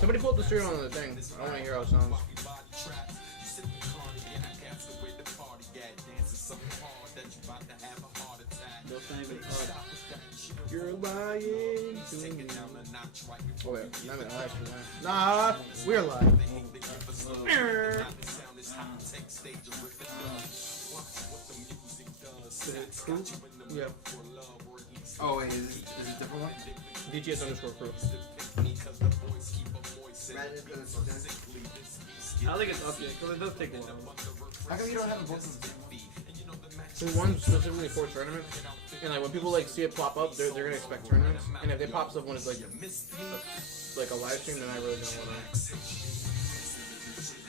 Somebody pull up the stream on the thing. I want to hear how it sounds. You're lying to me. Oh wait, not even live stream. Nah, we're live. Yeah. Oh wait, is it a different one? DGS_crew. I don't think it's up yet because it does take a while. How come you don't have a book? So one specifically for tournaments, and like when people like see it pop up, they're gonna expect tournaments, and if it pops up when it's like a live stream, then I really don't want to.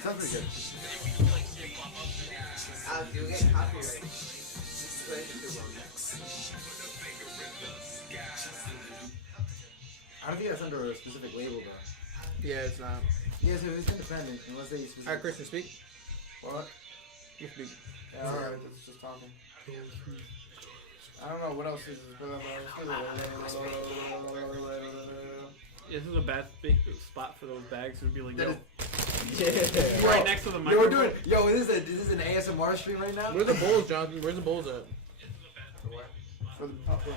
Sounds pretty good. You'll get copyright. I don't think that's under a specific label though. Yeah, it's not. Yeah, so it's independent unless they specific. Alright, Christian, speak. What? You speak. Yeah, alright, it's just talking. I don't know what else is this. This is a bad spot for those bags. It would be like, yo, Yeah. right next to the Yo, microphone. we're doing. Yo, is this an ASMR stream right now? Where's the bowls, Jonathan? Where's the bowls at? For the puppet.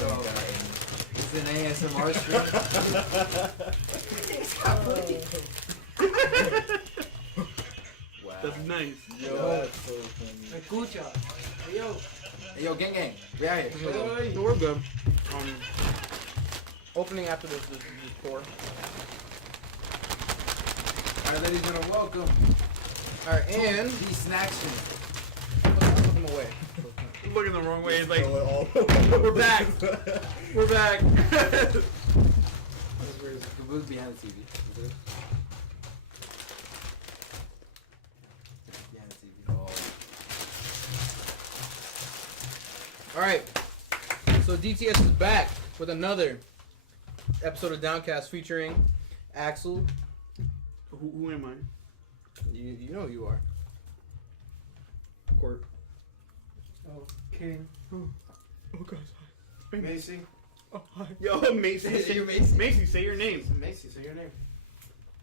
Yo, it's an ASMR stream. Wow. That's nice. Yo, that's so funny. Escucha. Hey, yo. Hey, yo, gang, we out here. No, we're good. Opening after this tour. Alright, ladies and gentlemen, welcome. Alright, and These snacks. put them away. Looking the wrong way. It's like, we're back. We're back. Caboose behind the TV. Behind the TV. Oh. Alright. So DTS is back with another episode of Downcast featuring Axel. Who am I? You know who you are. Court. Oh, King. Oh gosh. Macy. Oh, hi. Yo, Macy. Macy, say your name. Macy, say your name.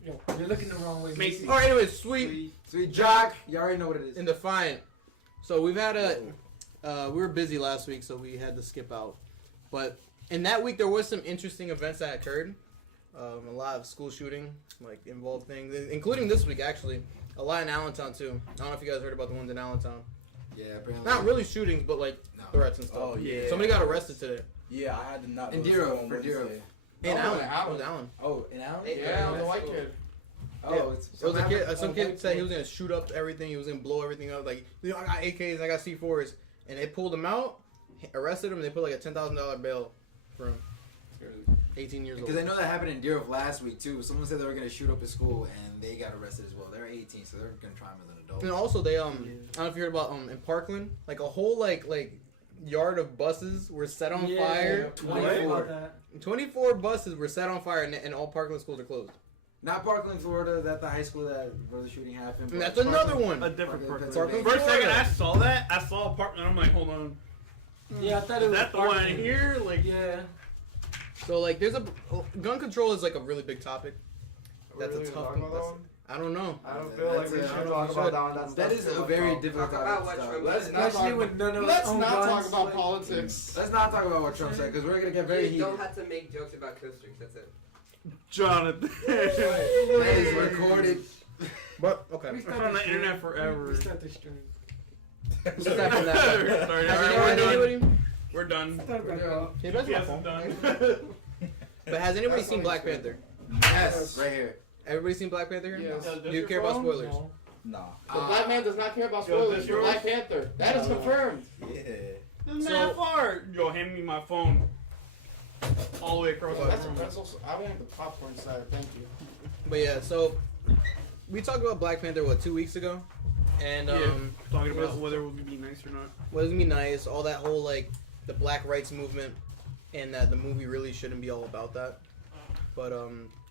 Yo, you're looking the wrong way. Macy. Alright, anyways, sweet Sweet Jock. You already know what it is. and Defiant. So we've had we were busy last week, so we had to skip out. But in that week, there was some interesting events that occurred. A lot of school shooting, like involved things, including this week actually. A lot in Allentown too. I don't know if you guys heard about the ones in Allentown. Yeah, apparently. Not really shootings, but like threats and stuff. Oh, yeah. Somebody got arrested today. Yeah, I had to not. In go to Dero, school on for Dero. Wednesday. In Oh, Allen. Allen. It was Allen. Oh, in Allen? Yeah, the white kid. Oh, Yeah. it's It was a kid. happened- Some kid said he was gonna shoot up everything. He was gonna blow everything up. Like, you know, I got AKs, I got C4s, and they pulled him out, arrested him, and they put like a $10,000 bail for him. 18 years old. Because I know that happened in Deer last week too. Someone said they were gonna shoot up his school and they got arrested as well. They're 18, so they're gonna try him as an adult. And also they I don't know if you heard about in Parkland, like a whole like yard of buses were set on fire. 24 buses were set on fire, and all Parkland schools are closed. Not Parkland, Florida. That's the high school where the shooting happened. And but that's another Parkland- one. A different Parkland, Parkland. Pennsylvania. For a second, I saw that. I saw a Parkland. I'm like, hold on. Yeah, I thought it Is was that the one Parkland. here? Like, Yeah. So like, there's a gun control is like a really big topic. That's Really a tough talk one. about that one? I don't know. I don't feel like we should talk about that one. That is a very difficult Talk about topic. what to Trump start. said. Especially with none of Let's us not own talk guns, about like- politics. Let's not talk about what Trump said because we're gonna get very You heated. don't have to make jokes about kill streaks. That's it. Jonathan. That is recorded. But okay. I've been on the internet forever. Restart the stream. Aside from that, Sorry, has alright, we're done. anybody? We're done. Yeah, that's my Yes, fault. done. But has anybody seen Black Panther? Yes, right here. Everybody seen Black Panther here? Yes. Do you care about spoilers? Nah. The black man does not care about Yo, spoilers. this The yours? Black Panther. That is confirmed. Yeah. This So- man far. Yo, hand me my phone. All the way across That's the a room. pencil. I want the popcorn side. Thank you. But yeah, so we talked about Black Panther 2 weeks ago, and Talking about whether it would be nice or not. was gonna be nice. All that whole like the Black rights movement, and that the movie really shouldn't be all about that. But It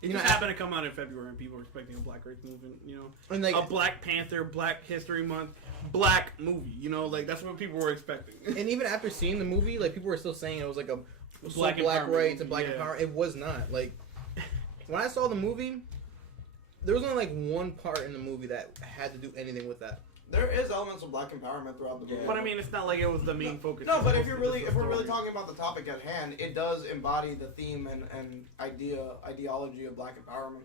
you just know, happened to come out in February, and people were expecting a Black race movement. You know, and like a Black Panther, Black History Month, Black movie. You know, like that's what people were expecting. and even after seeing the movie, like people were still saying it was like a Black black empowerment rights and movie, black yeah. empowerment. It was not. Like when I saw the movie, there was only like one part in the movie that had to do anything with that. There is elements of black empowerment throughout the movie. But I mean, it's not like it was the main focus. No, but It's if we're the really story. talking about the topic at hand, it does embody the theme and ideology of black empowerment.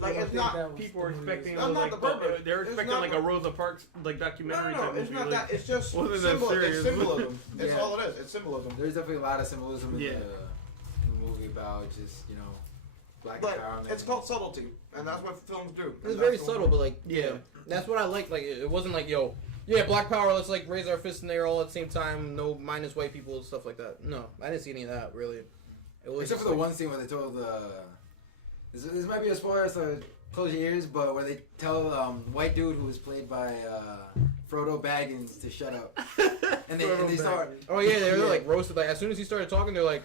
Like it's not. People were expecting. That's not like, the purpose. They were It's expecting not like the- a Rosa Parks like documentary. No, type it's movie, not like, that. It's just wasn't that serious. It's symbolism. It's Yeah. all it is. It's symbolism. There's definitely a lot of symbolism in Yeah. the movie about just black But empowerment. it's called subtlety, and that's what films do. It was very subtle, but like Yeah. that's what I liked. Like it wasn't like Black Power. Let's like raise our fists in the air all at the same time. No minus white people and stuff like that. No, I didn't see any of that really. It was Except just for the like- one scene where they told this might be a spoiler, so close your ears. But where they tell white dude who was played by Frodo Baggins to shut up, and they start. Oh yeah, they were Yeah. like roasted. Like as soon as he started talking, they're like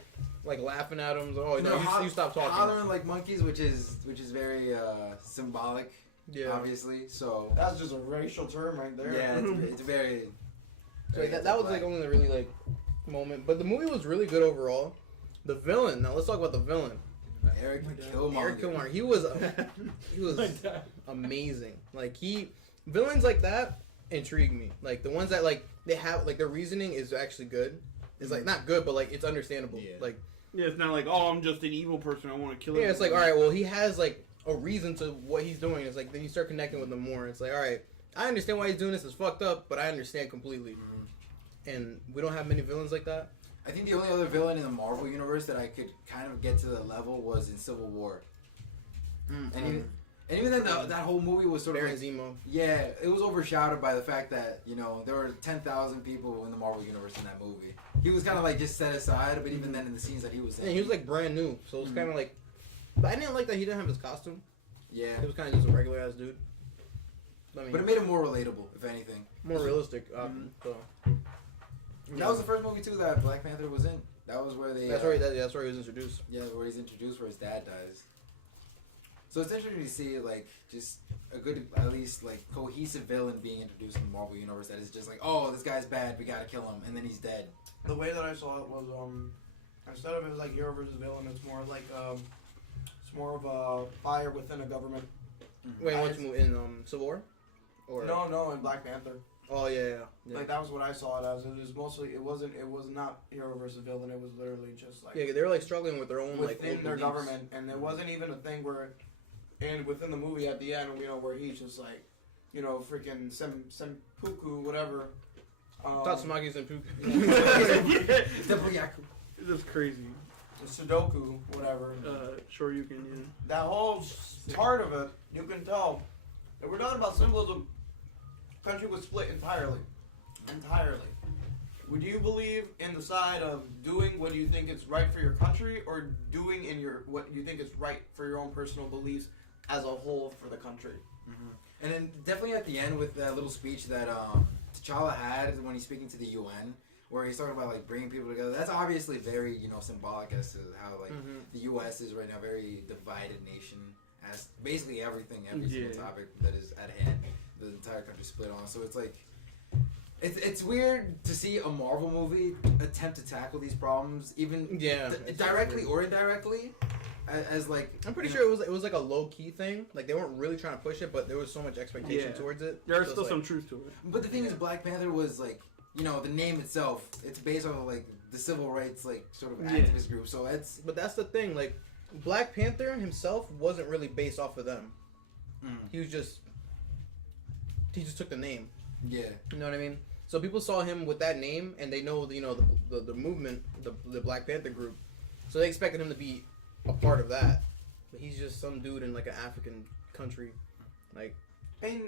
laughing at him. Oh no, you stop talking. Hollering like monkeys, which is very symbolic, Yeah. obviously. So That's just a racial term right there. yeah, it's very. So that was like only the really like moment, but the movie was really good overall. The villain. Now let's talk about the villain. Eric Killmonger. Eric Killmonger. He was amazing. Like villains like that intrigue me. Like the ones that like they have like their reasoning is actually good. It's like not good, but like it's understandable. Yeah. Like Yeah, it's not like, oh, I'm just an evil person. I want to kill. yeah, it's like all right, well he has like a reason to what he's doing. It's like then you start connecting with him more. It's like all right, I understand why he's doing this. It's fucked up, but I understand completely. And we don't have many villains like that. I think the only other villain in the Marvel universe that I could kind of get to the level was in Civil War. And even then, that whole movie was sort of Baron like, Zemo. yeah, it was overshadowed by the fact that there were 10,000 people in the Marvel universe in that movie. He was kind of like just set aside, but even then in the scenes that he was in, And he was like brand new, so it was kind of like. But I didn't like that he didn't have his costume. yeah, He was kind of just a regular ass dude. I mean, but it made him more relatable, if anything. more realistic. So That was the first movie too that Black Panther was in. That was where they. that's where that's where he was introduced. Yeah, where he's introduced, where his dad dies. So it's interesting to see like just a good, at least like cohesive villain being introduced in the Marvel universe. That is just like, oh, this guy's bad, we gotta kill him, and then he's dead. The way that I saw it was instead of it like hero versus villain, it's more like it's more of a fire within a government. Wait, what you move in Civil War? Or No, in Black Panther. Oh yeah. Like that was what I saw it as. It was mostly it was not hero versus villain. It was literally just like Yeah, they were like struggling with their own like within old their beliefs. government, and there wasn't even a thing where, and within the movie at the end, where he's just like, freaking Sempuku, whatever. Tatsumaki Senpuku. That's crazy. Sudoku, whatever. Shoryuken, yeah. That whole part of it, you can tell. If we're talking about symbolism, country was split entirely. Entirely. Would you believe in the side of doing what you think is right for your country, or doing in what you think is right for your own personal beliefs as a whole for the country? And then definitely at the end with that little speech that T'Challa had when he's speaking to the UN, where he's talking about like bringing people together. That's obviously very symbolic as to how like the U.S. is right now, very divided nation. As basically every single topic that is at hand, the entire country split on. So it's like, it's weird to see a Marvel movie attempt to tackle these problems, even directly or indirectly, as like. I'm pretty sure it was like a low key thing. Like they weren't really trying to push it, but there was so much expectation towards it. There's So still it's some like, truth to it. But the thing is, Black Panther was like, the name itself. It's based on like the civil rights like sort of activist group. So it's. But that's the thing. Like Black Panther himself wasn't really based off of them. He just took the name. Yeah. You know what I mean? So people saw him with that name, and they know the movement, the Black Panther group. So they expected him to be a part of that. But he's just some dude in like an African country, like. And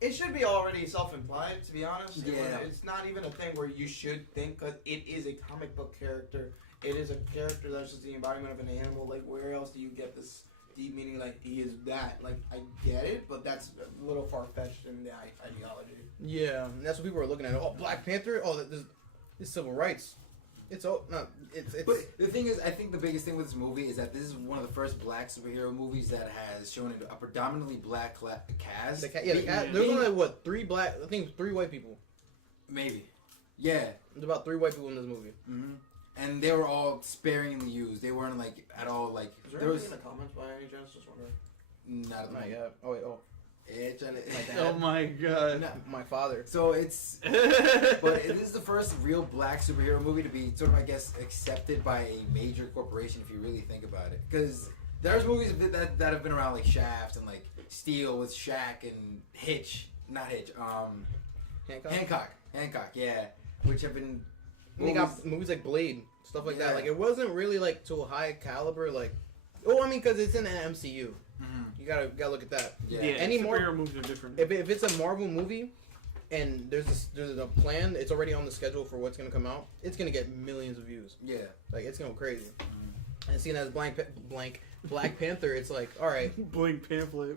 it should be already self-implied, to be honest. Yeah. It's not even a thing where you should think, because it is a comic book character. It is a character that's just the embodiment of an animal. Like, where else do you get this deep meaning? Like, he is that. Like, I get it, but that's a little far-fetched in the ideology. Yeah, and that's what people were looking at. Oh, Black Panther. Oh, this civil rights. It's all no. It's But the thing is, I think the biggest thing with this movie is that this is one of the first black superhero movies that has shown a predominantly black cast. the cat. Yeah, the cat. There's only like, what, 3 black. I think 3 white people. Maybe. Yeah. There's about 3 white people in this movie. Mm-hmm. And they were all sparingly used. They weren't like at all like. Is there There was anything in the comments by any chance? Just wondering. not. Not yet. Oh wait. Oh, It's my dad. Oh my god. No. my father. So it's. But this is the first real black superhero movie to be sort of, I guess, accepted by a major corporation. If you really think about it, because there's movies that have been around like Shaft and like Steel with Shaq and not Hitch. Hancock. Yeah, which have been. And they got movies like Blade, stuff like that. Yeah. Like it wasn't really like to a high caliber. Like, oh, I mean, because it's in the MCU. Mhm. You gotta look at that. Yeah. Any more- superhero movies are different. If it's a Marvel movie, and there's a plan, it's already on the schedule for what's gonna come out. It's gonna get millions of views. Yeah. Like it's gonna go crazy. And seeing as Black Panther, it's like, all right. Blank pamphlet.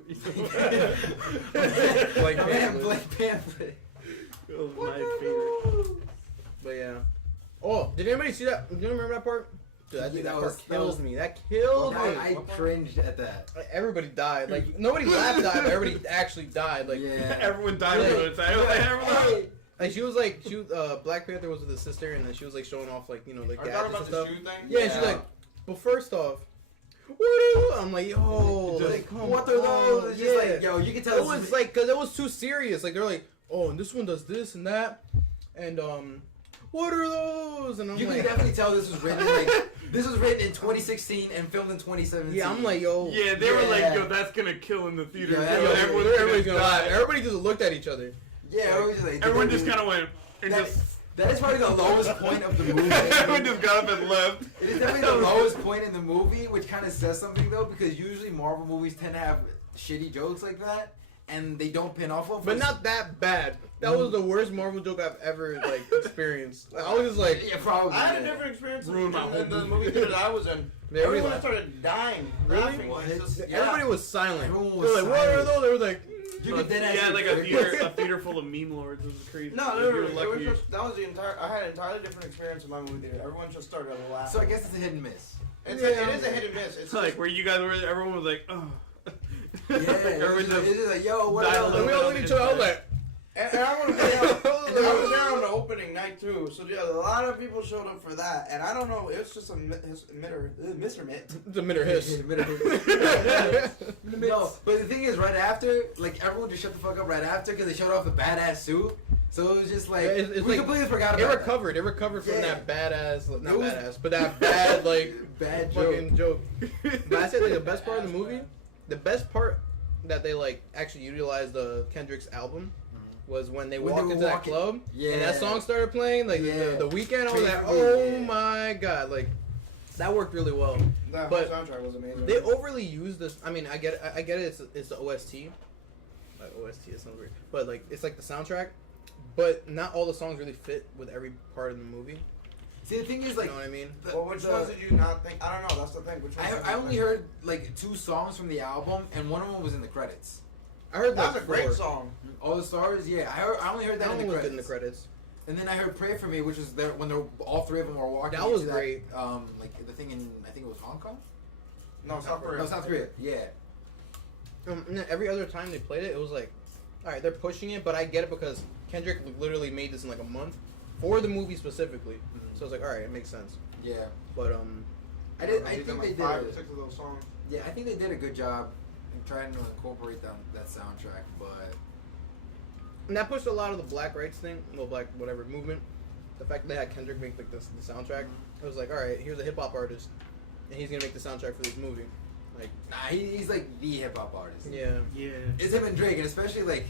Black Man, Panther. Black Panther. That was my favorite. But yeah. Oh, did anybody see that? Do you remember that part? Dude, Yeah, that that part was- kills me. That killed me. I cringed at that. Like, everybody died. Like nobody laughed died, but everybody actually died. Like Yeah. Everyone died Yeah. at the time. Like she was Black Panther was with his sister, and then she was like showing off like Are you gadgets talking and about the stuff. shoe thing? Yeah, and she's like, well, first off, what are you? I'm like, yo, Just- like, come What are those? on, It's yeah. just like, yo, you can tell It this was is- like, cause it was too serious. Like they're like, oh, and this one does this and that, and what are those? And I'm you can like, definitely tell this was written in 2016 and filmed in 2017. yeah, I'm like, yo, Yeah, they were like, Yeah. yo, that's gonna kill in the theater. Yeah, Yo, yeah, everybody's gonna laugh. Everybody just looked at each other. yeah, it was just like, Everyone just kind of went and That- just. That is probably the lowest point of the movie. Everyone just got up and left. It is definitely the lowest point in the movie, which kind of says something though, because usually Marvel movies tend to have shitty jokes like that, and they don't pin off of. But not that bad. That was the worst Marvel joke I've ever like experienced. I was just like, yeah, probably. I had a yeah. different experience Ruined my whole in the movie. movie theater that I was in. Everybody Everyone laughed. started dying, Really? laughing. What? It's just- yeah. everybody was silent. Everyone They was were like, what are silent. those? They were like, You could then Yeah, actually like click. a theater full of meme lords. It was crazy. No, If no, you're it was lucky. just that was the entire. I had an entirely different experience in my movie theater. Everyone just started laughing. So I guess it's a hit and miss. It's Yeah. it is a hit and miss. It's It's like where you guys were. Everyone was like, oh. Yeah, Everyone it's just like, yo, what dialed and up? we all looked at each other. I was like, and I want to say, I was there on the opening night too. So yeah, a lot of people showed up for that, and I don't know. It was just a miss or mitt. the middle hiss. No, but the thing is, right after, like, everyone just shut the fuck up right after because they showed off the badass suit. So it was just like, Yeah, it's we like- completely forgot It about recovered. It recovered from Yeah. that badass, not It was- badass, but that bad like that. Bad joke. fucking joke. But I said like the best part of the movie, the best part that they like actually utilized Kendrick's album was when they When walked they into were that walking- club and Yeah. that song started playing. Like Yeah. the weekend, I was like, Crazy, oh yeah. my god, like that worked really well. That But whole soundtrack was amazing. They overly used this. I mean, I get it. It's the OST. Like OST is something weird, but like it's like the soundtrack. But not all the songs really fit with every part of the movie. See, the thing is, You like, know what I mean? Well, which ones did you not think? I don't know. That's the thing. Which ones did I you only think? heard like 2 songs from the album, and one of them was in the credits. I heard That's a like great 4. song. All the Stars, yeah, I only heard that That in one the was credits. good in the credits. And then I heard "Pray for Me," which was there when all 3 of them were walking. That was into great. Like the thing in, I think it was Hong Kong. No, South Korea. No, South Korea. Yeah. And then every other time they played it was like, all right, they're pushing it, but I get it because Kendrick literally made this in like a month for the movie specifically. So it's like, all right, it makes sense. Yeah. But I He's think done, they like did. 5 or 6 of those songs. Yeah, I think they did a good job in trying to incorporate that soundtrack, but and that pushed a lot of the black rights thing, well, black whatever movement. The fact that they had Kendrick make like the soundtrack, it was like, all right, here's a hip hop artist, and he's gonna make the soundtrack for this movie. Like, nah, he's like the hip hop artist. yeah. Yeah. It's him and Drake, and especially like,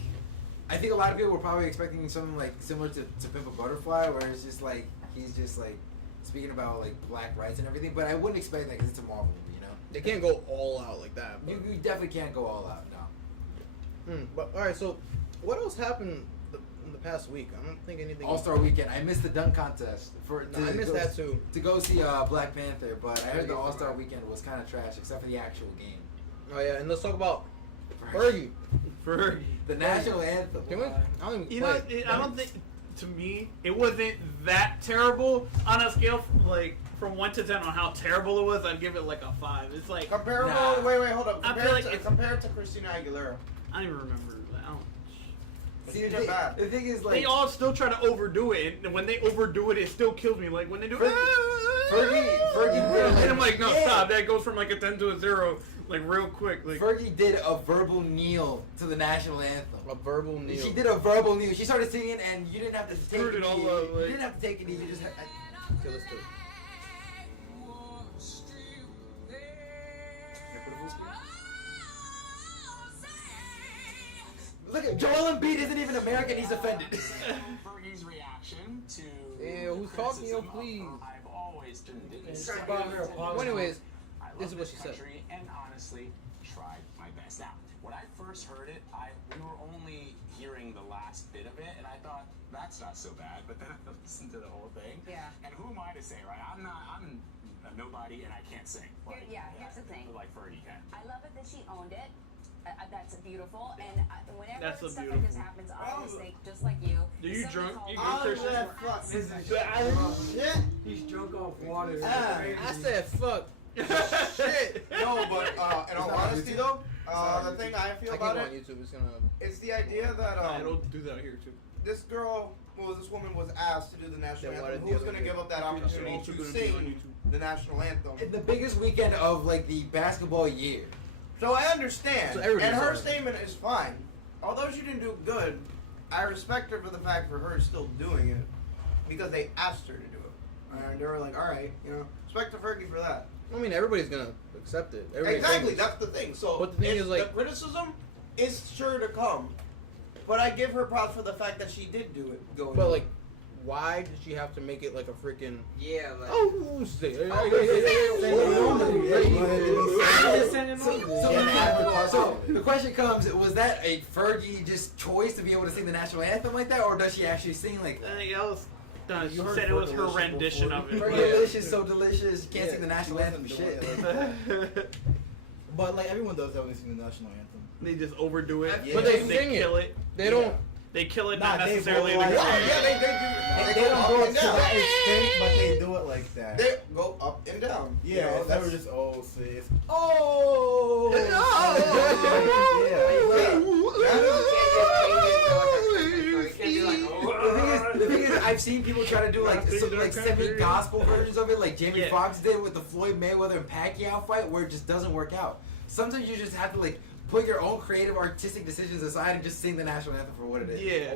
I think a lot of people were probably expecting something like similar to Pimp a Butterfly, where it's just like he's just like speaking about like black rights and everything. But I wouldn't expect that because it's a Marvel movie, you know. They can't go all out like that. But, You definitely can't go all out, no. but all right, so what else happened in the past week? I don't think anything. All-Star Weekend. I missed the dunk contest I missed that too. to go see Black Panther, but I heard the All-Star Weekend was kind of trash except for the actual game. Oh yeah, and let's talk about Fergie. For The national anthem. Can we? I don't even you play know, it. I don't think to me, it wasn't that terrible. On a scale from 1 to 10 on how terrible it was, I'd give it like a 5. It's like Comparable. Nah. Wait, hold up. I feel Compare like it to Christina Aguilera. I don't even remember that. I don't. See, It's just bad. the thing is, like, They all still try to overdo it, and when they overdo it, it still kills me. Like when they do, Fergie, and I'm like, no, yeah. stop. That goes from like a 10 to a 0, like real quick. Like Fergie did a verbal kneel to the national anthem. A verbal kneel. She did a verbal kneel. She started singing, and you didn't have to take Screwed a it all knee. up, like- You didn't have to take a knee. You just had. Okay, let's do it. Look at Joel Embiid isn't even American. He's offended. Fergie's reaction to Yeah, who's talking, yo, please? I've always been Well, anyways, this is what she said. And honestly, tried my best. Now, when I first heard it, we were only hearing the last bit of it, and I thought that's not so bad. But then I listened to the whole thing. Yeah. And who am I to say, right? I'm a nobody, and I can't sing. Yeah, here's the thing. Like Fergie can. I love it that she owned it. That's beautiful. And whenever That's so stuff like beautiful. this happens, I always think, just like you. Are you something drunk? called- You Oh, Christian? that fuck. Yeah. He's drunk off water. I said fuck. Shit. No, but in all honesty though, the thing I feel I about can go on it YouTube. It's gonna. is the idea that I don't do that here too. this girl, this woman was asked to do the national Yeah, why anthem. did the Who's other going to day? give up that It's opportunity also to gonna be on sing YouTube. the national anthem? The biggest weekend of like the basketball year. So I understand, So everybody and her saw it. statement is fine. Although she didn't do good, I respect her for the fact for her still doing it because they asked her to do it, and they were like, "All right, respect to Fergie for that." I mean, everybody's gonna accept it. Everybody's Exactly, famous. that's the thing. So, But the thing is, like- the criticism is sure to come, but I give her props for the fact that she did do it. But like, why did she have to make it like a freaking? Yeah, like. Oh, say. So the question comes: was that a Fergie just choice to be able to sing the national anthem like that, or does she actually sing like? She You heard said it was her Fergalicious rendition before. of it. Fergie Yeah. delicious, so delicious. You can't sing the national she anthem for wasn't shit. doing it. But like everyone does that when they sing the national anthem. They just overdo it. Yeah. But they sing it. kill it. They don't. They kill it, Nah, not they necessarily in the vocalize crowd. it. Yeah, they They go don't up go and to down. that extent, but they do it like that. They go up and down. Yeah, it's that's never just sis. Oh! The thing is, I've seen people try to do like semi-gospel versions of it, like Jamie Yeah. Foxx did with the Floyd Mayweather and Pacquiao fight, where it just doesn't work out. Sometimes you just have to like put your own creative, artistic decisions aside and just sing the national anthem for what it is. Yeah.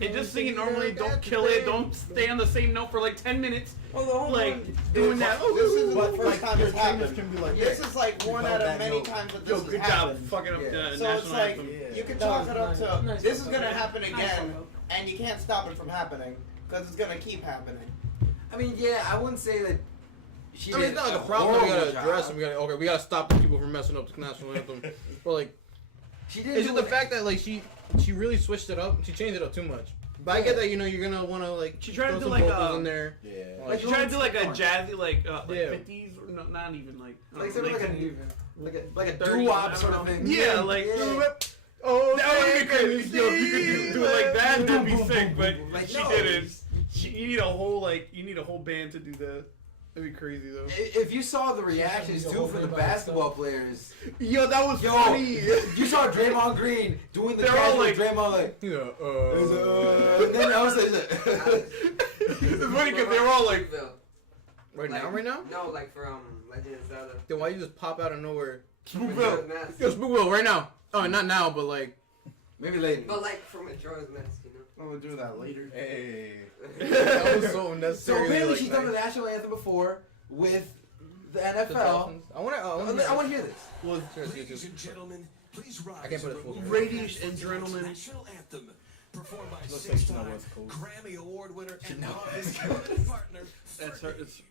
And just sing it normally, don't kill it, don't stay on the same note for like 10 minutes. Like, doing that. This is But the first time your this trainers happened. can be like, This is like You one held out of that many note. times that Yo, this has good job happened. fucking up Yeah. the So national it's like anthem. you can That chalk was it up nice. to Nice this is one, gonna though. happen Nice again, one, though. and you can't stop it from happening because it's gonna keep happening. I mean, yeah, I wouldn't say that she I mean, did it's not like a a problem we horrible gotta address. job. And we gotta stop the people from messing up the national anthem. But like, She did it's do just the it- fact that like she really switched it up. She changed it up too much. But I get that you're gonna wanna like She tried to throw do some like vocals a- in there. Yeah. Like, She tried to do like a Corn. jazzy, like Yeah. 50s, or no, not even like. Like sort of like a 30s, doo-wop I sort don't of know. thing. Yeah, like. Oh, That would be good. Yo, if you could do it like that, that'd be Boom, sick. boom, But boom, boom. Like, she no. didn't. You need a whole band to do that. That'd be crazy though. If you saw the reactions too from the basketball players, Yo, that was yo, funny. you saw Draymond Green doing the They're all catch with like- Draymond like, Yeah. and then I was like, It's funny because they were all like, Right Like- now? No, like from Legend of Zelda. Then why you just pop out of nowhere? Majora's Mask. Yo, Spookville, right now. Oh, not now, but like. maybe later. But like from Majora's Mask, you know. We'll do that later. Hey. That was so So unnecessary. apparently she's done the national anthem before with the NFL. I want I want to hear this. Well, Ladies and gentlemen, please rise. I can't put it as full the screen. Ladies and gentlemen. National anthem, performed by Looks like she's on six-time West Coast. Grammy Award winner and know Marvin's this. partner. that's her. It's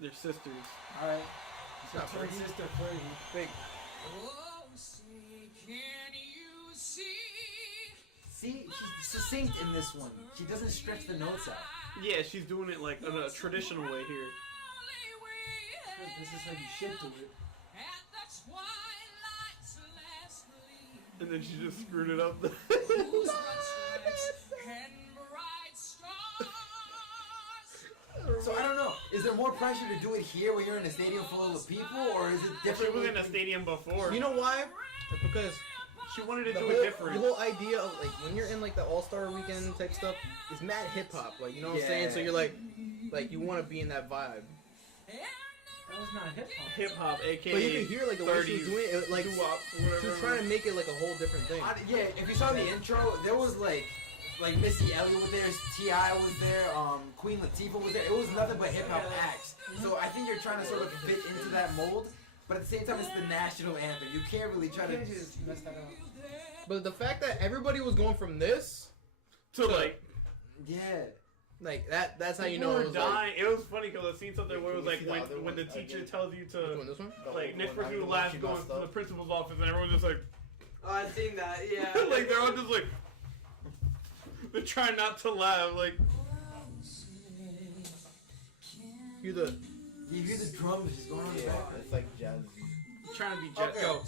their sisters. Alright. It's not Twin Fergie. sister Fergie. Fake. See, she's succinct in this one. She doesn't stretch the notes out. Yeah, she's doing it like in a traditional way here. This is how you should do it. And then she just screwed it up. So I don't know. Is there more pressure to do it here when you're in a stadium full of people, or is it She different? was in a stadium before. You know why? It's because she wanted to the do whole, it different. the whole idea of like when you're in like the All-Star Weekend type stuff is mad hip hop. Like you know what I'm saying? So you're like you want to be in that vibe. That was not hip hop. Hip hop, aka. But you can hear like the way she was doing it, like doo-wop, she was whatever. trying to make it like a whole different thing. Yeah, if you saw the intro, there was like Missy Elliott was there, T.I. was there, Queen Latifah was there. It was nothing but hip hop acts. So I think you're trying to sort of fit into that mold, but at the same time, it's the national anthem. You can't really try You to can't just mess that up. But the fact that everybody was going from this to like. Yeah. Like that's how you People know were it was dying. It was funny because I seen something where it was like See the other when the one teacher again? tells you to this one? like next person who laughs going to the principal's office and everyone's just like Oh, I've seen that. Yeah. like they're all just like they're trying not to laugh like. You the You hear the drums just going on in the background. It's like jazz. Trying to be jet. Okay. Yo,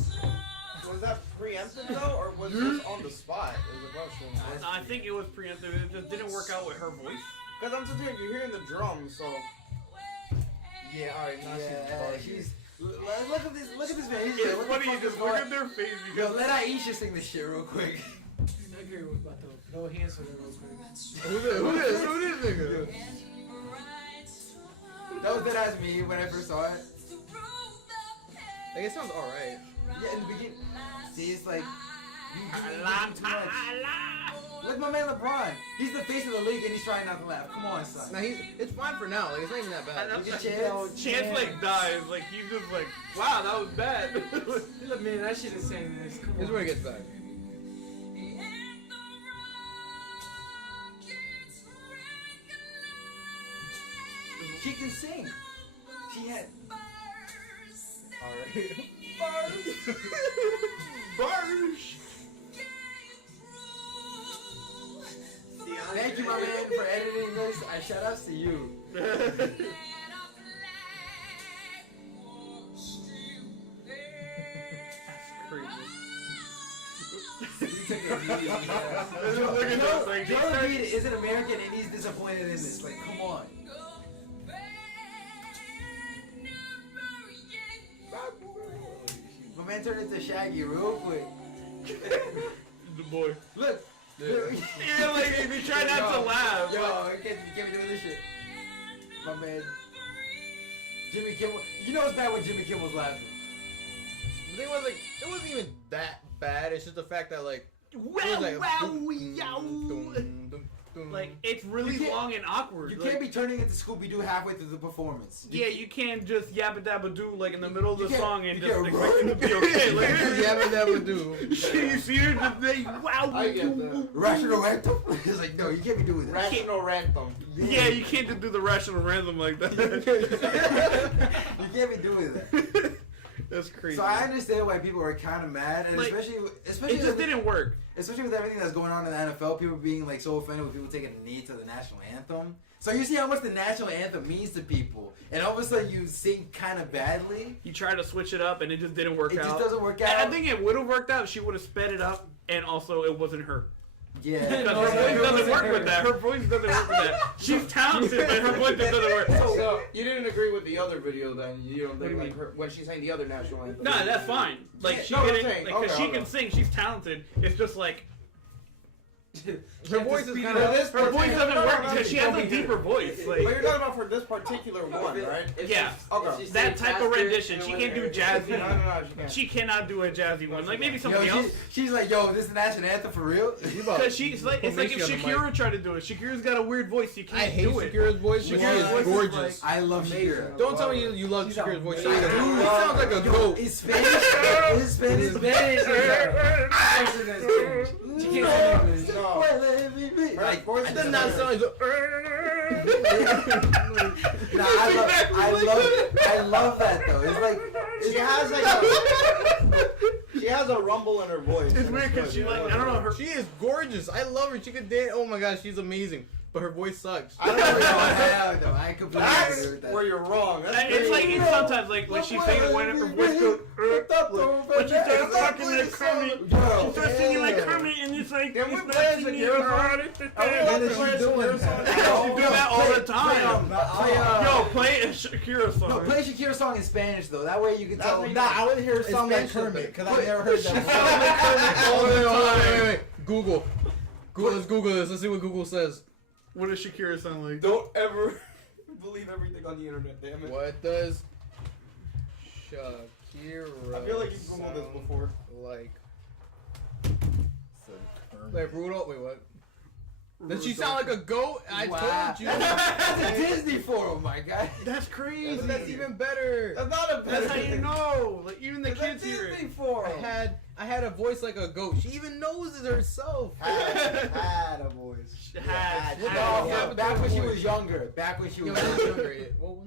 Was that preemptive though, or was this on the spot? Is the question. I think it was preemptive. It just didn't work out with her voice. Because I'm sitting here, you're hearing the drums, so. Yeah, alright, now Yeah, she's look at this. Look at this man. He's It's like, what the funny. You fuck just is look going- at their face Yo, because let Aisha sing this shit real quick. I agree with about to throw hands on it real quick. who this nigga? That was dead as me when I first saw it. Like it sounds alright. Yeah, in the beginning. See, it's like. Alam too much. Look, my man LeBron. He's the face of the league and he's trying not to laugh. Come on, son. Now it's fine for now. Like it's not even that bad. Look at Chance. Chance like dies. Like he's just like, wow, that was bad. Look, man, I should have sang this. Come This is on. where it gets bad. She can sing. She had. Alright. Barsh. Thank you, my man, for editing this. I shout outs to you. Joe Reed is an American and he's disappointed in this. Like, come on. My man turned into Shaggy real quick. The boy. Look. Yeah, like if you try not to laugh. Yo, you can't be doing this shit. My man. Jimmy Kimmel. You know it's bad when Jimmy Kimmel's laughing. The thing was like it wasn't even that bad. It's just the fact that like it was Wow, like wow, dum, yow. dum, dum, dum. Like it's really You can't- long and awkward. You like, can't be turning into Scooby-Doo halfway through the performance. Yeah, you can't just yabba dabba do like in the middle of You the can't- song and you just can't expect it to be run. okay. Like, Yeah, that would do. you see her just say, wow. I get that. Rational Anthem? It's like, no, you can't be doing that. Rational Random. Yeah, you can't just do the rational random like that. You can't be doing that. That's crazy. So I understand why people are kind of mad, and Like, especially it just didn't work. Especially with everything that's going on in the NFL, people being like so offended with people taking a knee to the national anthem. So you see how much the national anthem means to people, and all of a sudden you sing kind of badly. You tried to switch it up and it just didn't work It out. just doesn't work And out. I think it would have worked out if she would have sped it up and also it wasn't her. Yeah. Because No, her it voice doesn't wasn't work her. with that. Her voice doesn't work with that. She's talented, but her voice just doesn't work. So you didn't agree with the other video then? You don't What do think you like her, when she sang the other national anthem? Nah, that's fine. Like she No, I'm can, saying, like, 'cause okay, she can sing. She's talented. It's just like Her voice is kind of. her voice doesn't No, work no, because she no, has a no. deeper voice. But Like you're talking about for this particular one, right? yeah, Okay. that type of rendition. She can't do No, jazzy. she can't. She cannot do a jazzy one. Like maybe Yo, somebody else. she's like, yo, this is the national anthem for real? Because she's like, it's like if Shakira tried to do it. Shakira's got a weird voice. You can't I hate do it. Shakira's voice. She Shakira's voice is is gorgeous. I love Shakira. Don't tell me you love She's Shakira's voice. She amazing. sounds like a goat. Is Spanish? Is Spanish? She can't say English. No. Like, It does not sound like. Nah, I love that though. It's like She has like she has a rumble in her voice. It's weird because she like I don't know her. She is gorgeous. I love her. She could dance. Oh my god, she's amazing. but her voice sucks. I don't know. No, I completely That's agree with that. where you're wrong. That's It's like crazy. it's sometimes like when she's singing when her voice goes. When she starts talking like Kermit, she starts singing like Kermit, and it's like Can we it's not play singing Shakira her song? heart. I would like to play a Shakira song. She do that all the time. Yo, Yo, play a Shakira no, song. play Shakira song in Spanish though. That way you can tell. Nah, I want to hear her sound like Spanish Kermit, because Wait, I've never heard that before. Wait. Google. Let's Google this. Let's see what Google says. What does Shakira sound like? Don't ever believe everything on the internet, damn it. What does Shakira I feel like you've Googled this before. like? Like Rudolph? Wait, what? Does she sound like a goat? I Wow. told you. That's a Disney forum, my guy. That's crazy. But that's even better. That's not a That's how you know. Like even the kids hear Disney it. for I had a voice like a goat. She even knows it herself. Had a voice. Had. No, back when she was younger. Back when she Yo, was she's younger. younger. Well,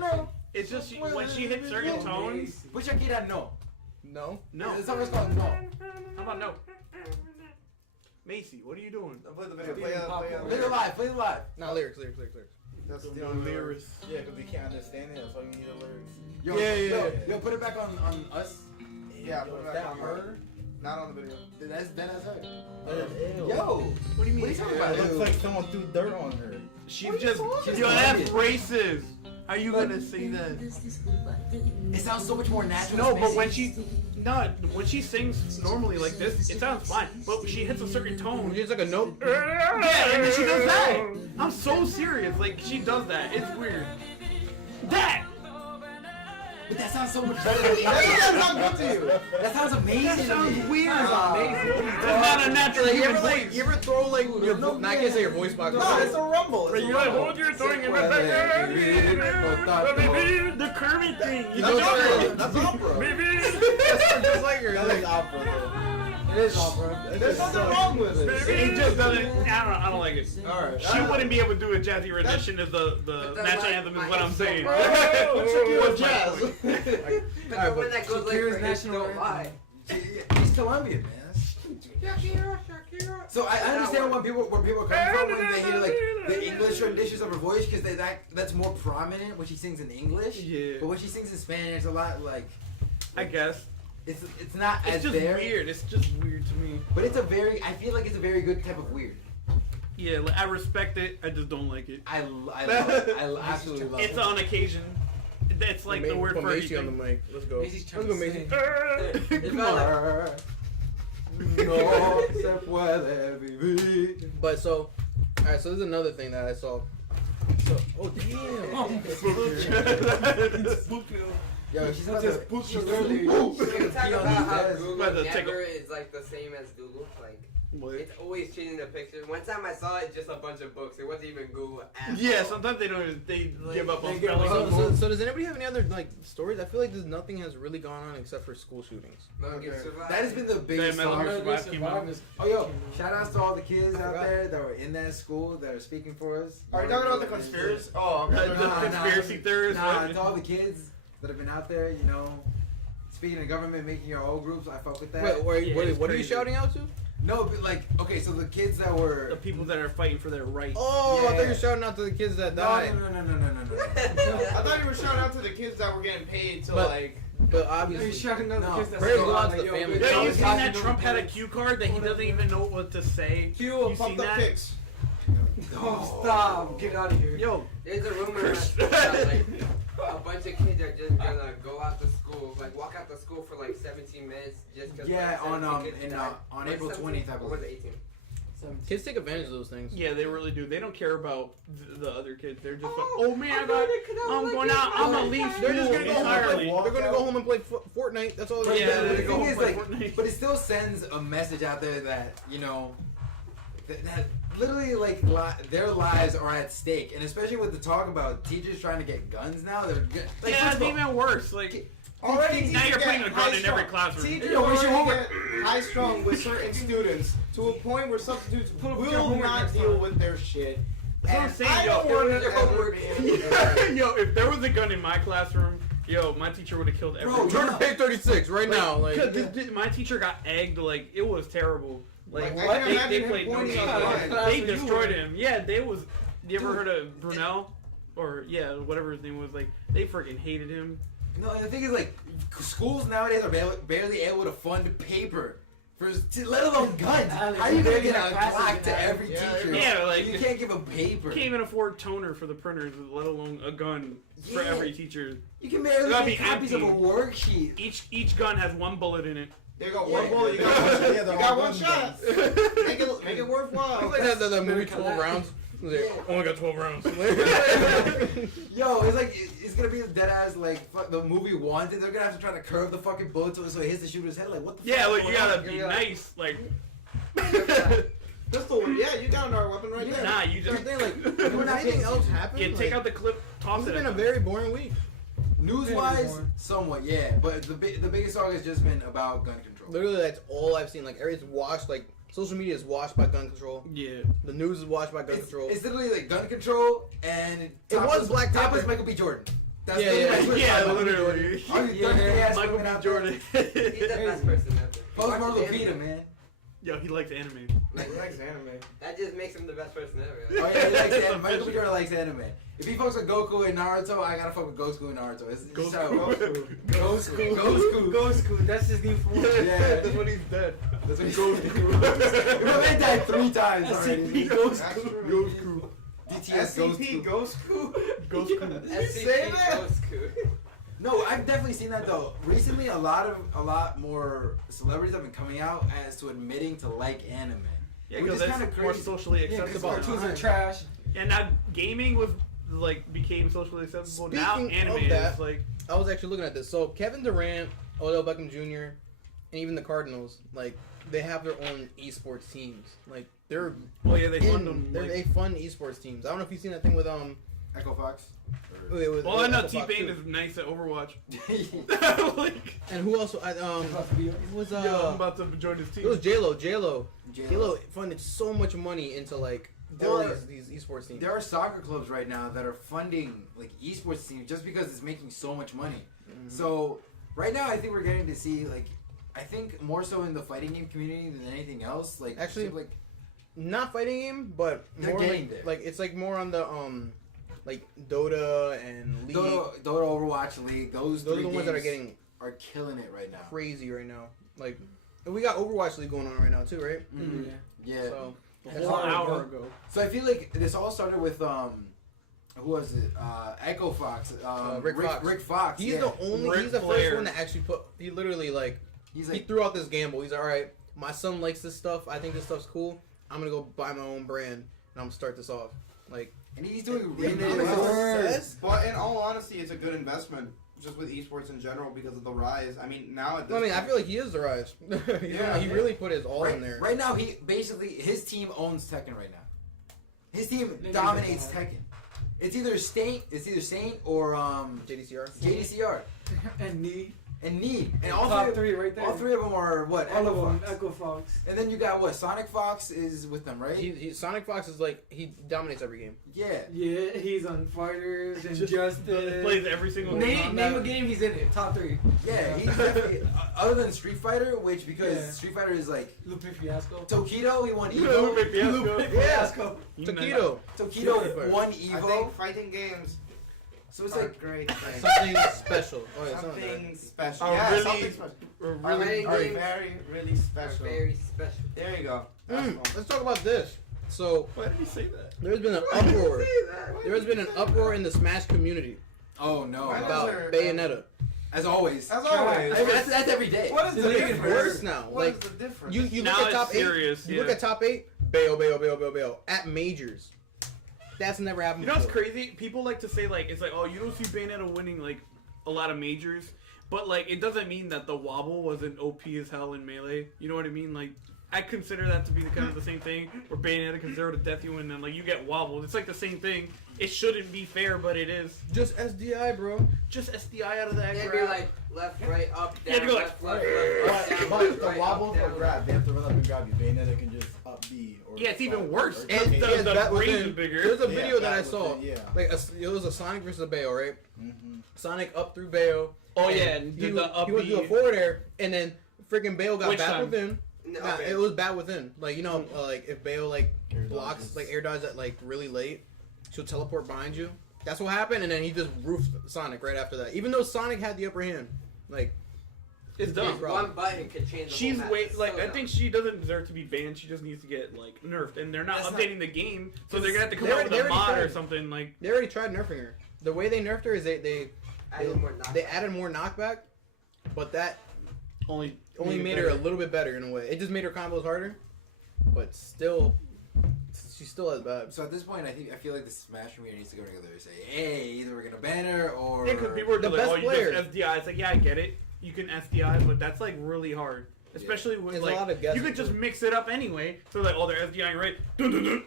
No. It's just when she hits certain tones. But Shakira, no. no. No. The song is called No. How about no? Macy, what are you doing? Play the video. Play it live. Play it live. Not lyrics. That's the No only lyrics. Yeah, because we can't understand it. That's why you need the lyrics. Yo, yo, put it back on us. Yeah, Yo, put it is back that on her? Not on the video. That's her. Ew. Yo, What do you mean? what are you talking about? It looks like someone threw dirt on her. She What are you just. talking Yo, about? that's racist. How you gonna say that? It sounds so much more natural. No, but Spacey. when she sings normally like this, it sounds fine. But she hits a certain tone. She's like a note. Yeah, and then she does that. I'm so serious. Like she does that. It's weird. That. But that sounds so much better than That sounds good to you. That sounds amazing. That to sounds me. weird. Amazing. It's not a natural Like, you human ever voice. you ever throw like your no, I can't say your voice box. No, it's a rumble. It's a You like rumble. hold your tongue in the Kermit thing. You That's know, opera. That's opera. That's just like your That is opera, though. It is opera. There's nothing wrong with it. it just doesn't. I don't like it. Alright. She wouldn't be able to do a jazzy rendition of the national anthem. Is what I'm saying. Shakira jazz. But the one that goes like Shakira's for national don't anthem. lie. He's Colombian, man. So I understand where people are coming from when they hear like the English renditions of her voice because that's more prominent when she sings in English. Yeah. But when she sings in Spanish, it's a lot like I guess it's not it's as just there. weird. It's just weird to me. But I feel like it's a very good type of weird. Yeah, like, I respect it. I just don't like it. I love it. I absolutely love It's it. on occasion. That's like the word Put for Macy on the anything. mic. Let's go. Macy's Let's go, Macy. It's not like, No se puede vivir. But so, alright. So this is another thing that I saw. So, oh damn. Yo, she's about Just to. put She's your literally. little- we can talk about how Google Rather take never is like the same as Google. Like What? it's always changing the picture. One time I saw it, just a bunch of books. It wasn't even Google at Yeah, all. sometimes they don't. They give up on They give spelling. up. So does anybody have any other like stories? I feel like nothing has really gone on except for school shootings. Metal Gear Survive. That has been the biggest. Metal Gear song. Survive came out. Oh yo, shout outs to all the kids out there that were in that school that are speaking for us. Are you talking about the conspiracy? Oh, The okay. conspiracy theorists. Nah, what? to all the kids that have been out there, you know, speaking of government, making your own groups, I fuck with that. Wait, Yeah, what it's are you crazy. shouting out to? No, but like, okay, so the kids that were. The people that are fighting for their rights. Oh, I thought you Yeah. were shouting out to the kids that No, died. no. I thought you were shouting out to the kids that were getting paid to But- like. But obviously, shouting out the kids that prayers still go out on, to the like, family. Yeah, you was seen that talking Trump to- had a cue card that he doesn't even know what to say? Cue You of pumped seen up that? pics. Oh, stop! Get out of here. Yo, There's a rumor that like a bunch of kids are just gonna go out to school, like walk out to school for like 17 minutes just because. Yeah, like, 17 kids on died. on Was it April 17? 20th, I Or was believe. it 18? kids take advantage of those things. yeah, they really do. They don't care about the other kids. They're just like, Oh, oh man, I I got, thought it could have, I'm like, going this out. I'm gonna other leave time. school They're just gonna go home and entirely. play. They're gonna go home and play Fortnite. That's all they're Yeah, gonna But do. the go thing home is, and play like, Fortnite. but it still sends a message out there that you know, that literally like their lives are at stake, and especially with the talk about teachers trying to get guns now, they're like, Yeah, first it's of all, even worse. Like, Already now you're teachers putting get a gun in every high-strung. classroom. Teachers Yo, where's your already homework? get high-strung with certain students to a point where substitutes up your will homework not next deal time. with their shit. That's what I'm And saying, I yo. don't want to Your ever homework. be Yo, if there was a gun in my classroom, yo, my teacher would have killed everyone. Turn to page 36 right now. Like, Cause my teacher got egged, like it was terrible. Like I can they imagine him played no pointing games. on the They destroyed him. Yeah, they was. You ever heard of Brunel? Or yeah, whatever his name was. Like they freaking hated him. No, the thing is, like, schools nowadays are barely able to fund paper. Let alone guns. Alex, How are you gonna get got a classes Glock in to that. every teacher? Yeah, like you can't give a paper. Can't even afford toner for the printers, let alone a gun for Yeah. every teacher. You can barely That'd make be copies of a empty. worksheet. Each gun has one bullet in it. There you go. Yeah. One bullet. You got one shot. Make it worthwhile. It's like the movie 12 rounds. Only got 12 rounds. Yo, it's like it's gonna be dead ass like fuck, the movie Wanted. They're gonna have to try to curve the fucking bullet so it hits the shooter's head. Like what the? Yeah, fuck like is you going gotta on? be You're like- nice. Like Pistol. Yeah, you got another weapon right there. nah, you just When anything else happened, yeah, take out the clip, toss It's it. been at a them. very boring week. News-wise, somewhat, yeah. But the biggest talk has just been about gun control. Literally, that's all I've seen. Like, everything's washed. Like, social media is washed by gun control. Yeah. The news is washed by gun control. It's literally like gun control and It was Black top Panther. is Michael B. Jordan. That's Yeah, literally yeah, my Twitter Yeah, timeline. literally. All you thirsty-ass Michael women B. out there. Jordan. He's the best person ever. Post Watch Marvel anime. Peter, man. Yo, he likes anime. Like, He likes anime. that just makes him the best person ever. Oh yeah, he likes anime. Michael B. Jordan likes anime. If he fucks with Goku and Naruto, I gotta fuck with Goku and Naruto. It's Goku. Goku. That's his new form. Yeah, That's when he's dead. That's what he goes to. Bro, they died 3 times already. That's true. DTS goes SCP to. Ghost School. SCP Goku. No, I've definitely seen that though. Recently, a lot more celebrities have been coming out as to admitting to like anime. Yeah, Which because is that's kinda more crazy. socially Yeah, because acceptable. cartoons are trash. And now gaming was like became socially acceptable. Now Speaking anime of that, is like I was actually looking at this. So, Kevin Durant, Odell Beckham Jr., and even the Cardinals, like, they have their own esports teams. Like, they're well, yeah, they fund them. They're Like, they fun esports teams. I don't know if you've seen that thing with Echo Fox. well, I know Xbox T-Pain too. is nice at Overwatch. like, And who else? It was yo, I'm about to join his it team. was J-Lo funded so much money into like all these esports teams. There are soccer clubs right now that are funding like esports teams just because it's making so much money. Mm-hmm. So right now, I think we're getting to see like, I think more so in the fighting game community than anything else. Like Actually, like Not fighting game, but They're more getting like, there. like it's like more on the like Dota and League. Dota, Overwatch, League. Those are three the ones that are games getting are killing it right now. crazy right now. Like, and we got Overwatch League going on right now too, right? Mhm. Yeah. So A that's whole how- hour ago. So I feel like this all started with who was it? Echo Fox. Rick Fox. Rick Fox. He's yeah. the only. Ric He's the Flair. first one that actually put. He literally like. He's He like, threw out this gamble. He's like, all right. My son likes this stuff. I think this stuff's cool. I'm gonna go buy my own brand and I'm gonna start this off. Like, and he's doing Yeah, really man, well. it's- But in all honesty, it's a good investment just with esports in general because of the rise. I mean, now at this I mean, I point- feel like he is the rise. He really put his all in there. Right now, he basically his team owns Tekken right now. His team They dominates need Tekken. It's either Saint or JDCR. JDCR And knee. and Need. And all Top three, three right there. all three of them are what? All Echo of them. Fox. Echo Fox. And then you got what? Sonic Fox is with them, right? Sonic Fox is like he dominates every game. Yeah. Yeah, he's on Fighters and Just Justice. plays every single Name a game he's in it. Top 3. Yeah, he's definitely other than Street Fighter, which because Yeah. Street Fighter is like Lupe Fiasco. Tokido, he won Lupe Evo. Fiasco. Fiasco. Taquito. Tokido won I Evo. think fighting games So it's are like great things. Something special. Oh, yeah, something like Something special. Are Yeah, really- something special. Or Are really, are games very, really Are special. very special. There you go. Let's talk about this. So why did he say that? there's been an uproar. There has been an uproar in the Smash community oh no. Why about there- Bayonetta. As always. As always. That's every day. What is the It's even difference? worse now. What is Like, the difference? You Now look at it's top serious, 8. You look yeah. at top 8. Bayo at majors. That's never happened. You know what's before. crazy? People like to say like it's like, oh, you don't see Bayonetta winning like a lot of majors, but like it doesn't mean that the wobble wasn't OP as hell in Melee. You know what I mean? Like I consider that to be the kind of the same thing where Bayonetta can 0 to death you and then like you get wobbled. It's like the same thing. It shouldn't be fair, but it is. Just SDI, bro. Just SDI out of that They'd be grab. like left, right, up, You down, have to go left, like- left, left, But, down, but left, the right, wobbles up, or down, grab, they have to run up and grab you. Bayonetta can just up B. Or Yeah, it's even slide worse. or- And The- yeah, the that was range in- is bigger. There's a Yeah, video that I was saw. it, yeah. Like it was a Sonic versus a Bayo, right? Mm-hmm. Sonic up through Bayo. Oh and yeah, and he did would the up do a forward air, and then freaking Bayo got Which back time? with him. No, Nah, okay. it was bad within. Like, you know, like if Bayo like blocks, like air dodge at like really late, she'll teleport behind you. That's what happened, and then he just roofed Sonic right after that. Even though Sonic had the upper hand, like It's dumb. One button could change the She's whole map. way It's like so I dumb. think she doesn't deserve to be banned. She just needs to get like nerfed, and they're not That's updating the game, so they're gonna have to come They out with already- a they mod already or tried. something like. they already tried nerfing her. The way they nerfed her is they Added more knockback. they added more knockback, but that Only made her a little bit better in a way. It just made her combos harder, but still, she's still as bad. So at this point, I feel like the Smash community needs to go together and say, hey, either we're gonna ban her or Yeah, because people are The like, best oh, you player. just SDI. It's like, yeah, I get it. You can SDI, but that's like really hard. Especially with It's a like, lot of guessing, you could just too. mix it up anyway. So like, oh, they're SDIing right. Dun, dun, dun.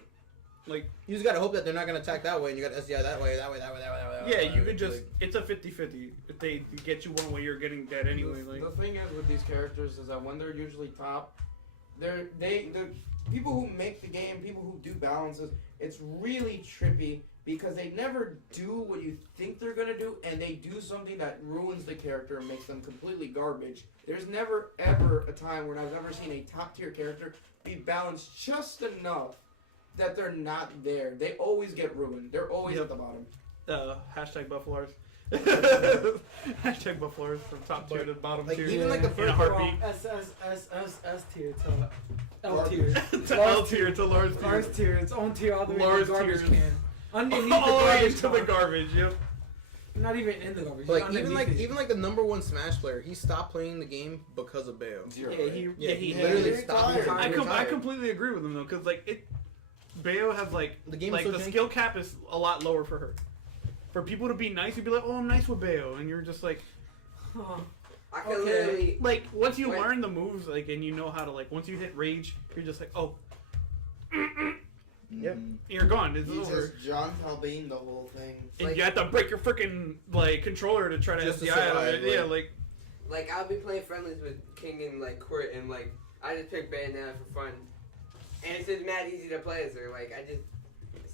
Like, You just gotta hope that they're not gonna attack that way, and you got SDI that way, that way, that way, that way, that way. yeah, you could just. It's a 50-50. If they get you one way, you're getting dead anyway. Like, The thing is with these characters is that when they're usually top, the people who make the game, people who do balances, it's really trippy because they never do what you think they're gonna do, and they do something that ruins the character and makes them completely garbage. There's never ever a time when I've ever seen a top tier character be balanced just enough that they're not there. They always get ruined. They're always Yep. at the bottom. hashtag Buffalars. hashtag Buffalars from top tier to bottom like, tier. even like the in a first heartbeat. S tier to L tier. to L tier to Lars tier. Lars tier, its own tier all the way to Lars the garbage tiers. can. Underneath All the way the into the garbage garbage. Yep. can. Not even in the garbage. Like just even like underneath it. even like the number one Smash player, he stopped playing the game because of Bayo. Zero. Yeah, right? he literally he stopped. retired. He I retired. completely agree with him though, because like Bayo has like The game like is so the janky. skill cap is a lot lower for her. For people to be nice, you'd be like, oh, I'm nice with Bayo, and you're just like, Huh. I can Okay. literally. like once you Wait. learn the moves, like, and you know how to like, once you hit rage, you're just like, oh, Yep. you're gone. It's He's over. just John Talbane the whole thing. And like- you have to break your freaking like controller to try to Just to SDI out of survive, it. Yeah, like- like I'll be playing friendlies with King and like Quirt, and like I just pick Bayonetta for fun, and it's just mad easy to play as her. Like I just.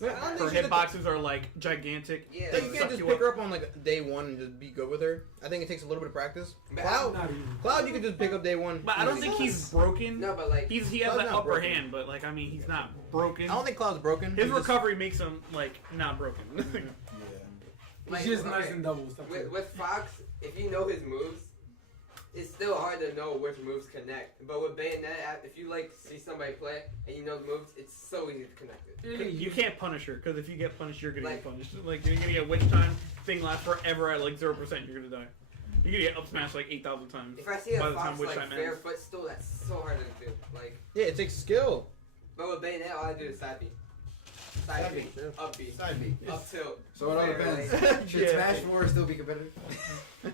Wait, I don't her think she did hitboxes are like gigantic. Yeah. Like, you Suck can't just you pick up. her up on like day one and just be good with her. I think it takes a little bit of practice. But Not even. Cloud, you can just pick up day one. But I don't easy. think he's broken. No, but like. He has Cloud's that not upper broken. hand, but like I mean, he's not broken. I don't think Cloud's broken. His He's just- recovery makes him like not broken. Like, It's just nice okay, and doubles. That's it. With Fox, if you know his moves, it's still hard to know which moves connect. But with Bayonetta, if you like see somebody play and you know the moves, it's so easy to connect it. You can't punish her because if you get punished, you're gonna Like- get punished. Like you're gonna get witch time thing lasts forever at like 0%. You're gonna die. You're gonna get up smashed like 8,000 times. If I see a By the time Fox witch like time ends. barefoot still, that's so hard to do. Like, Yeah, it takes skill. but with Bayonetta, all I do is side B. Side B, up B, Side B. up tilt. So it all Fair, depends. like- Should Yeah. Smash 4 still be competitive?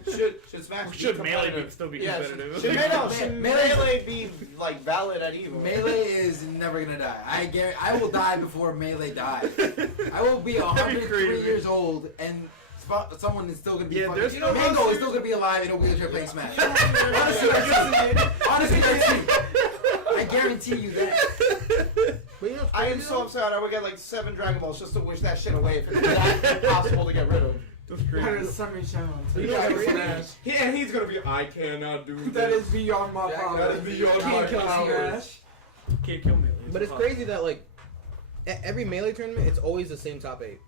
Should Smash Should be melee competitive? still be Yeah, competitive? Should Melee- melee be like valid at Evo? Melee is never gonna die. I will die before Melee dies. I will be That'd be 103 crazy. years old and someone is still gonna be Yeah, fucking. there's no Mango monster- is still gonna be alive in a wheelchair playing Smash. honestly, I guarantee you that. But you know, what's I am crazy, so though? upset. I would get like 7 Dragon Balls just to wish that shit away if it was that impossible to get rid of. That's That crazy. is something challenge. You know what's crazy? Smash. And he's gonna be. I cannot do That is beyond my Jack, power. that is beyond Can't my kill powers. Smash. Can't kill melee. But it's crazy that like at every melee tournament, it's always the same top 8.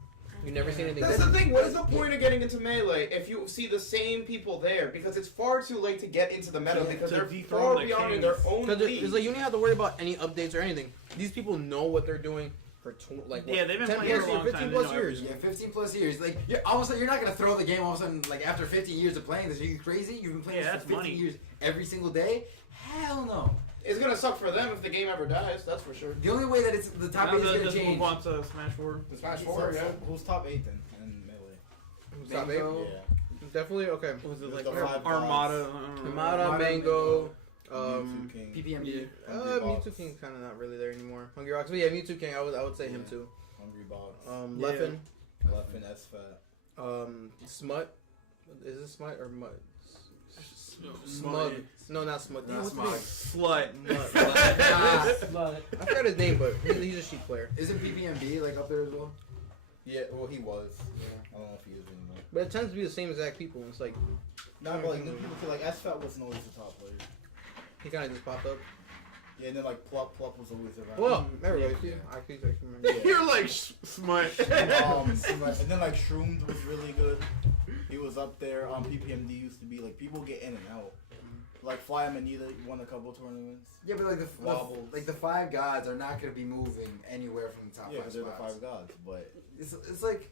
You never seen anything. That's different. the thing. What is the point of getting into melee if you see the same people there? Because it's far too late to get into the meta because to they're dethrone far the beyond in kings. their own Because league. it's like you don't have to worry about any updates or anything. These people know what they're doing for like what, Yeah, they've been 10 playing plus for a long years, time. 15 They plus know years. everything. Yeah, 15 plus years. Like, you're almost like you're not gonna throw the game all of a sudden. Like after 15 years of playing this, are you crazy? You've been playing Yeah, this that's for 15 money. years every single day. Hell no. It's gonna suck for them if the game ever dies. That's for sure. The only way that it's the top Now 8 is gonna just change. move on to Smash 4. The Smash 4, yeah. Who's top 8 then in melee? Top 8? Mango. Yeah. Definitely okay. Was it There's like the 5 Armada? Armada, Mango, Mewtwo King. PPMG. Hungry Box. Mewtwo King's kind of not really there anymore. Hungry Rocks, but yeah, Mewtwo King. I would say him Yeah. too. Hungry Box. Yeah. Leffen, Leffen SFAT. Smut. Is it Smut or Mud? Smug. Smug. No, not Smut. Not What's Smug. his Slut. name? Mud. But I forgot his name, but he's a sheep player. Isn't PPMB like up there as well? Yeah, well he was. I don't know if he is anymore. But it tends to be the same exact people. And it's like Nah, but like new people feel like SFAT wasn't always the top player. he kind of just popped up. Yeah, and then like Plup was always around. Well, everybody. I can remember. Yeah. You're like smut. And then like Shrooms was really good. He was up there. PPMD used to be like people get in and out. Like Fly Manita won a couple tournaments. Yeah, but like Wobbles. the five gods are not going to be moving anywhere from the top Yeah, five because they're the spots. five gods. But It's like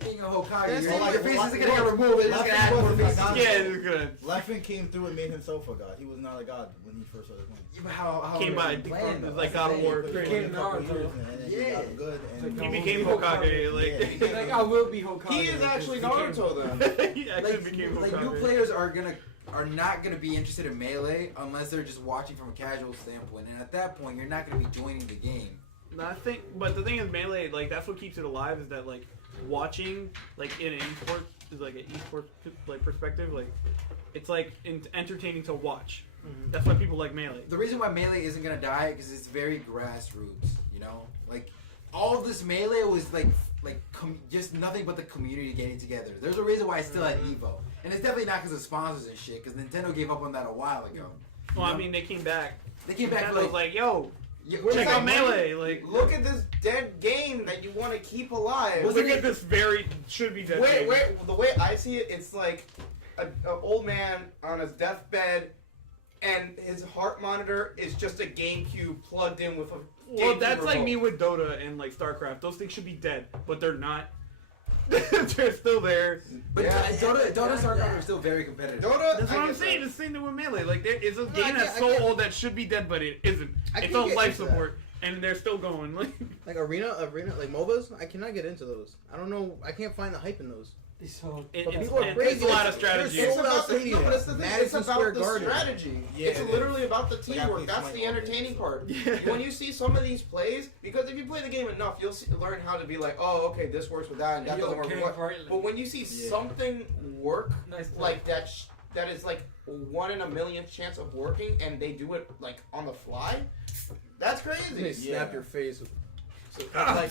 being a Hokage. That's Your, like- your face like- isn't gonna get removed. It's just gonna add more faces. Yeah, it's good. Leffen came through and made himself a god. He was not a god when he first started playing. Yeah, but how Came by playing, from though? like That's God the of thing. War. He Became played a couple Naruto. years and then he Yeah. got good. And He became Hokage. Like Like, I will be Hokage. He is actually Naruto then. he actually became like new Hokage. players are not gonna be interested in Melee unless they're just watching from a casual standpoint, and at that point, you're not gonna be joining the game. No, I think, but the thing is, Melee, like that's what keeps it alive. Is that like watching, like in an esports, is like an esports like perspective, like it's like entertaining to watch. That's why people like Melee. The reason why Melee isn't gonna die because it's very grassroots. You know, like all of this Melee was just nothing but the community getting together. There's a reason why it's still at Evo, and it's definitely not because of sponsors and shit. Because Nintendo gave up on that a while ago. Well, I mean, they came back. They came back Nintendo for was like, yo, yeah, check out like, Melee. Like, Look at this dead game that you want to keep alive. look at this very should be dead. game. Wait, the way I see it, it's like an old man on his deathbed, and his heart monitor is just a GameCube plugged in with a. Well, GameCube that's like remote. me with Dota and like StarCraft. Those things should be dead, but they're not. They're still there. But Yeah. Dota and StarCraft are still very competitive. Dota. That's what I I'm guess saying. so. The same thing with Melee. Like there is a I game get- that's I so get- old that should be dead, but it isn't. I It's can on get life into that. support, and they're still going. Like Like arena, like MOBAs. I cannot get into those. I don't know. I can't find the hype in those. So, it, But it's, people are it's crazy. a lot of They're strategy. so- It's about the, Stadium. no, but that's the thing. Madison It's about Square the Garden. strategy. Yeah, it's it literally is. about the Like, I teamwork. play That's Smite the all day, entertaining so- part. Yeah. When you see some of these plays, because if you play the game enough, you'll learn how to be like, oh, okay, this works with that, and that doesn't work with what. But when you see something work Nice play. like that, that is like 1 in a million chance of working, and they do it like on the fly, that's They crazy. snap your face. Like,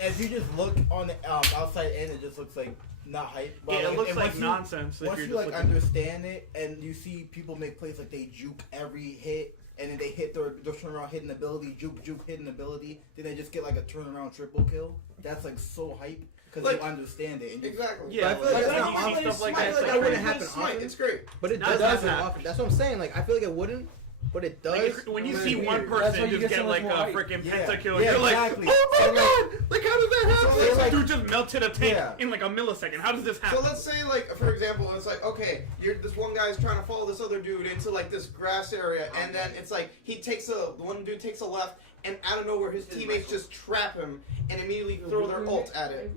as you just look on the outside end, it just looks like not hype. But Yeah, it like, looks and like once you- nonsense. if Once you're you just like looking- understand it, and you see people make plays like they juke every hit, and then they hit their turnaround hidden ability, juke hidden ability, then they just get like a turnaround triple kill. That's like so hype because Like- you understand it. And you, Exactly. Yeah, But I feel like like, that's when not you see stuff like that, it's that like wouldn't crazy. happen Smite, often. it's great. But it Not does that happen happen. often. That's what I'm saying. Like I feel like it wouldn't, but it does. When you It's see weird. one That's why person you just get get so much like more a hype. freaking Yeah. pentakill, Yeah, you're like, exactly. oh my So, like- god! Like how does that happen? So, This like- dude just melted a tank Yeah. in like a millisecond. How does this happen? So let's say, like, for example, it's like, okay, this one guy's trying to follow this other dude into like this grass area, and then it's like the one dude takes a left, and out of nowhere his teammates just trap him and immediately throw their ult at it.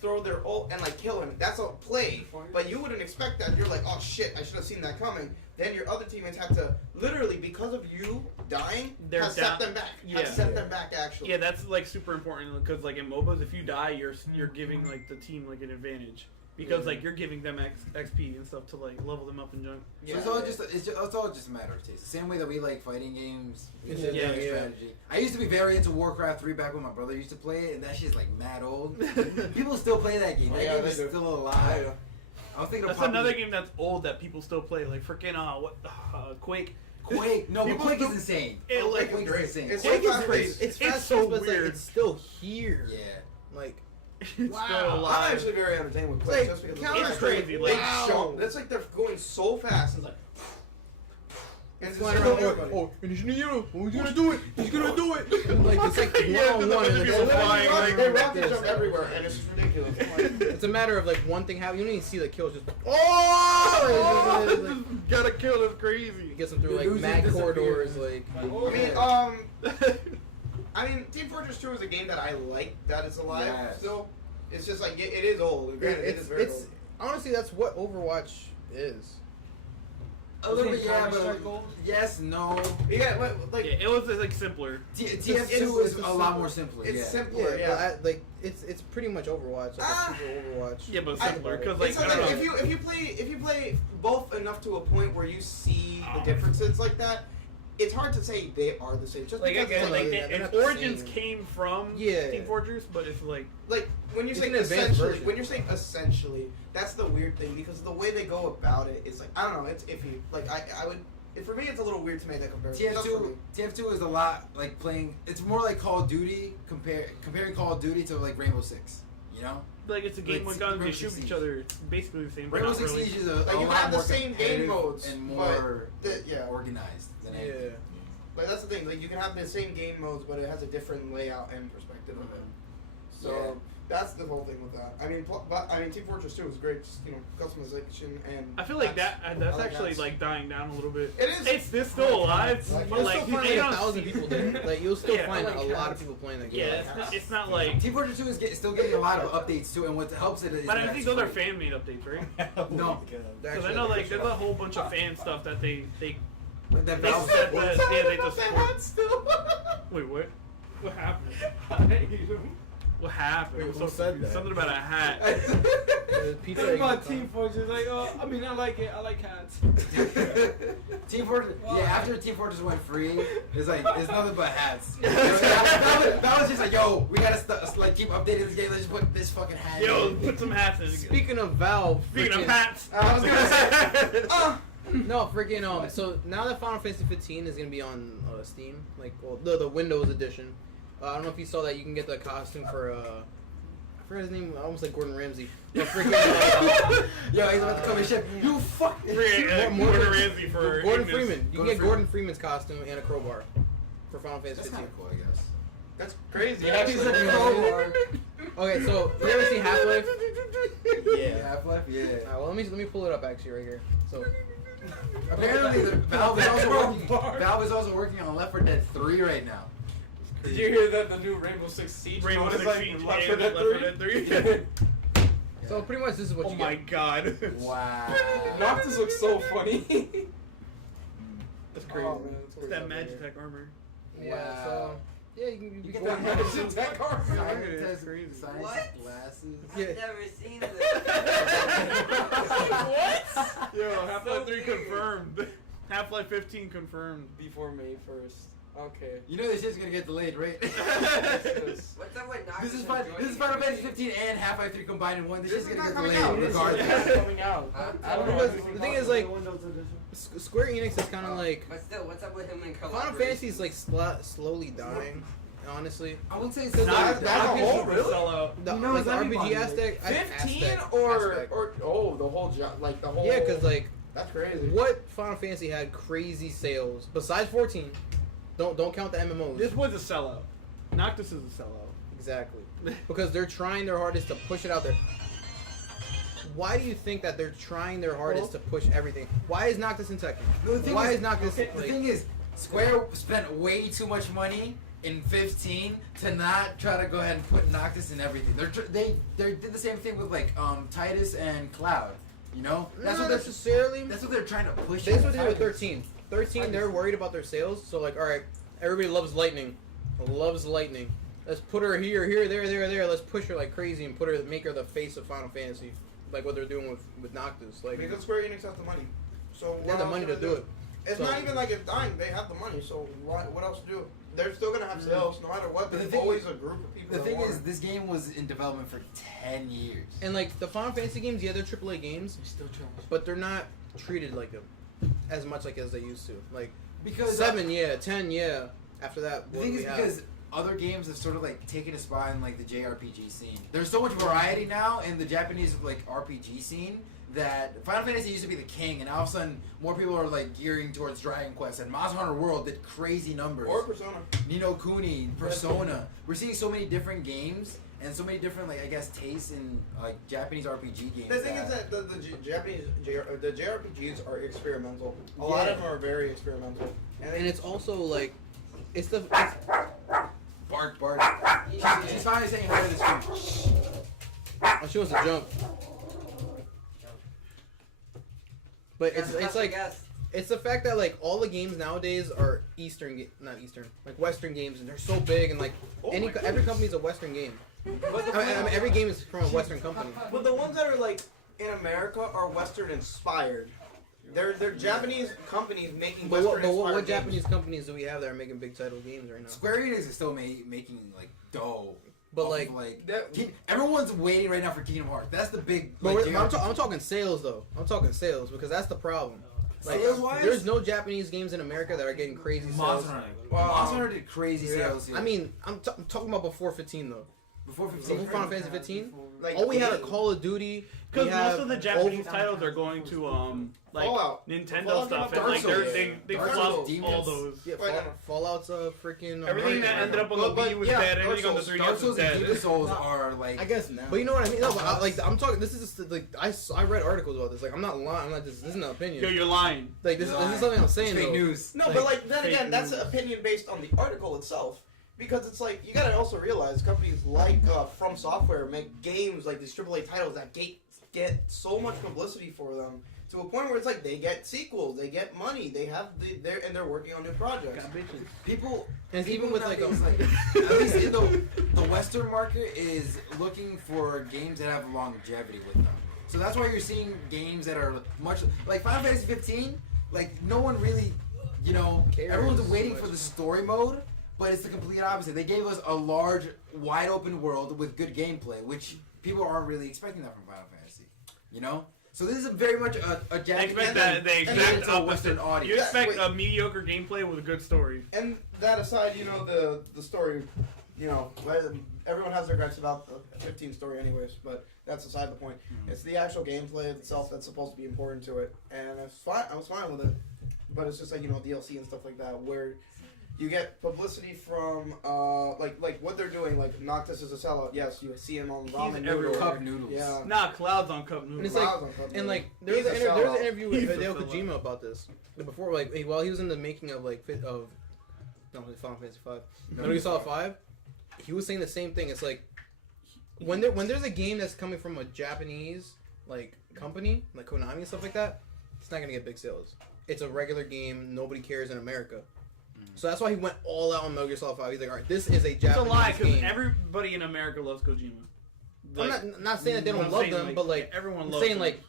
Throw their ult and like kill him. That's a play, but you wouldn't expect that. You're like, oh shit, I should have seen that coming. Then your other teammates have to literally, because of you dying, They're have down- set them back. Yeah. Have set them back actually. Yeah, that's like super important because like in MOBAs, if you die, you're giving like the team like an advantage because like you're giving them XP and stuff to like level them up and junk. So it's all just a matter of taste. The same way that we like fighting games, we Yeah, should yeah, like yeah. strategy. I used to be very into Warcraft 3 back when my brother used to play it, and that shit's like mad old. People still play that game. That Yeah, game they is do. still alive. I was thinking That's of another game that's old that people still play, like freaking Quake. Quake. No, but People Quake is still- insane. It, like, Quake is insane. It's Quake so is fast crazy. paced. It's It's fast so paced, but it's like weird. it's still here. Yeah. Like It's Wow. still I'm alive. actually very entertained with It's Quake like just because Counter- It's crazy. Like, Wow. That's like they're going so fast. It's like. And it's it's flying just around. everybody. Oh, engineer, he's gonna do it. He's gonna do it. And, like it's like Yeah, one on the one. other and people it's flying, like, They like rocket this. jump everywhere, and it's just ridiculous. Like, It's a matter of like one thing happening. You don't even see the kills. Just oh, it's just, like, gotta kill this you crazy. get them through The like losers mad disappear. corridors. Like I mean, Team Fortress 2 is a game that I like that it's alive Yes. still. It's just like it is old. Granted, it is very it's old. honestly that's what Overwatch is. A little bit, Is it yeah, Counter-Strike but Gold? yes, no. Yeah, like Yeah, it was like simpler. TF2 is a lot more simpler. it's yeah. simpler. Yeah, Yeah. but like it's pretty much Overwatch. Like Ah. a super Overwatch. Yeah, but I- simpler because like It's I like don't know. if you play both enough to a point where you see the differences like that, it's hard to say they are the same. Just Like because again, it's like yeah, they're and not the Origins same. came from Yeah. Team Fortress, but it's like like when you It's say an advanced essentially, version. when you're saying essentially, that's the weird thing because the way they go about it is like I don't know, it's iffy. Like I would For me, it's a little weird to make that comparison. Just for me. TF2 is a lot like playing. It's more like Call of Duty comparing Call of Duty to like Rainbow Six. You know. Like it's a game with guns, they shoot each other. It's basically the same. Rainbow Six Siege is a you lot have the more same game modes and more yeah. organized than anything. Yeah. Like that's the thing. Like you can have the same game modes, but it has a different layout and perspective of it. So that's the whole thing with that. I mean, Team Fortress 2 is great. Just, customization and. I feel like that's actually like dying down a little bit. It is. It's still alive, but like you'll still find 1,000 people there. Like you'll still find like, a lot of people playing that game. Yeah, it's not like Team Fortress 2 is still getting a lot of updates too, and what helps it is. But I think those are fan made updates, right? No, because I know like there's a whole bunch of fan stuff that they that said that they just still. Wait, what? What happened? What happened? Wait, who said that? Something about a hat. Pizza. My Team Fortress like, I mean, I like it. I like hats. Team Fortress. Yeah, after Team Fortress went free, it's nothing but hats. That was just like, yo, we gotta keep updating this game. Let's just put this fucking hat. Yo, put some hats in. Speaking of Valve. Speaking of hats. I was gonna say. No, freaking so now that Final Fantasy 15 is gonna be on Steam, like the Windows edition. I don't know if you saw that. You can get the costume for I forgot his name. Almost like Gordon Ramsay. But freaking yo, he's about to come and shit. You fuck. Gordon Ramsay for Gordon Freeman. You can get Gordon Freeman's costume and a crowbar for Final Fantasy 15. That's cool, I guess. That's crazy. Yeah, he's a crowbar. Okay, so you ever seen Half-Life? Yeah, Half-Life. Yeah. Alright, well let me pull it up actually right here. So. Apparently, Valve is also working on Left 4 Dead 3 right now. Did you hear that the new Rainbow Six Siege mode is like Left 4 Dead 3? So pretty much this is what you get. Oh my god. Wow. Noctis looks so funny. That's crazy. Oh, man, It's that Magitech armor. Yeah, so yeah, you get that Magitech armor. Science crazy. What? Glasses. Yeah. I've never seen this. What? Yo, Half-Life 3 confirmed. Half-Life 15 confirmed. Before May 1st. Okay. You know this shit's gonna get delayed, right? What's up with Noctis? This is Final Fantasy 15 and Half-Life 3 combined in one. This shit's gonna get coming delayed out. regardless. It's coming out. I don't know. Because the thing is like Square Enix is kind of like But still, what's up with him in Final collaboration? Fantasy is like slowly dying. Honestly, I would say Because it's that's a whole, Really? really? Sellout. the, He knows like the everybody. RPG aspect, 15 aspect. or the whole like the whole. Yeah, because like that's crazy. what Final Fantasy had crazy sales besides 14. Don't count the MMOs. This was a sellout. Noctis is a sellout. Exactly. Because they're trying their hardest to push it out there. Why do you think that they're trying their hardest to push everything? Why is Noctis in Tekken? Why is Noctis? The thing is, Square spent way too much money in 15 to not try to go ahead and put Noctis in everything. They did the same thing with like Titus and Cloud. You know, Not necessarily. That's what they're trying to push. That's what they did with 13. 13, they're worried about their sales. So like, all right, everybody loves Lightning. Loves Lightning. Let's put her here, there. Let's push her like crazy and make her the face of Final Fantasy, like what they're doing with Noctis. Like, Because Square Enix has the money. So they have the money to do it. It's So- not even like it's dying. They have the money. So what else to do? They're still gonna have sales no matter what. But the There's thing always is- a group of people. The that thing want is, it. this game was in development for 10 years. And like the Final Fantasy games, yeah, they're AAA games, but they're not treated like them as much like as they used to. Like Because 7, yeah, 10, yeah. After that, the what thing we is have? because other games have sort of like taken a spot in like the JRPG scene. There's so much variety now in the Japanese like RPG scene that Final Fantasy used to be the king, and all of a sudden more people are like gearing towards Dragon Quest, and Monster Hunter World did crazy numbers. Or Persona. Ni no Kuni, Persona. We're seeing so many different games and so many different like I guess tastes in like Japanese RPG games. The thing is that the Japanese the JRPGs are experimental. A lot of them are very experimental. And it's also like, it's the Bark. She's finally saying hi to the stream. oh, she wants to jump. But it's like it's the fact that like all the games nowadays are not Eastern, like Western games, and they're so big and like every company's a Western game. I mean, every game is from a Western company. But the ones that are like in America are Western inspired. They're Japanese companies making But Western inspired what games. Japanese companies do we have that are making big title games right now? Square Enix is still making like dough. But off like, of, everyone's waiting right now for Kingdom Hearts. That's the big. but Like, I'm talking sales though. I'm talking sales because that's the problem. Like, Sales-wise? there's no Japanese games in America that are getting crazy sales. Monster Hunter. Monster Hunter did crazy sales. I mean, I'm talking about before 15 though. Before 15. Before Final Fantasy 15. Like, All we had are Call of Duty. Because we most have of the Japanese titles are going to like Fallout. Nintendo Fallout stuff, came and out like Dark they Dark flopped Souls, all Demons. those. Yeah, Fallout's a freaking Everything that ended up on the Wii was dead. Everything on the 3DS Dark was Souls and dead. Demon Souls are like. I guess now. But you know what I mean? No, but I'm talking. This is just like I read articles about this. Like I'm not lying. I'm not just. This is an opinion. Yo, you're lying. Like this is something I'm saying. Fake though. news. No, but like then fake again, that's news. an opinion based on the article itself. Because it's like you gotta also realize companies like From Software make games like these AAA titles that get so much publicity for them to a point where it's like they get sequels, they get money, they have they're working on new projects. Got bitches. People, And even with like, at least in the Western market is looking for games that have longevity with them. So that's why you're seeing games that are much like Final Fantasy 15. Like no one really, everyone's waiting for the story mode, but it's the complete opposite. They gave us a large, wide open world with good gameplay, which people aren't really expecting that from Final Fantasy. So this is very much a They Japanese expect that the exact to a Western opposite. audience. You expect Wait. a mediocre gameplay with a good story. And that aside, the story, everyone has their gripes about the 15 story anyways, but that's aside the point. It's the actual gameplay itself that's supposed to be important to it, and I was fine with it. But it's just like, DLC and stuff like that, where you get publicity from, like what they're doing, like Noctis is a sellout. Yes, you see him on ramen everywhere. noodles. Cup noodles. Yeah. Nah, Cloud's on Cup And Noodles. it's like, Clouds on Cup and Noodles. like there's He's a an sellout. interview with He's a Hideo sellout. Kojima about this. Before, like, while he was in the making of Final Fantasy 5, Metal Gear Solid 5, he was saying the same thing. It's like when there's a game that's coming from a Japanese like company, like Konami and stuff like that, it's not gonna get big sales. It's a regular game. Nobody cares in America. So that's why he went all out on Metal Gear Solid 5. He's like, all right, this is a It's a Japanese lie because game. everybody in America loves Kojima. I'm not saying that they don't I'm love saying, them, but like everyone I'm loves saying them. like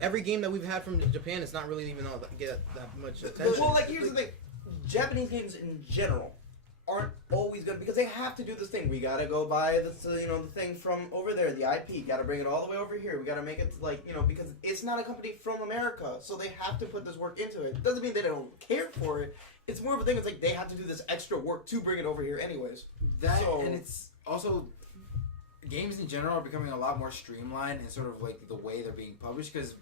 every game that we've had from Japan, it's not really even all that get that much attention. Well, like here's the thing: Japanese games in general aren't always good because they have to do this thing. We gotta go buy the thing from over there, the IP. Gotta bring it all the way over here. We gotta make it because it's not a company from America, so they have to put this work into it. Doesn't mean they don't care for it. It's more of a thing. It's like they have to do this extra work to bring it over here, anyways. And it's also games in general are becoming a lot more streamlined in sort of like the way they're being published because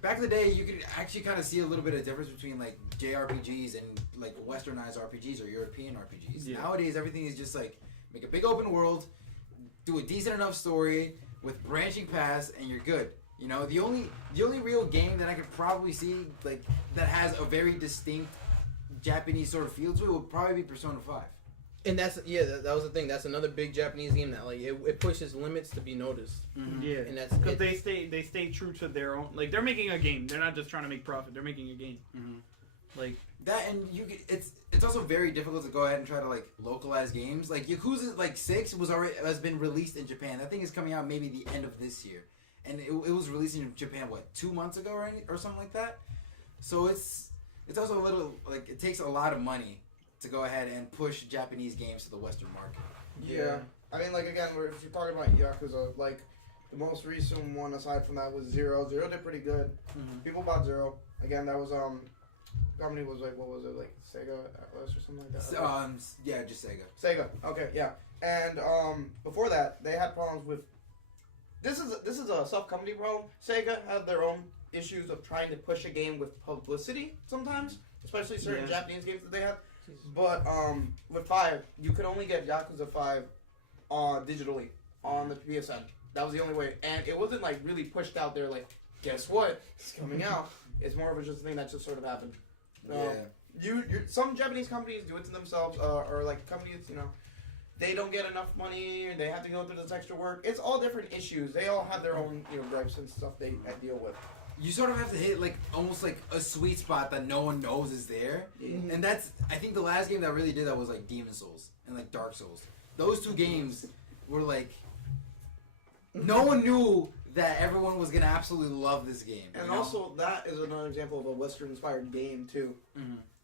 back in the day you could actually kind of see a little bit of difference between like JRPGs and like westernized RPGs or European RPGs. Yeah. Nowadays everything is just like make a big open world, do a decent enough story with branching paths, and you're good. The only real game that I could probably see like that has a very distinct Japanese sort of feel to it would probably be Persona 5. And that's that was the thing. That's another big Japanese game that like it pushes limits to be noticed. Yeah, And that's because they stay true to their own. Like they're making a game. They're not just trying to make profit. They're making a game. Like that, and it's also very difficult to go ahead and try to like localize games. Like Yakuza 6 has been released in Japan. That thing is coming out maybe the end of this year, and it was released in Japan 2 months ago or something like that. So it's also a little like it takes a lot of money to go ahead and push Japanese games to the Western market. Yeah. I mean, like, again, if you're talking about Yakuza, like, the most recent one aside from that was Zero. Zero did pretty good. People bought Zero. Again, that was, company was, like, what was it, like, Sega Atlas or something like that? Yeah, just Sega. Sega, okay, yeah. And, before that, they had problems with, this is a self-company problem. Sega had their own issues of trying to push a game with publicity sometimes, especially certain Japanese games that they have. But with 5, you could only get Yakuza 5 digitally on the PSN. That was the only way, and it wasn't like really pushed out there. Like, guess what? It's coming out. It's more of just a thing that just sort of happened. Some Japanese companies do it to themselves, or like companies, they don't get enough money. They have to go through this extra work. It's all different issues. They all have their own gripes and stuff they deal with. You sort of have to hit like almost like a sweet spot that no one knows is there, and I think the last game that really did that was like Demon Souls and like Dark Souls. Those two games were like no one knew that everyone was gonna absolutely love this game. And also, that is another example of a Western-inspired game too.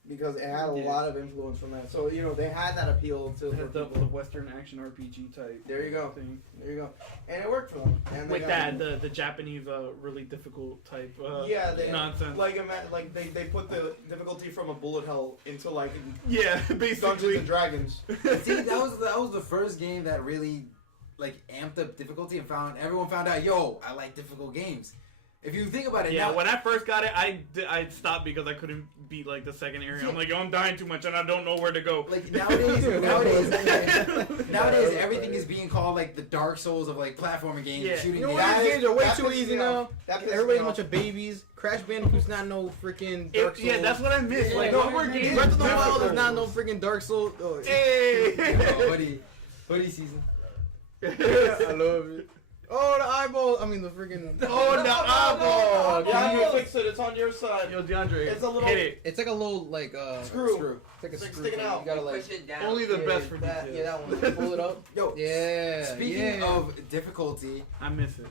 because it had a lot of influence from that. So they had that appeal to The Western action RPG type. There you go. Thing. There you go. And it worked for them. And they With got- that, the Japanese really difficult type they, nonsense. Like they put the difficulty from a bullet hell into like yeah, Dungeons basically. and Dragons. See, that was the first game that really like amped up difficulty and everyone found out, yo, I like difficult games. If you think about it, Yeah, now, when I first got it, I stopped because I couldn't beat like the second area. I'm like, yo, I'm dying too much and I don't know where to go. like nowadays, everything is being called like the Dark Souls of like platforming games, Yeah. shooting You know games. what? These games are way that too pisses easy me now. off. That pisses Everybody's me a bunch off. of babies. Crash Bandicoot's not no freaking Dark Souls. Yeah, that's what I missed. Like, no, what were games? Breath of the Wild is difficult? not no freaking Dark Souls. Oh, Hey! Hoodie season. I love it. Oh, the eyeball. I mean, the freaking. Oh, the eyeball! Yeah, you fix it. It's on your side. Yo, DeAndre, It's a little- hit it. It's like a little like Screw. It's like a It's like screw sticking thing. out. You gotta like. Push it down. Only the Yeah, best for that. details. Yeah, that one. Pull it up. Yo, Yeah. speaking yeah. of difficulty, I miss it.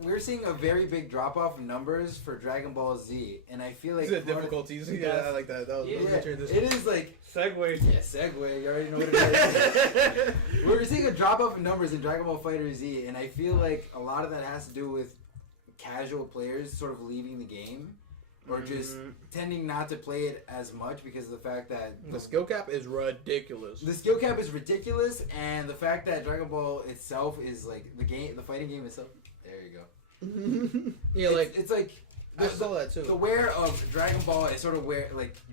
we're seeing a very big drop off in numbers for Dragon Ball Z, and I feel like These are difficulties. Yeah, I like that. That was Yeah, a good transition. it is like Segway. yeah, segue. You already know what it is. We're seeing a drop off in numbers in Dragon Ball Fighter Z, and I feel like a lot of that has to do with casual players sort of leaving the game, or just tending not to play it as much because of the fact that The skill cap is ridiculous. the skill cap is ridiculous, and the fact that Dragon Ball itself is like the fighting game itself. There you go. Yeah, like it's like I saw that too. the wear of Dragon Ball is sort of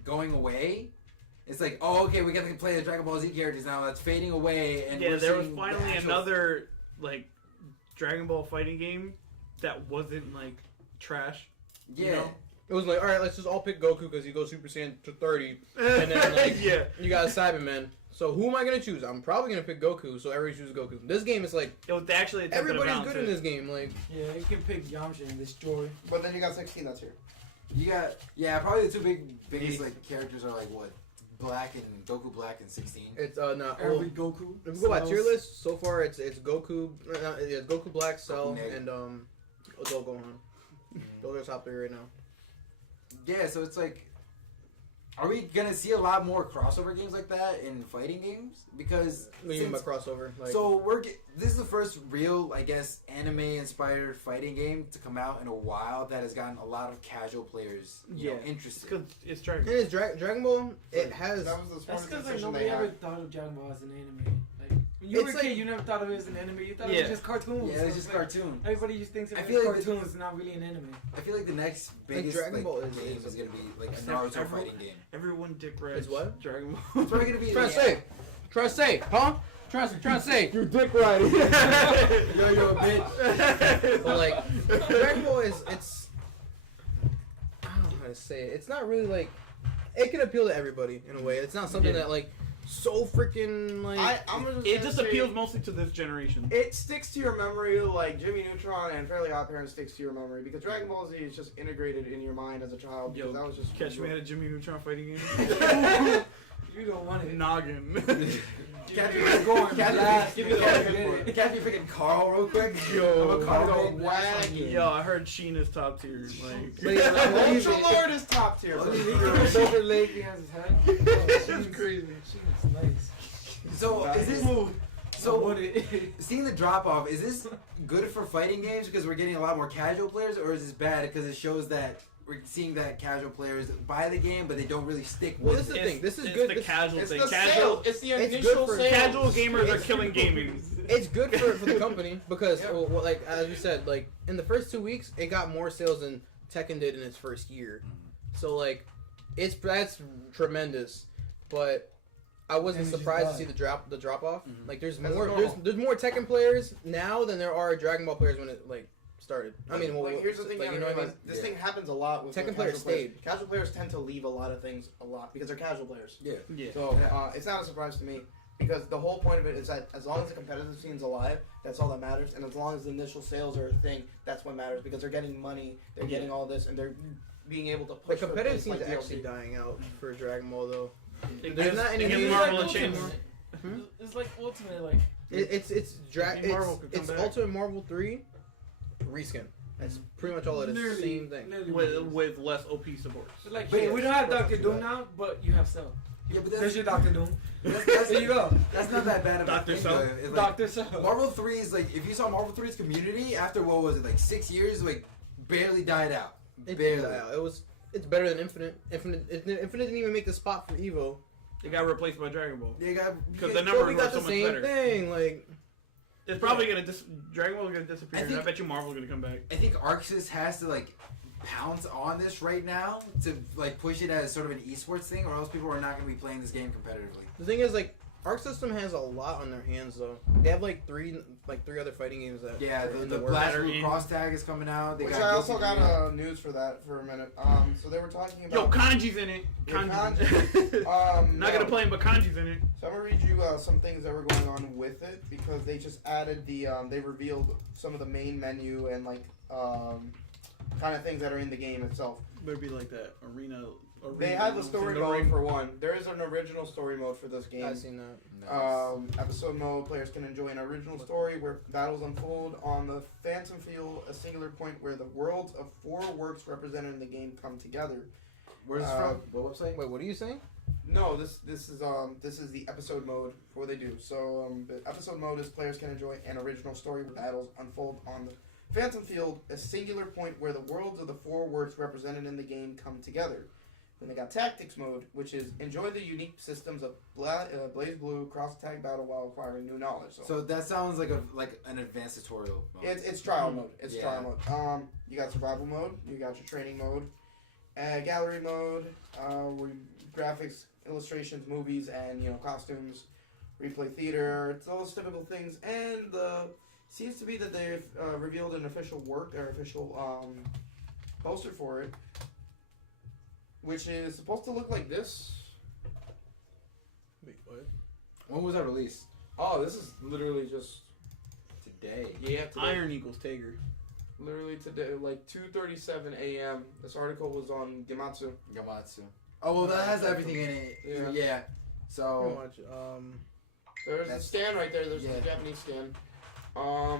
going away. It's like, oh, okay, we got to play the Dragon Ball Z characters now. That's fading away, and Yeah, we're there was seeing finally the actual- another like Dragon Ball fighting game that wasn't like trash. Yeah, You know? It was like, all right, let's just all pick Goku because he goes Super Saiyan to 30, and then like, yeah, you got a Cyberman. So who am I gonna choose? I'm probably gonna pick Goku. So everybody chooses Goku. This game is like it was actually attempted to everybody's balance good in it. this game. Like Yeah, you can pick Yamcha and destroy. But then you got 16 that's here. you got probably the two biggest like characters are like what, Black and Goku Black and 16. it's not. Every Well, Goku. if we go by Cells. tier list, so far it's Goku, it's Goku Black, Cell, Neg. and Adult Gohan. Those are top 3 right now. Yeah, so it's like, are we gonna see a lot more crossover games like that in fighting games? Because What do you mean by since- crossover? Like, so this is the first real, I guess, anime-inspired fighting game to come out in a while that has gotten a lot of casual players, you know, interested. because it's Dragon. and it's Dragon Ball. It has. That was the That's smartest because like decision nobody they ever had. thought of Dragon Ball as an anime. Like when you were It's a kid, like- you never thought of it as an anime. You thought it Yeah. was just cartoons. Yeah, So it's just like, cartoon. Everybody just thinks I it's feel like the- cartoons, not really an anime. I feel like the next biggest Dragon Ball is- game is gonna be like a Except Naruto everyone- fighting game. Everyone dick rides. It's what? Dragon Ball. It's probably gonna be. Trying to say, huh? Trying to say. You dick riding. Yo, bitch. But like, Dragon Ball it's. I don't know how to say it. It's not really like. It can appeal to everybody in a way. It's not something Yeah. that like so freaking like. I'm just It gonna just say appeals mostly to this generation. It sticks to your memory like Jimmy Neutron and Fairly Odd Parents sticks to your memory because Dragon Ball Z is just integrated in your mind as a child. Yo, Because that was just Catch me at a Jimmy Neutron fighting game. You don't want it. Noggin. Catch me You're going blast. Give me the Catch me freaking Carl real quick. Yo, I'm a Carl go fan. wagon. Yo, I heard Sheen is top tier. Like, But yeah, like, what do you Ultra think? Lord is top tier. Oh, He yeah. can have shoulder leg behind his head. That's crazy. She is nice. So is this? So So what it seeing the drop off, is this good for fighting games because we're getting a lot more casual players, or is this bad because it shows that we're seeing that casual players buy the game but they don't really stick Well, with this is it? the thing. This is it's good. the This- casual It's thing. the Casual. sale. It's the It's initial good for- sale. Casual gamers are It's- killing gaming. It's good for the company because, Yeah. well, like as we said, like in the first 2 weeks, it got more sales than Tekken did in its first year. So like, that's tremendous. But I wasn't And you surprised to just see the drop off. Mhm. Like there's That's more normal. there's more Tekken players now than there are Dragon Ball players when it like started. I mean, well, like, here's the thing. like, you you know what I mean? This Yeah. thing happens a lot with Tekken casual players stayed. Casual players tend to leave a lot of things a lot because they're casual players. Yeah. Yeah. So it's not a surprise to me because the whole point of it is that as long as the competitive scene's alive, that's all that matters. And as long as the initial sales are a thing, that's what matters because they're getting money, they're getting all this, and they're being able to The push. competitive for things scene's like actually DLC. dying out for Dragon Ball though. It There's gives- not any it gives new- Marvel a It's chance. Ultimate. Hmm? It's like Ultimate, like It's Maybe Marvel could come it's back. Ultimate Marvel 3 reskin. That's pretty much all it is. Same thing. With less OP supports. Like, But hey, yeah, we don't have that's Doctor not Doom too now, but you have Cell. Yeah, but There's that's, your Doctor Doom. there you go. That's not that bad of a Dr. thing. Cell. though. It's like, Doctor Cell. Marvel 3 is like, if you saw Marvel 3's community after what was it, like 6 years, like barely died out. Barely. It's better than Infinite. Infinite didn't even make the spot for Evo. They got replaced by Dragon Ball. They got Because the So numbers we were got so the much same better. thing. Like, It's probably gonna Dragon Ball is gonna disappear, I and I think- bet you Marvel's gonna come back. I think Arxis has to like pounce on this right now to like push it as sort of an esports thing, or else people are not going to be playing this game competitively. the thing is, like, Arc System has a lot on their hands, though. They have like three other fighting games that. Yeah, are in the works. Blast Blue Cross Tag is coming out. They Which got I also Guilty Gear. got news for that for a minute. So they were talking about. Yo, Kanji's in it. Yeah, Kanji. Not gonna no. play him, but Kanji's in it. So I'm gonna read you some things that were going on with it because they just added the they revealed some of the main menu and like kind of things that are in the game itself. Better be like that arena. They have a story mode for one. There is an original story mode for this game. I've seen that. Episode mode, players can enjoy an original story where battles unfold on the Phantom Field, a singular point where the worlds of 4 works represented in the game come together. Where's this from? What website? Wait, what are you saying? No, this is the episode mode for what they do. So the episode mode is players can enjoy an original story where battles unfold on the Phantom Field, a singular point where the worlds of the 4 works represented in the game come together. Then they got Tactics mode, which is enjoy the unique systems of Blaze Blue cross tag battle while acquiring new knowledge. So that sounds like an advanced tutorial mode. It's trial mode. It's Yeah. trial mode. You got survival mode. You got your training mode, gallery mode, where graphics, illustrations, movies, and costumes, replay theater. It's all those typical things, and seems to be that they've revealed an official work or official poster for it, which is supposed to look like this. Wait, what? When was that released? Oh, this is literally just Today. yeah, today. Iron equals Tager. Literally today, like 2:37 a.m. This article was on Gematsu. Gamatsu. Oh well, that has everything in it. Yeah. Yeah. Pretty So much. There's That's- a stand right there. There's yeah. the Japanese stand. Wow.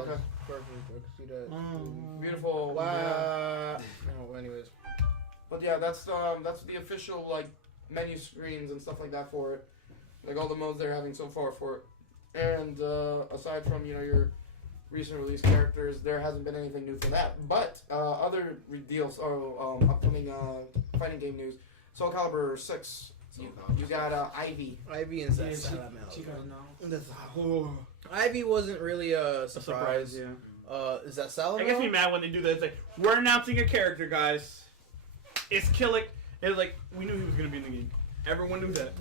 Okay. That's perfect. I can see that. Beautiful. Wow. Yeah. Oh, anyways. But yeah, that's the official like menu screens and stuff like that for it. Like all the modes they're having so far for it. And aside from your recent release characters, there hasn't been anything new for that. But other deals or upcoming fighting game news. Soul Calibur 6. You got Ivy. Ivy and Yeah, Salamel. she got it now. Ivy wasn't really a surprise. Yeah. Is that I Salamel? guess me mad when they do that. It's like we're announcing a character, guys. It's Killick. It's like we knew he was gonna be in the game. Everyone knew that.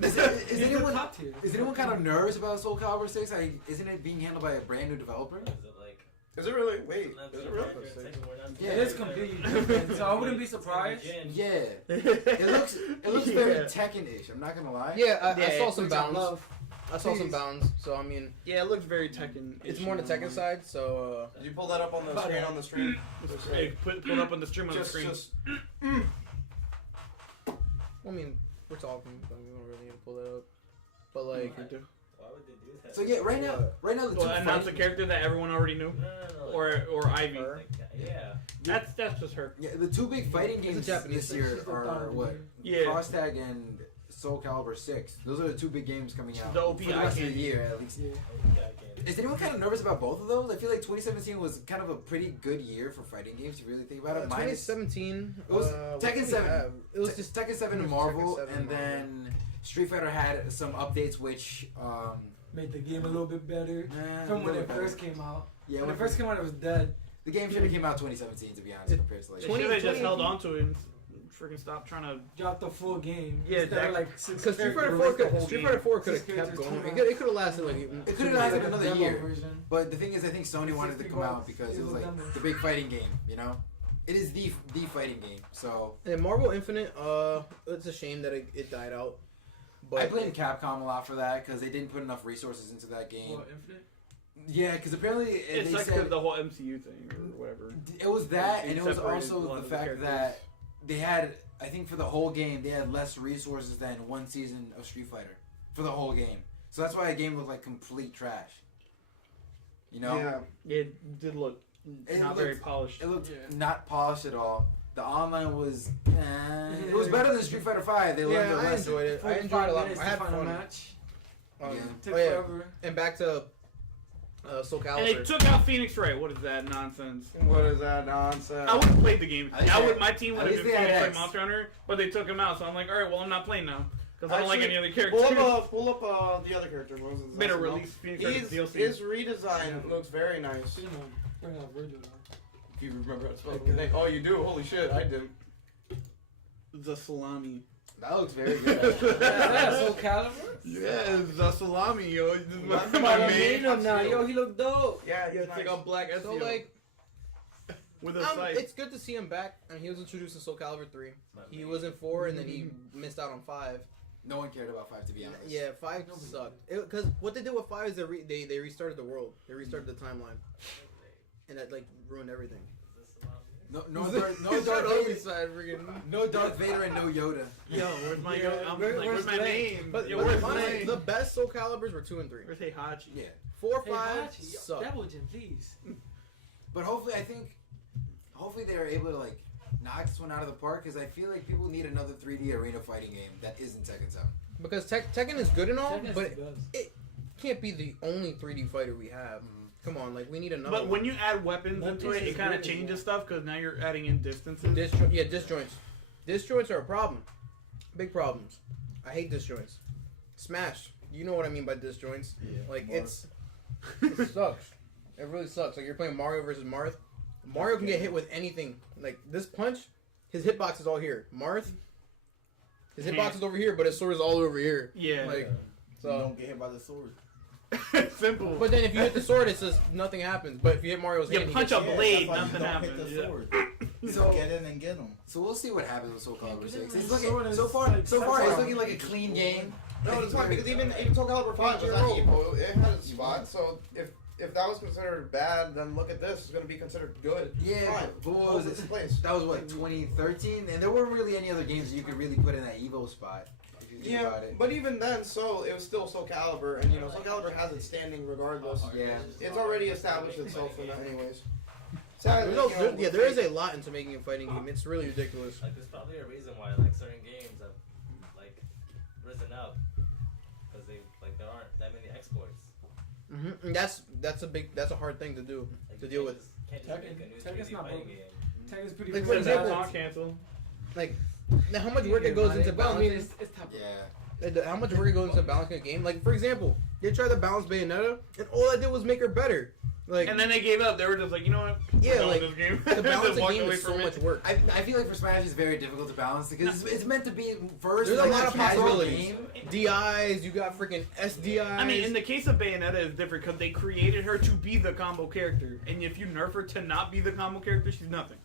is anyone top tier. is anyone kind of nervous about Soul Calibur 6? Like, isn't it being handled by a brand new developer? Is it really? Wait, is it really? Yeah. It is completely different, so I wouldn't be surprised. Yeah. It looks very Tekken-ish. I'm not gonna lie. Yeah, I Yeah, saw some which I bounds. love. I saw some Please. bounds. So I mean, Yeah, it looks very Tekken. it's more on the Tekken side. So Did you pull that up on the screen? On the stream. Hey, put up on the stream on the screen. I mean, we're talking. So we don't really need to pull that up. But like, Why would they do that? So yeah, right now the two Well, announce a fighting, character that everyone already knew, No. or Ivy. Her. Yeah. That's just her. yeah, the two big fighting games Japanese this year She's the are daughter. what? Yeah. Cross Tag and Soul Calibur 6. Those are the two big games coming out The OP for the rest of icon. the year at least. Yeah. Is anyone kind of nervous about both of those? I feel like 2017 was kind of a pretty good year for fighting games. If you really think about it. Minus 2017. It was what Tekken did we 7. have? It was Te- just Tekken 7 and Tekken Marvel, 7 and Marvel. then Street Fighter had some updates which Made the game a little bit better from when it first came out. Yeah, When it first came out, it was dead. the game should have came out 2017 to be honest, compared to like. They should have just held on to it and freaking stopped trying to. Dropped the full game. Yeah, Instead of, that- like six Because Street Fighter characters. 4 could, Street Fighter 4 could have Six kept characters, going. two It could have lasted like. It could have lasted Like a another demo year. version. But the thing is, I think Sony wanted to come out $60 because it was was like demo. the big fighting game. You know, it is the fighting game. So And Marvel Infinite, it's a shame that it died out. But I blame Capcom a lot for that because they didn't put enough resources into that game. What, Infinite? Yeah, because apparently It's they like said the whole MCU thing or whatever. it was that, They and it was separated also one the of the fact characters. that they had, I think, for the whole game, they had less resources than one season of Street Fighter for the whole game. So that's why the game looked like complete trash. You know? Yeah. It did look not very polished. It looked not polished at all. The online was. It was better than Street Fighter V. They learned their I lesson. enjoyed it. I enjoyed it a lot. I had fun. match. Took forever. And back to Soul Calibur. And they took out Phoenix Wright. What is that nonsense? What is that nonsense? I would have played the game. My team would at have been least they had Phoenix Wright X. Monster Hunter, but they took him out. So I'm like, all right, well, I'm not playing now because I don't like Actually, any other characters. Pull up the other character. What was his Better last name? release Phoenix Wright DLC. His redesign looks very nice. Bring out Virgil now. Do you remember how to spell his name? Oh, you do? Holy shit, I didn't. The salami. That looks very good. Soul Calibur? Yeah, the salami, yo. This is my I main. made him now. Yo, he look dope. Yeah, Yeah, he's it's like nice. a black So SEO like, with a sight. it's good to see him back. And he was introduced in Soul Calibur 3. He was in 4, and then he missed out on 5. No one cared about 5, to be honest. Yeah, 5 sucked. Because what they did with 5 is they restarted the world. They restarted the timeline, and that like ruined everything. No Shut up, beside friggin'. No Darth Vader and no Yoda. Yo, where's my where's my Blade? name? But Yo, where's honestly, Blade? the best Soul Caliburs were 2 and 3. Where's Heihachi? Yeah. 4, Hey, 5 Hachi, sucked. Devil Jin, please. But hopefully they're able to like knock this one out of the park because I feel like people need another 3D arena fighting game that isn't Tekken 7. Because Tekken is good and all, Tekken's but the best. it can't be the only 3D fighter we have. Come on, like we need another. But one. when you add weapons One into piece it, is it kind of good, changes yeah. stuff because now you're adding in distances. Disjoints. Disjoints are a problem. Big problems. I hate disjoints. Smash. You know what I mean by disjoints. Yeah, Like Marth. it sucks. It really sucks. Like you're playing Mario versus Marth. Mario can get hit with anything. Like this punch, his hitbox is all here. Marth, his hitbox is over here, but his sword is all over here. Yeah. Like So so. don't get hit by the sword. Simple. But then if you hit the sword, it says nothing happens. But if you hit Mario's You hand, he punch gets a hit. blade, that's why you nothing don't happens. hit the Yeah. sword. So Get in and get him. So we'll see what happens with Soul Calibur 6. It's Sword looking is so far like it's separate. looking like a clean game. No, it's fine because even Soul Calibur 5 was not evil. It had its spot. So if that was considered bad, then look at this. It's going to be considered good. Yeah, Fine. but what Hold was its it? place. That was what 2013, and there weren't really any other games that you could really put in that Evo spot. If you think Yeah, about it. but even then, so it was still Soul Calibur, and Soul Calibur has its standing regardless. Yeah. It's already established itself in that, anyways. There is a lot into making a fighting game. It's really ridiculous. Like, there's probably a reason why like certain games have like risen up because there aren't that many exports. And that's a hard thing to do Like, to you deal can't with. just- Can't just Tekken's make a new Tekken's 3D not fighting broken. game. Tekken's pretty Like, cool. for example- Not cancel. Like now, how much work it goes into Well, I mean, balance. it's top. Yeah. How much work it goes into balancing a game? Like for example, they tried to balance Bayonetta, and all I did was make her better. Like And then they gave up. They were just like, you know what? Yeah, We're done like, with this game. to balance Just a walked game away is so from it. much work. I feel like for Smash it's very difficult to balance because it's meant to be first. There's a like, lot of casual possibilities. game. DIs, you got freaking SDIs. I mean, in the case of Bayonetta, it's different because they created her to be the combo character, and if you nerf her to not be the combo character, she's nothing.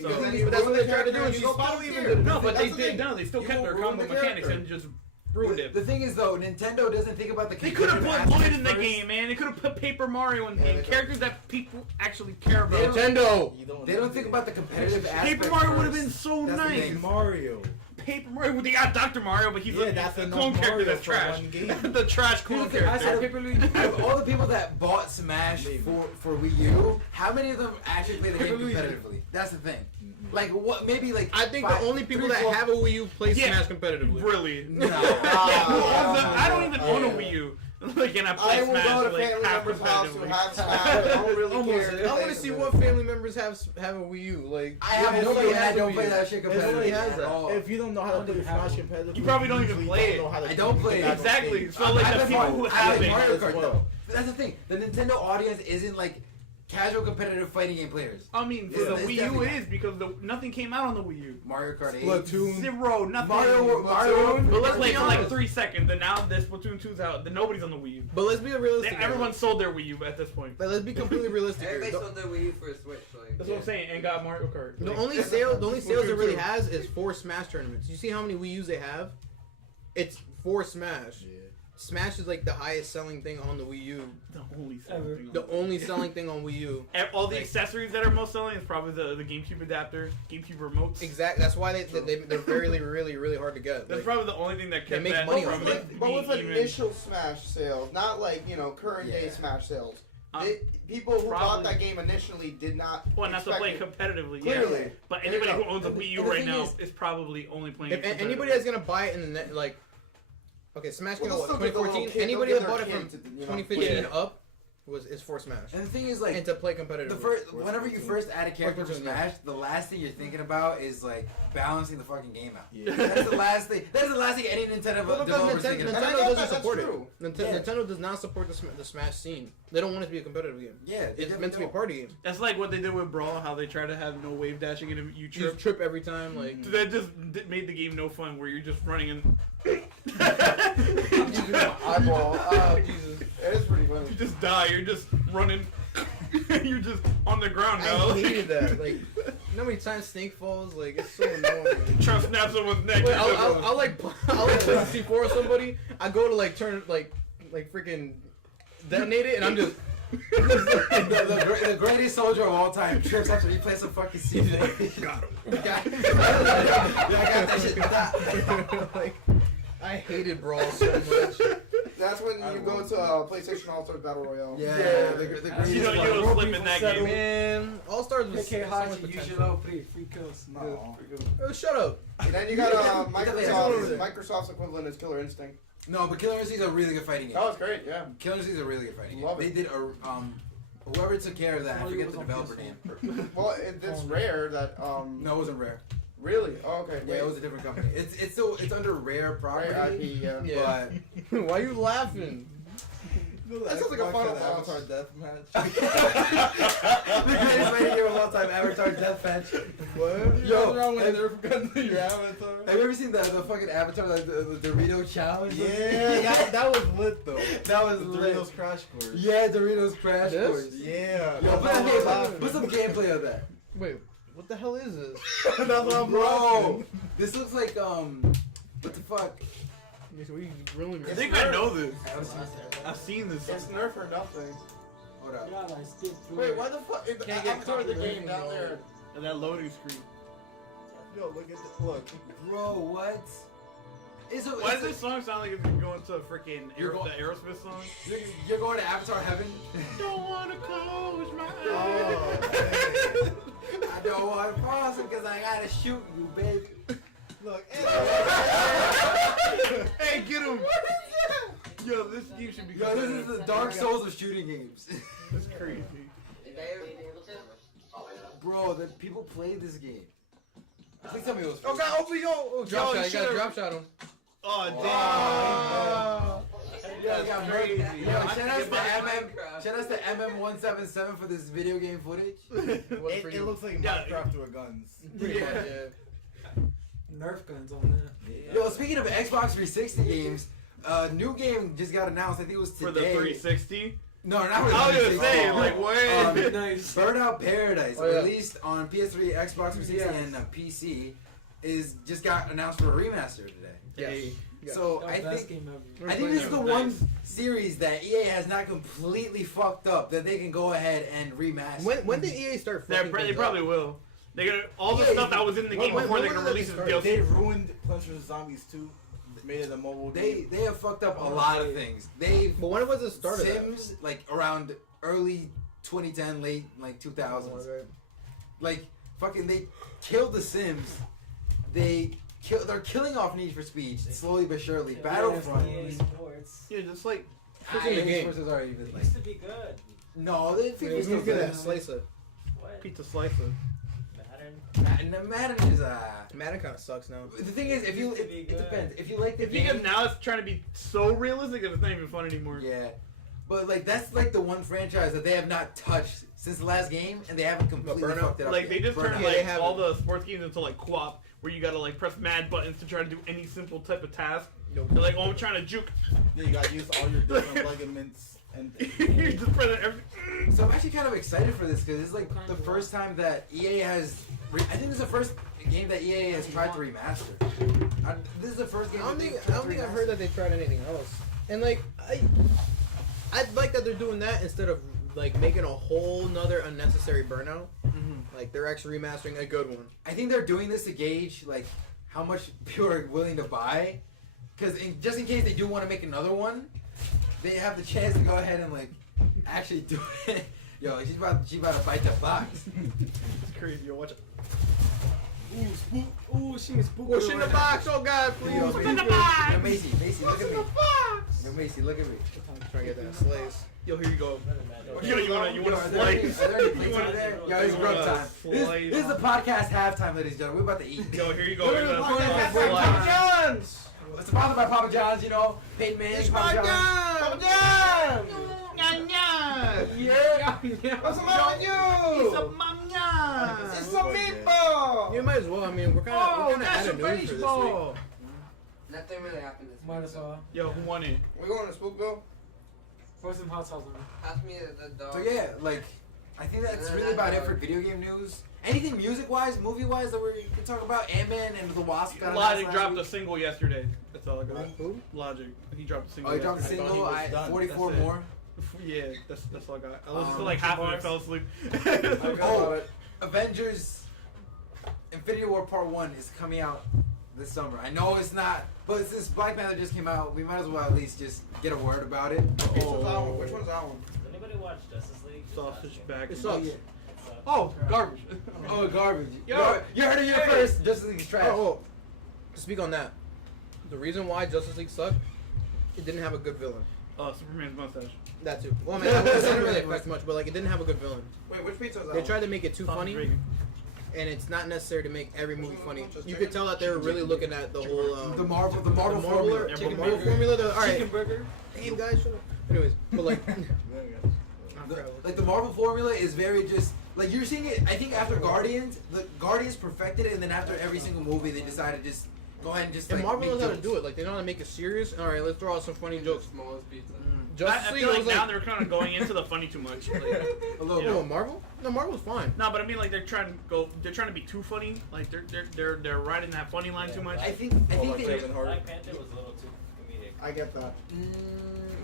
So, but that's what they tried to do, and she's still even good. no, but That's they the did. thing. No, they still You kept will their ruin combo the mechanics character. and just ruined it. The thing is though, Nintendo doesn't think about the. They could have competitive put Lloyd aspect in the first. game, man. They could have put Paper Mario in the Yeah, game. they Characters that people actually care They about. don't- Nintendo. They don't think about the competitive aspect. Paper Mario would have first. been so That's the nice. thing. Mario. Paper Mario, they got Dr. Mario, but he's Yeah, a that's clone enough character Mario that's for trash. one game. The trash clone Here's the thing, I character. said Paper Luigi. Out of all the people that bought Smash for Wii U, how many of them actually play the game competitively? That's the thing. Like what? Maybe like I think five- the only people three, that four- have a Wii U play Yeah. Smash competitively. Really? No. Yeah, who owns them? I don't even own a Yeah. Wii U. Like, and I play I will Smash go to like family half members' house who competitively. have Smash. I don't really Almost. care. I want to see what family members have a Wii U. Like I have a nobody Wii, and I has a don't Wii play U. that shit Nobody competitively has at that. all. If you don't know how to I play don't have Smash one. competitively, You probably don't even usually play don't know it. how to I don't do play it. that Exactly. game. So like I the play people Mario- who I have play it. Mario as Kart well. though. But that's the thing. The Nintendo audience isn't like casual competitive fighting game players. I mean, for Yeah, the it's Wii U definitely- it is because nothing came out on the Wii U. Mario Kart 8. Splatoon. Zero, nothing. Mario. But let's play be for like honest. 3 seconds, and now this Splatoon 2's out. Then nobody's on the Wii U. But let's be realistic. Everyone sold their Wii U at this point. But let's be completely realistic. here. Everybody The- sold their Wii U for a Switch. Like, That's what I'm saying, and got Mario Kart. The Like, only sales it really too. has is 4 Smash tournaments. You see how many Wii U's they have? It's 4 Smash. Yeah. Smash is like the highest selling thing on the Wii U. the only Ever. selling The only selling thing on Wii U. All the accessories that are most selling is probably the GameCube adapter, GameCube remotes. Exactly. That's why they're very really hard to get. That's Like, probably the only thing that kept make that money from off it it. But with being even. initial Smash sales, not like, current day Yeah. Smash sales. People who bought Probably. that game initially did not. Well, not to play expect competitively. Clearly. Yeah. But There you anybody go. who owns a Wii U And the right thing now is- is probably only playing. If it anybody that's gonna buy it in the net, like, okay, Smash came Well, out they'll what, still get the little 2014. kid- Anybody they'll that get bought it their from kid to, 2015 Yeah. up is for Smash. And the thing is, like, And to play competitively. whenever you first add a character for Platoon, yeah. Smash, the last thing you're thinking about is like balancing the fucking game out. Yeah. That's the last thing. That is the last thing any Nintendo Well, because developer's thinking And I about. get Nintendo doesn't that's support true. it. Yeah. Nintendo does not support the Smash scene. They don't want it to be a competitive game. Yeah, they It's meant to be a don't. party game. That's like what they did with Brawl, how they try to have no wave dashing and you You trip. just trip every time, like. So that just made the game no fun, where you're just running and Eyeball. Jesus. It is pretty funny. you just die. You're just running. You're just on the ground now. I hated that. Like, you know how many times Snake falls? Like, it's so annoying. Trump snaps someone's neck. Wait, I'll like play C4 or somebody. I go to like turn like freaking detonate it, and I'm just. The greatest soldier of all time trips after he plays some fucking C4. Got him. Yeah, I got that shit. Like, I hated Brawl so much. That's when you go to PlayStation All-Stars Battle Royale. Yeah, the greatest. You don't one. slip in that settle. game. Man, All Stars was PK so much Haji, potential. usual, free kills. No. Oh, shut up. And then you got Because they Microsoft's equivalent is Killer Instinct. No, but Killer Instinct is a really good fighting game. That was great, yeah. Killer Instinct is a really good fighting game. Love They it. did a whoever took care of that, I forget the developer name. Well, it's rare that No, it wasn't Rare. Really? Oh, okay. Yeah, it was a different company. It's under Rare property. Rare IP, yeah. Yeah. But Why are you laughing? That sounds like a Final Boss. Avatar death match. the greatest fighting game of all time, Avatar Deathmatch. What? Yo, What's wrong with have- Nerf guns in your avatar? Have you ever seen the fucking Avatar, like the Dorito challenge? Yeah, that was lit though. That was The lit. Doritos Crash Course. Yeah, Doritos Crash This? Course. Yeah. Yo, put some gameplay of that. Wait, what the hell is this? That's what I'm Bro, watching. this looks like what the fuck? We really I think I know this. I've seen this. It's Nerf or nothing. Hold up. God, I skipped through Wait, it. why the fuck? Can't get Avatar the copyright game down there. And that loading screen. Yo, look at this. Look. Bro, what? Why does this song sound like it's going to freaking You're the Aerosmith song? You're going to Avatar Heaven? Don't wanna close my Oh, eyes. I don't want to pause because I gotta shoot you, baby. Look. Hey, get him! Yo, this game should be. Yo, this is the Dark Souls of shooting games. That's crazy. Bro, the people play this game. Please tell me it was. Oh God! Open yo! Drop Yo, shot! You gotta should've- drop shot him. Oh, damn. Yo, That's yo, crazy. Yo, I shout can out get to my- shout out to MM177 for this video game footage. It looks like Yeah. Minecraft with guns. Pretty much, yeah. Nerf guns on that. Yo, speaking of Xbox 360 games, new game just got announced. I think it was today. For the 360? No, not for the I was gonna 360. say, like, what? Nice. Burnout Paradise, Oh, yeah. released on PS3, Xbox 360, and PC, is just got announced for a remaster today. Yes. Yes. So That was I the best think game ever. I think this is the one Nice. series that EA has not completely fucked up that they can go ahead and remaster. When did EA start? They fucking things probably up? will. They're gonna all the Yeah, stuff that was in the game when- before when they did can they release it as start? They DLC. ruined Plants vs Zombies 2. Made it a mobile They game. have fucked up a lot of things. They've But when was the start of that? Sims like around early 2010, late like 2000s. Like fucking they killed the Sims. They're killing off Need for Speed slowly but surely. Battlefront. EA Sports. Yeah, just like It's in the game. Versus are even It like used to be good. no, they Yeah, was you still get good. that slicer. What? pizza slicer. Madden is Madden kind of sucks now. The thing is, if you Used to be it good. depends. If you like the If you game, get now, it's trying to be so realistic that it's not even fun anymore. yeah. But like that's like the one franchise that they have not touched since the last game, and they haven't completely Burnout? fucked it up. Like yet. they just Burnout. turned Yeah, they like haven't. all the sports games into like co-op, where you gotta like press mad buttons to try to do any simple type of task. Yo, They're like, oh, I'm trying to juke. Yeah, you gotta use all your different ligaments and You're just pressing every. So I'm actually kind of excited for this because it's like the first time that EA has. I think this is the first game that EA has tried to remaster. This is the first game. I don't that think they've tried to I've remaster. heard that they tried anything else. And like I like that they're doing that instead of like making a whole nother unnecessary Burnout. Like they're actually remastering a good one. I think they're doing this to gauge like how much people are willing to buy, because just in case they do want to make another one, they have the chance to go ahead and like actually do it. Yo, she's about to bite the box. It's crazy. Yo, watch it. Ooh, spook. Ooh, she is spook. Push in the box, oh God, please. Yo, in the box. Yo, Macy, look at me. Yo, Macy, look at me. Trying to get that slice. Yo, here you go. What Yo, you wanna Are there slice? any plates over there? Yo, it's grub time. This slice. is the podcast halftime, ladies and gentlemen. We're about to eat. Yo, here you go. Look at Here's the a podcast slice. halftime. Papa John's. It's sponsored by Papa John's, you know. Peyton Manning, Papa John's. Papa John! Yeah! What's the matter with you? It's some meatball! You might as well. I mean, we're kind of out of news for this week. Nothing really happened this Might week. as well. Yo, who won it? We going to Spookville? Pour some hot sauce on it. Pass me the dog. So yeah, like, I think that's really about it for video game news. Anything music-wise, movie-wise that we can talk about? Ant-Man and the Wasp. got announced Logic last dropped week. a single yesterday. That's all I got. Who? Logic. He dropped a single. Oh, he dropped a yesterday. single. he was done. 44 That's it. more. Yeah, that's all I got. I listened to like half of it, fell asleep. Oh, Avengers Infinity War Part 1 is coming out this summer. I know it's not, but since Black Panther just came out, we might as well at least just get a word about it. Which one's that one? Which one's that one? Does anybody watch Justice League? Just Sausage asking. bag. It sucks. Oh, garbage. Oh, garbage. Yo, you heard it here first. Justice League is trash. Oh, to speak on that, the reason why Justice League sucked, it didn't have a good villain. Superman's mustache. That too. Well, I mean, it didn't really affect much, but like, it didn't have a good villain. Wait, which pizza is that They one? tried to make it too funny, and it's not necessary to make every movie funny. You could tell that they were really looking at the whole The Marvel formula. formula. All right, Chicken burger. damn guys, shut up. Anyways, but like, Like the Marvel formula is very just like you're seeing it. I think after Guardians, the Guardians perfected it, and then after every single movie, they decided to just go ahead and just and like Marvel make knows how to jokes. do it. Like they know how to make it serious. All right, let's throw out some funny jokes. Smallest pizza. Justice I League feel like was now like, they're kind of going into the funny too much. Like, A little no, bit. Marvel. No, Marvel's fine. no, but I mean like they're trying to be too funny. Like they're riding that funny line too much. I think like they, Kevin Hart. Black Panther was a little too comedic. I get that.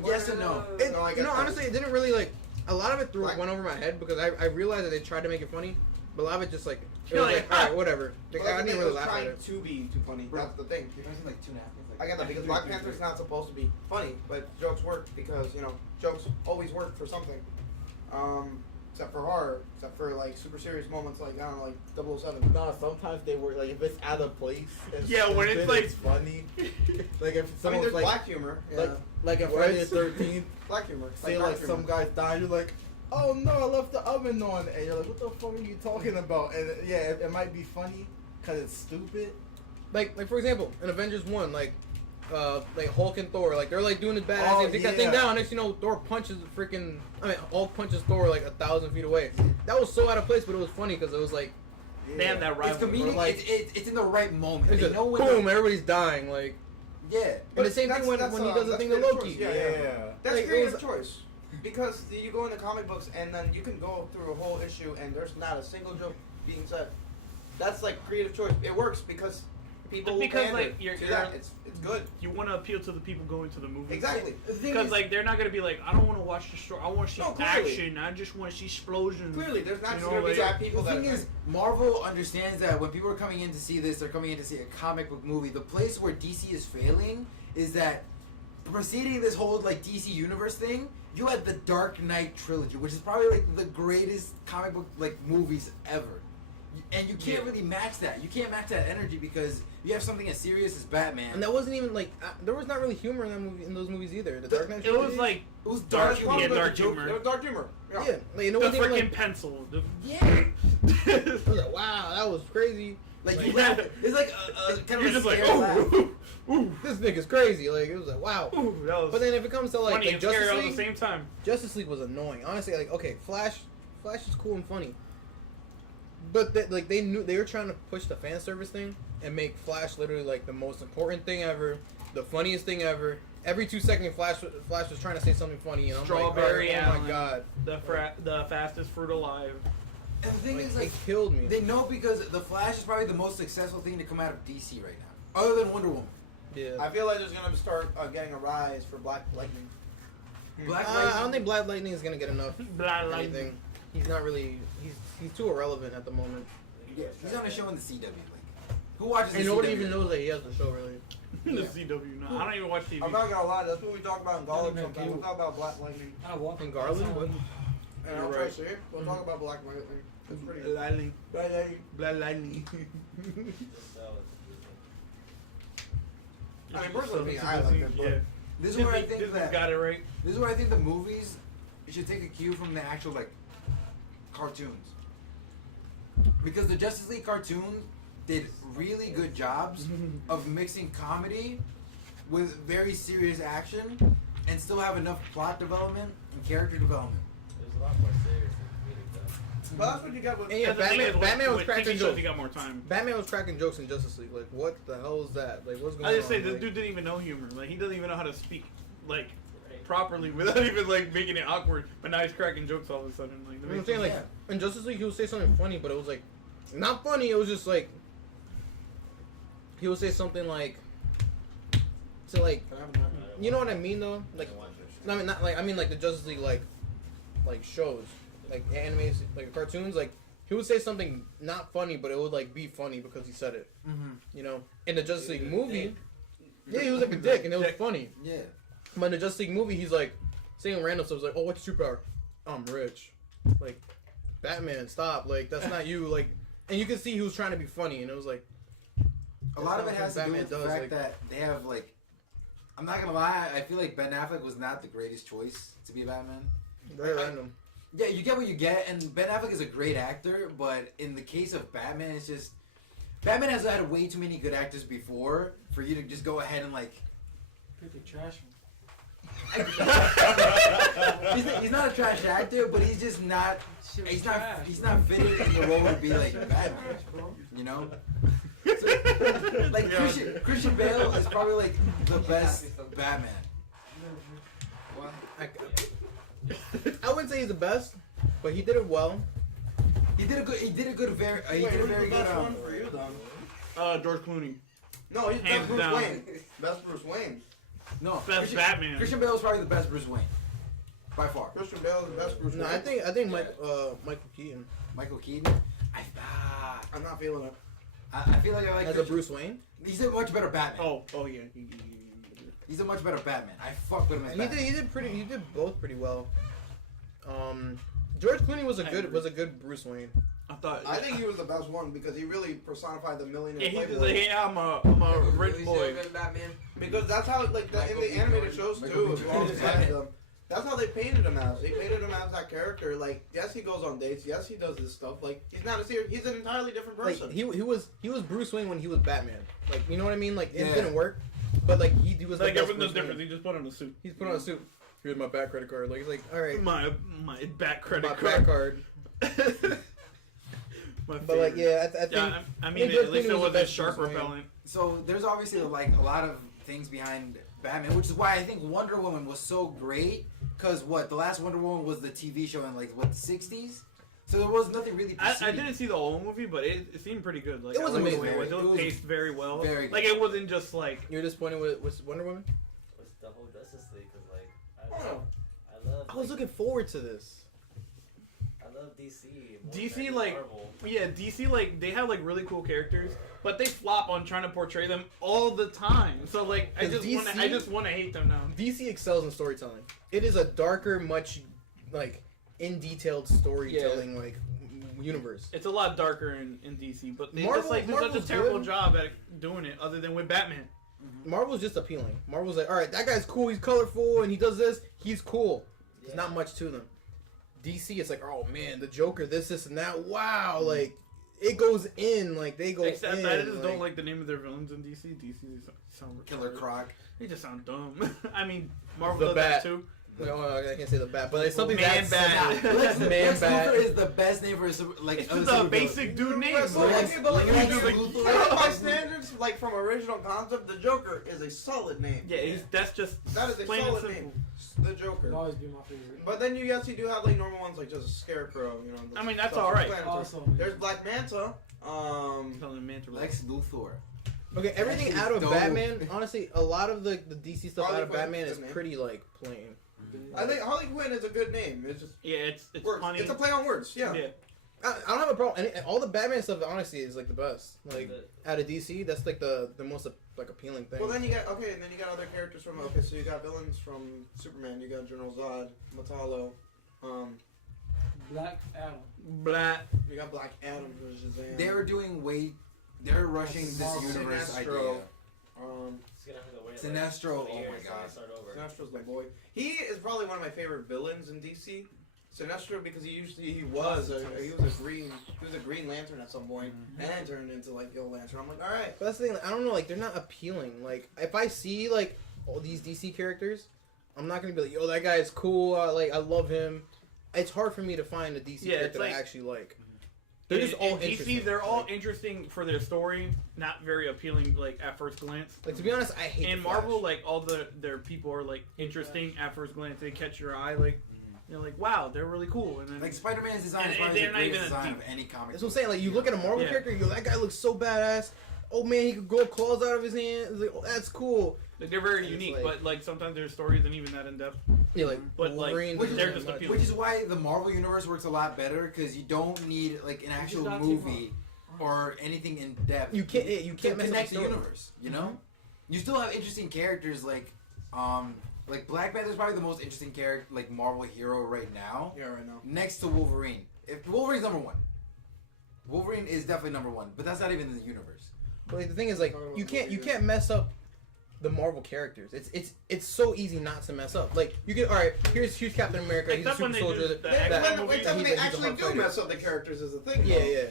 yes and no. It, No, I you get know, that. honestly, it didn't really like. A lot of it Like- went over my head because I realized that they tried to make it funny, but a lot of it just like it You're was like, like, all right, whatever. Like, Well, I that's didn't the really thing, laugh it at was it. trying to be too funny. That's the thing. like 2 napkins. I get that because Black Panther's not supposed to be funny, but jokes work because jokes always work for something. Except for horror, except for like super serious moments like I don't know, like 007. No, sometimes they work. Like if it's out of place. And Yeah, when it's stupid, like- it's funny. Like if I mean, someone's there's like, black humor. like in What? Friday the 13th, Black humor. say dark like humor. some guy's dying, you're like, oh no, I left the oven on, and you're like, what the fuck are you talking about? And yeah, it might be funny because it's stupid. Like for example, in Avengers 1, like Hulk and Thor, like they're like doing this badass Oh, thing, take that thing yeah. down. Next, Thor punches Hulk punches Thor like 1,000 feet away. That was so out of place, but it was funny because it was like They have that It's rivalry. comedic. Like- It's in the right moment. it's They just know when boom, to- everybody's dying. Like Yeah. and the same that's- thing when that's, he does the that's thing to creative Loki. choice. Yeah. That's Like, it creative was- choice. Because you go into comic books and then you can go through a whole issue and there's not a single joke being said. That's like creative choice. It works because people will Because, pander like, you're- to that. It's good. You want to appeal to the people going to the movie. Exactly. The thing Because is, like they're not gonna be like, I don't want to watch the story. I want to see No, clearly. action. I just want to see explosions. Clearly, there's not You just know, going to be like- that people the that thing is, Marvel understands that when people are coming in to see this, they're coming in to see a comic book movie. The place where DC is failing is that preceding this whole like DC universe thing, you had the Dark Knight trilogy, which is probably like the greatest comic book like movies ever. And you can't really match that. You can't match that energy because you have something as serious as Batman. And that wasn't even like there was not really humor in that movie in those movies either. The Dark Knight. It was trilogy? like it was dark dark humor. humor. Yeah, dark humor. It was dark humor. yeah, like and it The wasn't even freaking like pencil. The- Yeah. I was like, wow, that was crazy. Like Like, you laugh. It's like a kind You're of just a like, scary laugh. ooh, ooh, this nigga's crazy. Like it was like, wow. ooh. That was But then if it comes to like, funny like and scary Justice all at League, the same time. Justice League was annoying. Honestly, like okay, Flash is cool and funny, but they were trying to push the fan service thing and make Flash literally like the most important thing ever, the funniest thing ever. Every 2 seconds, Flash was trying to say something funny, and I'm Strawberry like, oh my Alan. god, The fastest fruit alive. And the thing like, is, like, it killed me. they know because the Flash is probably the most successful thing to come out of DC right now, other than Wonder Woman. Yeah, I feel like there's going to start getting a rise for Black Lightning. Black I Lightning. don't think Black Lightning is gonna get enough Black Lightning. anything. He's not really. He's too irrelevant at the moment. Yeah, he's on a show in the CW. Like, who watches? And the nobody CW? even knows that he has the show really. The CW. No, I don't even watch TV. I'm not gonna lie, that's what we talk about in college Not even sometimes. We'll cute. talk about Black Lightning. I walk And Garland? What? And I'll You're try right. to see it. We'll talk about Black Lightning. It's pretty Lightning. Black Lightning. Black Lightning. I mean, personally, I like it, but Yeah. This is where I Disney think that got it right. this is where I think the movies should take a cue from the actual like cartoons, because the Justice League cartoons did really good jobs of mixing comedy with very serious action and still have enough plot development and character development. There's a lot more serious and comedic stuff. But that's what you got with. And yeah, That's the thing is, Batman was with cracking TV shows, jokes. you got more time. Batman was cracking jokes in Justice League. Like, what the hell is that? Like, what's going on? I just say this Like, dude didn't even know humor. Like he doesn't even know how to speak like properly without even like making it awkward. But now he's cracking jokes all of a sudden. Like, you know what I'm saying? Like, in Justice League, he would say something funny, but it was like, not funny. It was just like, he would say something like, to like, you know what I mean though? Like, no, I mean not like, I mean like the Justice League like shows, like animes, like cartoons. Like he would say something not funny, but it would like be funny because he said it. Mm-hmm. You know, in the Justice League movie, yeah, he was like a dick, and it was funny. Yeah. But in the Justice League movie, he's like saying random stuff. He's like, "Oh, what's your superpower? I'm rich." Like, Batman, stop! Like, that's not you. Like, and you can see he was trying to be funny, and it was like, A lot of it has to do Batman with the does, fact like- that they have like. I'm not gonna lie. I feel like Ben Affleck was not the greatest choice to be Batman. very random. Yeah, you get what you get, and Ben Affleck is a great actor, but in the case of Batman, it's just Batman has had way too many good actors before for you to just go ahead and like. Pick a trash one. He's not a trash actor, but he's just not. Shit was He's trash, not fitting in the role to be like Batman. You know. So, like Christian Bale is probably like the best Batman. What? I wouldn't say he's the best, but he did it well. He did a very Wait, who's the good. best one for you, then? George Clooney. No, he's Hands best Bruce down. Wayne. Best Bruce Wayne. No, Best Batman. Christian Bale is probably the best Bruce Wayne, by far. Christian Bale is the best Bruce No, Wayne. I think Michael Keaton Michael Keaton. I'm not feeling it. I feel like I like as a Bruce Wayne. He's a much better Batman. Oh yeah. He's a much better Batman. I fuck with him as And Batman. he did both pretty well. George Clooney was a good Bruce Wayne. I think he was the best one because he really personified the millionaire. Yeah, he's playboy. like, hey, I'm a rich Really boy. should've been Batman. Because that's how, like, in the animated shows too, as well as them, that's how they painted him as. They painted him as that character. Like, yes, he goes on dates. Yes, he does this stuff. Like, he's not a serious. He's an entirely different Like person. he was Bruce Wayne when he was Batman. Like, you know what I mean? Like, it Yeah. didn't work, but like he was Like the best everything's Bruce different. Wayne. He just put on a suit. He's put on a suit. Here's my back credit card. Like, he's like, all right, My back credit my card. back card. My But like, favorite. yeah, I think. Yeah, I mean, think George at least Clooney it was the wasn't best shark Bruce Wayne. repellent. So there's obviously like a lot of things behind Batman, which is why I think Wonder Woman was so great. Cause the last Wonder Woman was the TV show in like the 60s. So there was nothing really. I didn't see the whole movie, but it seemed pretty good. Like It was I liked the amazing. way It It was was paced very well. very good. Like it wasn't just like You're disappointed with Wonder Woman? What's the whole Justice League? Cause like Oh. I love. I was looking forward to this. I love DC. more DC than like Marvel. yeah DC like they have like really cool characters, but they flop on trying to portray them all the time. So like I 'Cause just want to hate them now. DC excels in storytelling. It is a darker, much like in detailed storytelling like universe. It's a lot darker in DC, but they Marvel- just like do such a Marvel's terrible good. job at doing it, other than with Batman. Marvel's just appealing. Marvel's like, all right, that guy's cool. He's colorful and he does this. He's cool. There's Yeah. not much to them. DC, it's like, oh man, the Joker, this, and that. Wow, like it goes in, like they go Except in. I just don't like the name of their villains in DC. DC sound Killer retarded. Croc. They just sound dumb. I mean, Marvel The does Bat. that too. No, I can't say the Bat, but it's something Man that's Bat. Lex Man Bat. Luthor is the best name for like. It's other just a supervillain. basic dude name. But bro. like, but like, Lex like, Luthor. by standards, like from original concept, the Joker is a solid name. Yeah, that's just That is a plain and solid simple. name. The Joker. It'll always be my favorite. But then you do have like normal ones like just a Scarecrow, you know. I mean, that's stuff alright. explanatory. Also, man. There's Black Manta. Telling man to Lex Luthor. Okay, everything That out of shit's dope. Batman, honestly, a lot of the DC stuff Harley out of Quinn Batman is is good name. pretty like plain. I think Harley Quinn is a good name. It's just Yeah, it's words. funny. It's a play on words. Yeah. Yeah. I don't have a problem. And all the Batman stuff, honestly, is like the best. Like out of DC, that's like the most like appealing thing. Well, then you got and then you got other characters from so you got villains from Superman. You got General Zod, Metallo, Black Adam. You got Black Adam, who's Shazam. They're rushing this universe Sinestro. idea. It's gonna have to wait Sinestro, like 20 oh years my till god. they start over. Sinestro's the boy. He is probably one of my favorite villains in DC. Sinestro, because he was a Green Lantern at some point, and then turned into like Yellow Lantern. I'm like, all right. But that's the thing. I don't know. Like they're not appealing. Like if I see like all these DC characters, I'm not gonna be like, yo, that guy is cool. Like I love him. It's hard for me to find a DC character that I actually like. They're just all interesting. DC, they're all interesting for their story, not very appealing like at first glance. Like to be honest, I hate. And Marvel, like all their people are like interesting at first glance. They catch your eye, like you're like, wow, they're really cool. And then Like Spider-Man's design is probably the greatest design of any comic. That's what I'm saying. Like you look at a Marvel character, you go, that guy looks so badass. Oh man, he could grow claws out of his hands. It's like, oh, that's cool. Like, they're very unique, but like sometimes their story isn't even that in depth. Yeah, like but Wolverine, like they're just appealing. Which is why the Marvel universe works a lot better because you don't need like an actual movie or anything in depth. You can't mess connect up the universe. You know, you still have interesting characters like Black Panther's probably the most interesting character, like Marvel hero right now. Yeah, right now. Next to Wolverine. If Wolverine's number one. Wolverine is definitely number one, but that's not even in the universe. But like, the thing is, like, you can't mess up the Marvel characters. It's so easy not to mess up. Like you can, all right, here's Captain America. He's a super soldier. They actually do mess up the characters is the thing. Yeah, yeah.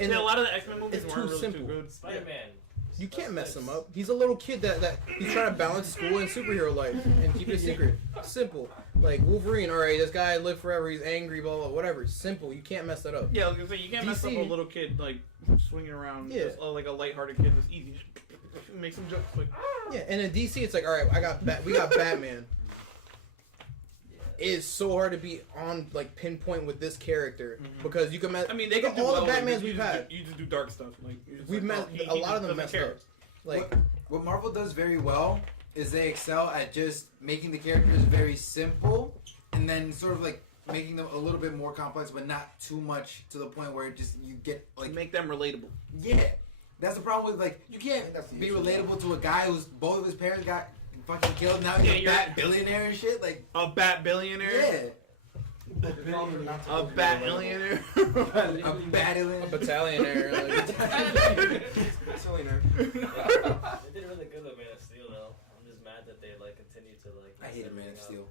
And a lot of the X-Men movies it's weren't too really simple. too good. Spider-Man. You can't mess him up. He's a little kid that he's trying to balance school and superhero life and keep it a secret. Simple. Like Wolverine, all right, this guy lived forever. He's angry, blah blah, whatever. Simple. You can't mess that up. Yeah, I was gonna say you can't mess up a little kid like swinging around. Just, like a lighthearted kid. It's easy. Just make some jokes. Like yeah, and in DC, it's like, all right, we got Batman. It is so hard to be on like pinpoint with this character because you can mess. I mean, they can do all well the Batmans you we've had. You just do dark stuff. Like we've met a lot of them messed up. Like what Marvel does very well is they excel at just making the characters very simple and then sort of like making them a little bit more complex, but not too much to the point where it just you get like make them relatable. Yeah, that's the problem with like you can't be relatable to a guy who's both of his parents got fucking killed. Now he's a bat billionaire and shit. Like a bat billionaire. Yeah. A bat millionaire. A battalion. A battalionaire. Battalion. They did really good with Man of Steel though. I'm just mad that they like continue to like. I hated Man of Steel.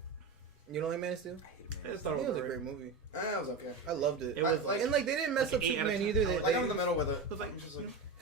You don't like Man of Steel? I hated Man of Steel. It was a great movie. That was okay. I loved it. It was and like they didn't mess up Superman either. I'm in the middle with it.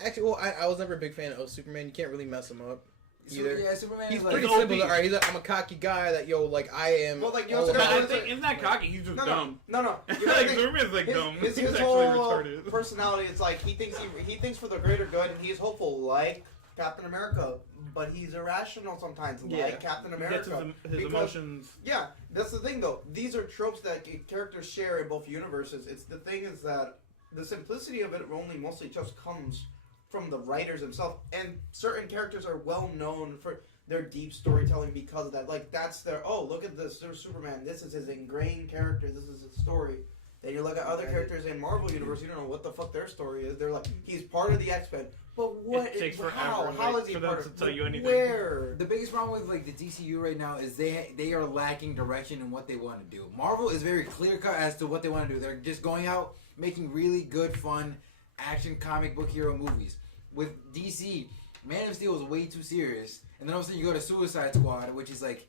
Actually, well, I was never a big fan of Superman. You can't really mess him up. Either. Yeah, Superman. He's like, pretty simple. All right, I'm a cocky guy that like I am. Well, like I think he's not cocky. He's just dumb. No. Like Superman's like dumb. His He's actually whole retarded. personality. It's like he thinks for the greater good, and he's hopeful, like Captain America. But he's irrational sometimes, like Captain America. His emotions. Yeah, that's the thing, though. These are tropes that characters share in both universes. It's the thing is that the simplicity of it only mostly just comes from the writers themselves, and certain characters are well known for their deep storytelling because of that. Like that's their look at this Superman. This is his ingrained character. This is his story. Then you look at other characters in Marvel Universe. You don't know what the fuck their story is. They're like he's part of the X-Men. But what? It takes forever. How is he for part them of? to tell you anything. Where? The biggest problem with like the DCU right now is they are lacking direction in what they want to do. Marvel is very clear cut as to what they want to do. They're just going out making really good, fun action comic book hero movies. With DC, Man of Steel is way too serious, and then all of a sudden you go to Suicide Squad, which is like,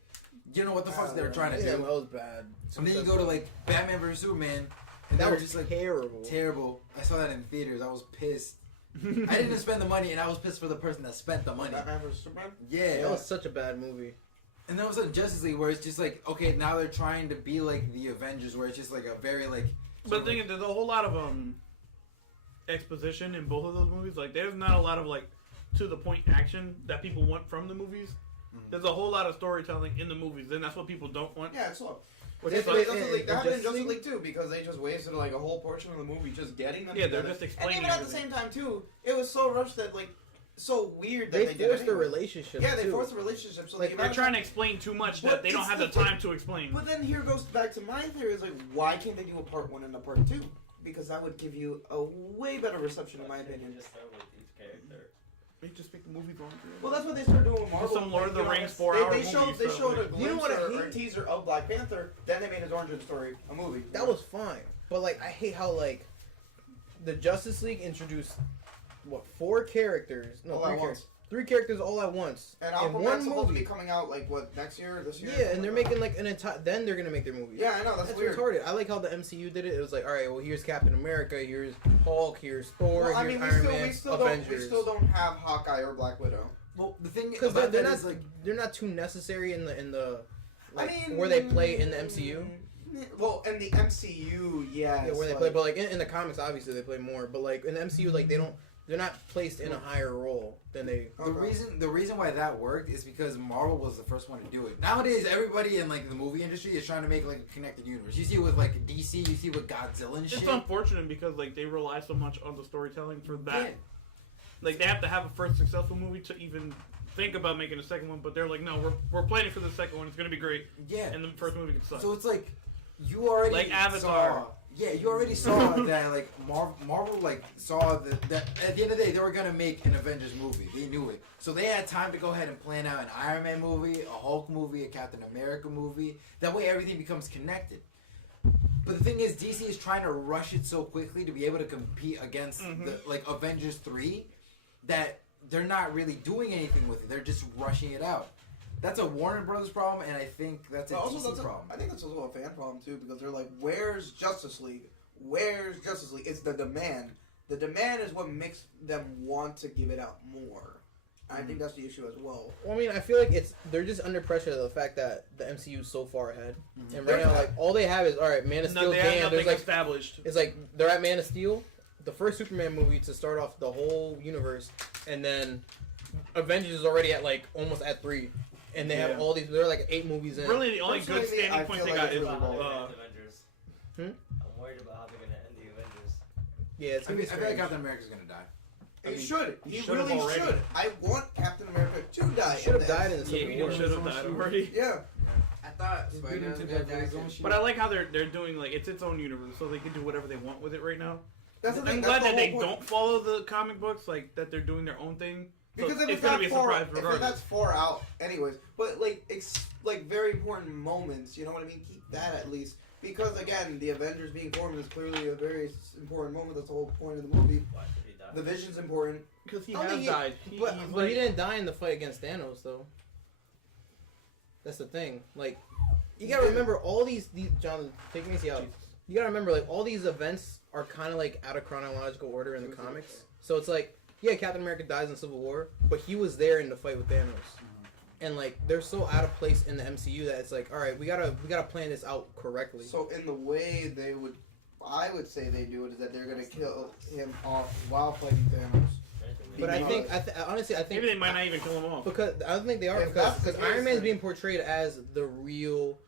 you know what the fuck they're trying to do. Yeah, that was bad. And then you go to like Batman vs Superman, and that was just like terrible. Terrible. I saw that in theaters. I was pissed. I didn't spend the money, and I was pissed for the person that spent the money. Batman vs Superman. Yeah, that was such a bad movie. And then all of a sudden Justice League, where it's just like, okay, now they're trying to be like the Avengers, where it's just like a very like. But the thing is, there's a whole lot of exposition in both of those movies. Like, there's not a lot of like to the point action that people want from the movies. There's a whole lot of storytelling in the movies, and that's what people don't want. Yeah, it's all. Which That is like, happened in Justice League too, because they just wasted like a whole portion of the movie just getting them. Yeah, together. they're just explaining. And even at the same time too, it was so rushed that like so weird that they did forced it the anyway. relationship. Yeah, they too. forced the relationship. So Like, they're trying to explain too much that they don't have the time to explain. But then here goes back to my theory: is like, why can't they do a part 1 and a part 2? because that would give you a way better reception, in my opinion. Just start with each character. They just make the movie longer. Well, that's what they started doing with Marvel. Some Lord of the You know, Rings 4-hour They showed movies, so, a like- glimpse You know what I or a hate? teaser of Black Panther. Then they made his origin story a movie. That was fine, but like I hate how like the Justice League introduced what 4 characters? No, All 3 at characters. once. 3 characters all at once And in Aquaman's one supposed to be movie. coming out like what next year, this year? Yeah, and they're making like an entire. Then they're gonna make their movie. Yeah, I know that's weird. retarded. I like how the MCU did it. It was like, all right, well, here's Captain America, here's Hulk, here's Thor, Well, I here's mean, Iron Man, we still Avengers. don't have Hawkeye or Black Widow. Well, the thing Because about they're that not is, like, they're not too necessary in the like I mean, where they play in the MCU. Well, in the MCU, yes. Yeah, where they play, but like in the comics, obviously they play more. But like in the MCU, like they're not placed in a higher role than they. the reason why that worked is because Marvel was the first one to do it. Nowadays, everybody in like the movie industry is trying to make like a connected universe. You see it with like DC, you see it with Godzilla and shit. It's unfortunate because like they rely so much on the storytelling for that. Yeah. Like they have to have a first successful movie to even think about making a second one. But they're like, no, we're planning for the second one. It's gonna be great. Yeah. And the first movie can suck. So it's like you already Like Avatar. You already saw that like Marvel like saw that at the end of the day they were gonna make an Avengers movie. They knew it, so they had time to go ahead and plan out an Iron Man movie, a Hulk movie, a Captain America movie. That way everything becomes connected. But the thing is, DC is trying to rush it so quickly to be able to compete against the like Avengers 3 that they're not really doing anything with it. They're just rushing it out. That's a Warner Brothers problem, and I think that's a DC problem. I think that's also a fan problem too, because they're like, "Where's Justice League? Where's Justice League?" It's the demand. The demand is what makes them want to give it out more. I think that's the issue as well. Well, I mean, I feel like they're just under pressure of the fact that the MCU is so far ahead, and right now, like all they have is all right. Man of Steel, they have nothing there's like established. It's like they're at Man of Steel, the first Superman movie to start off the whole universe, and then Avengers is already at like almost at 3. And they have all these. They're like 8 movies in. Really, the only good standing points they got is Avengers. Hmm? I'm worried about how they're gonna end the Avengers. Yeah, it's gonna be I feel like Captain America's gonna die. He should. He should've really already. should. I want Captain America to die. Should have died in the Civil War. He should have died already. Yeah. I thought Spider-Man was gonna die too. But I like how they're doing like it's its own universe, so they can do whatever they want with it right now. That's the thing. I'm that's glad that the they whole point. don't follow the comic books, like that they're doing their own thing. So Because if it's it's gonna not be a far, surprise if regardless. that's far out, anyways. But like, it's like very important moments. You know what I mean? Keep that at least. Because again, the Avengers being formed is clearly a very important moment. That's the whole point of the movie. Why should he die? The Vision's important. Because he I has mean, died. But He's he didn't die in the fight against Thanos, though. That's the thing. Like, you gotta remember all these John, take me out. You gotta remember, like, all these events are kind of like out of chronological order in the comics. So it's like, yeah, Captain America dies in Civil War, but he was there in the fight with Thanos. And like, they're so out of place in the MCU that it's like, all right, we gotta plan this out correctly. So in the way they would, I would say they do it is that they're gonna kill him off while fighting Thanos. But I think, honestly, I think maybe they might not even kill him off. because I don't think they are If that's the because case, Iron Man's then- being portrayed as the real,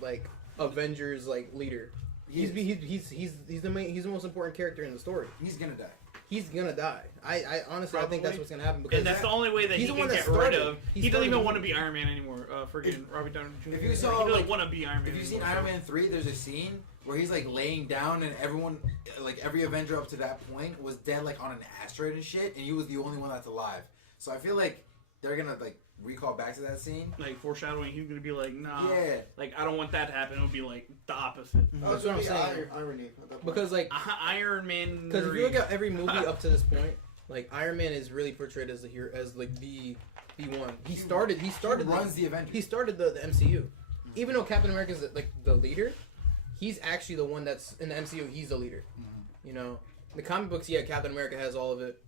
like, Avengers like leader. He's the main. He's the most important character in the story. He's gonna die. He's gonna die. I honestly I think that's what's gonna happen because And that's the only way that he's he the can one that get rid started. of. He He doesn't started even the- want to be Iron Man anymore. Friggin' Robert Downey Jr. If you saw, he doesn't like, want to be Iron Man. If you've seen anymore. Iron Man 3, there's a scene where he's like laying down and everyone, like every Avenger up to that point was dead like on an asteroid and shit, and he was the only one that's alive. So I feel like they're gonna like recall back to that scene. Like foreshadowing, he's gonna be like, nah, Yeah. like I don't want that to happen. It'll be like the opposite. That's what I'm saying. Irony. at that point. Because like Iron Man. because if you look at every movie up to this point, like Iron Man is really portrayed as the hero, as like the one. He started runs the Avengers. He started the MCU. Even though Captain America is like the leader, he's actually the one that's in the MCU. He's the leader. You know, in the comic books, yeah, Captain America has all of it,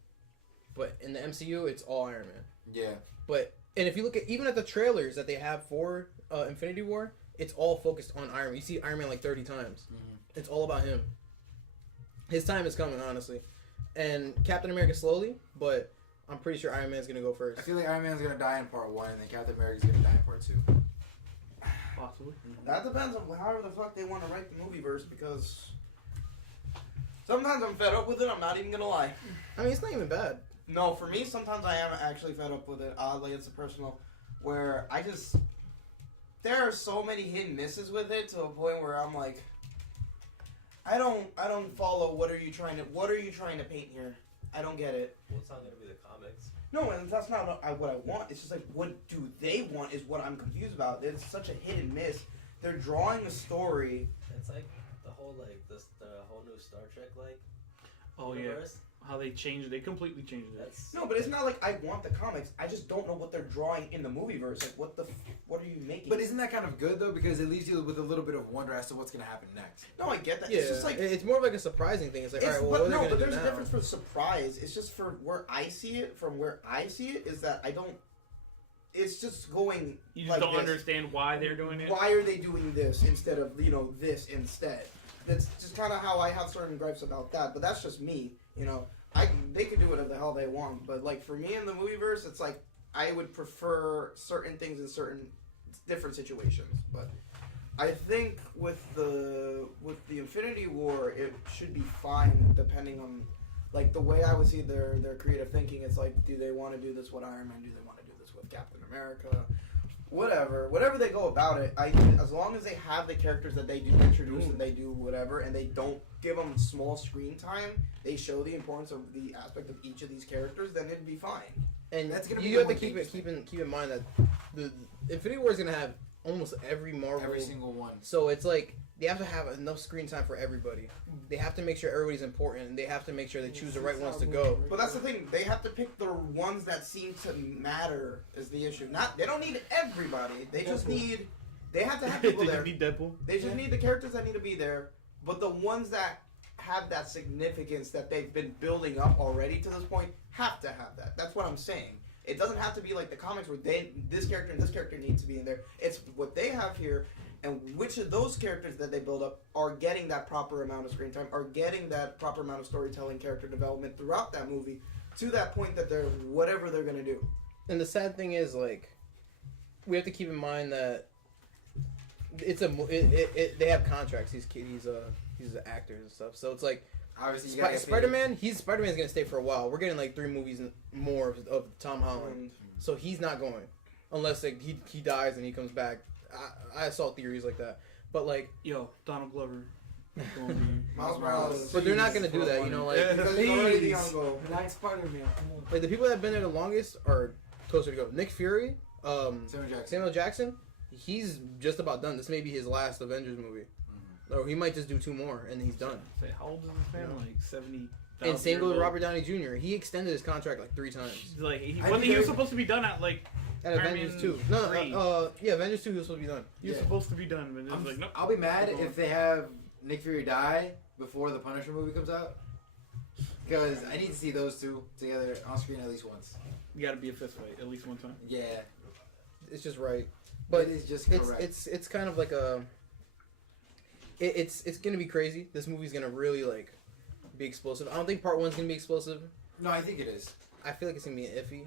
but in the MCU, it's all Iron Man. Yeah. But and if you look at even at the trailers that they have for Infinity War, it's all focused on Iron Man. You see Iron Man like 30 times. It's all about him. His time is coming, honestly. And Captain America slowly, but I'm pretty sure Iron Man's gonna go first. I feel like Iron Man's gonna die in part 1, and then Captain America's gonna die in part 2. Possibly. That depends on however the fuck they want to write the movie verse, because sometimes I'm fed up with it. I'm not even gonna lie. I mean, it's not even bad. No, for me, sometimes I am actually fed up with it. Oddly, it's a personal, where I just there are so many hit and misses with it to a point where I'm like, I don't follow. What are you trying to paint here? I don't get it. Well, it's not gonna be the comics. No, and that's not what I want. It's just like, what do they want is what I'm confused about. It's such a hit and miss. They're drawing a story. It's like the whole the whole new Star Trek Oh universe. yeah, how they changed. They completely changed it. That's No, but it's not like I want the comics. I just don't know what they're drawing in the movie verse. Like, what are you making? But isn't that kind of good though? Because it leaves you with a little bit of wonder as to what's gonna happen next. No, I get that. Yeah, It's just like it's more of like a surprising thing. It's like, all right, well, what are they no, gonna but do there's now? a difference for surprise. It's just for where I see it. From where I see it is that I don't. It's just going. You just like don't this. understand why they're doing it. Why are they doing this instead of this instead? That's just kind of how I have certain gripes about that. But that's just me. They can do whatever the hell they want. But like for me in the movieverse, it's like I would prefer certain things in certain different situations. But I think with the Infinity War, it should be fine depending on like the way I would see their creative thinking. It's like, do they want to do this with Iron Man? Do they want to do this with Captain America? Whatever they go about it, as long as they have the characters that they do introduce and they do whatever, and they don't give them small screen time, they show the importance of the aspect of each of these characters, then it'd be fine. And That's gonna be you have to the keep in mind that the Infinity War is gonna have almost every Marvel, Every single one. So it's like they have to have enough screen time for everybody. They have to make sure everybody's important, and they have to make sure they choose the right ones to go. But that's the thing; they have to pick the ones that seem to matter. Is the issue? They don't need everybody. They just need. They have to have people there. They need Deadpool. They just need the characters that need to be there, but the ones that have that significance that they've been building up already to this point have to have that. That's what I'm saying. It doesn't have to be like the comics where this character and this character needs to be in there. It's what they have here, and which of those characters that they build up are getting that proper amount of screen time, are getting that proper amount of storytelling, character development throughout that movie, to that point that they're whatever they're gonna do. And the sad thing is, like, we have to keep in mind that they have contracts. He's actors and stuff, so it's like. Obviously, you Spider-Man. Spider-Man's gonna stay for a while. We're getting like 3 movies more of Tom Holland, so he's not going unless like he dies and he comes back. I saw theories like that, but like Donald Glover. Miles Morales. But they're not gonna do that, Because he's already the uncle. Black Spider-Man. Come on. Like the people that have been there the longest are closer to go. Nick Fury, Samuel Jackson. He's just about done. This may be his last Avengers movie. Or he might just do 2 more and he's done. Say, how old is this man? Like 70. And same goes with Robert Downey Jr. He extended his contract like 3 times. Like he was supposed to be done at like at Avengers 2. Avengers 2 he was supposed to be done. He was supposed to be done, but it was like nope. I'll be mad if they have Nick Fury die before the Punisher movie comes out. Because I need to see those two together on screen at least once. You gotta be a fist fight at least one time. Yeah. It's just right. But it is just correct. It's kind of like a It's gonna be crazy. This movie's gonna really like be explosive. I don't think part 1's gonna be explosive. No, I think it is. I feel like it's gonna be iffy.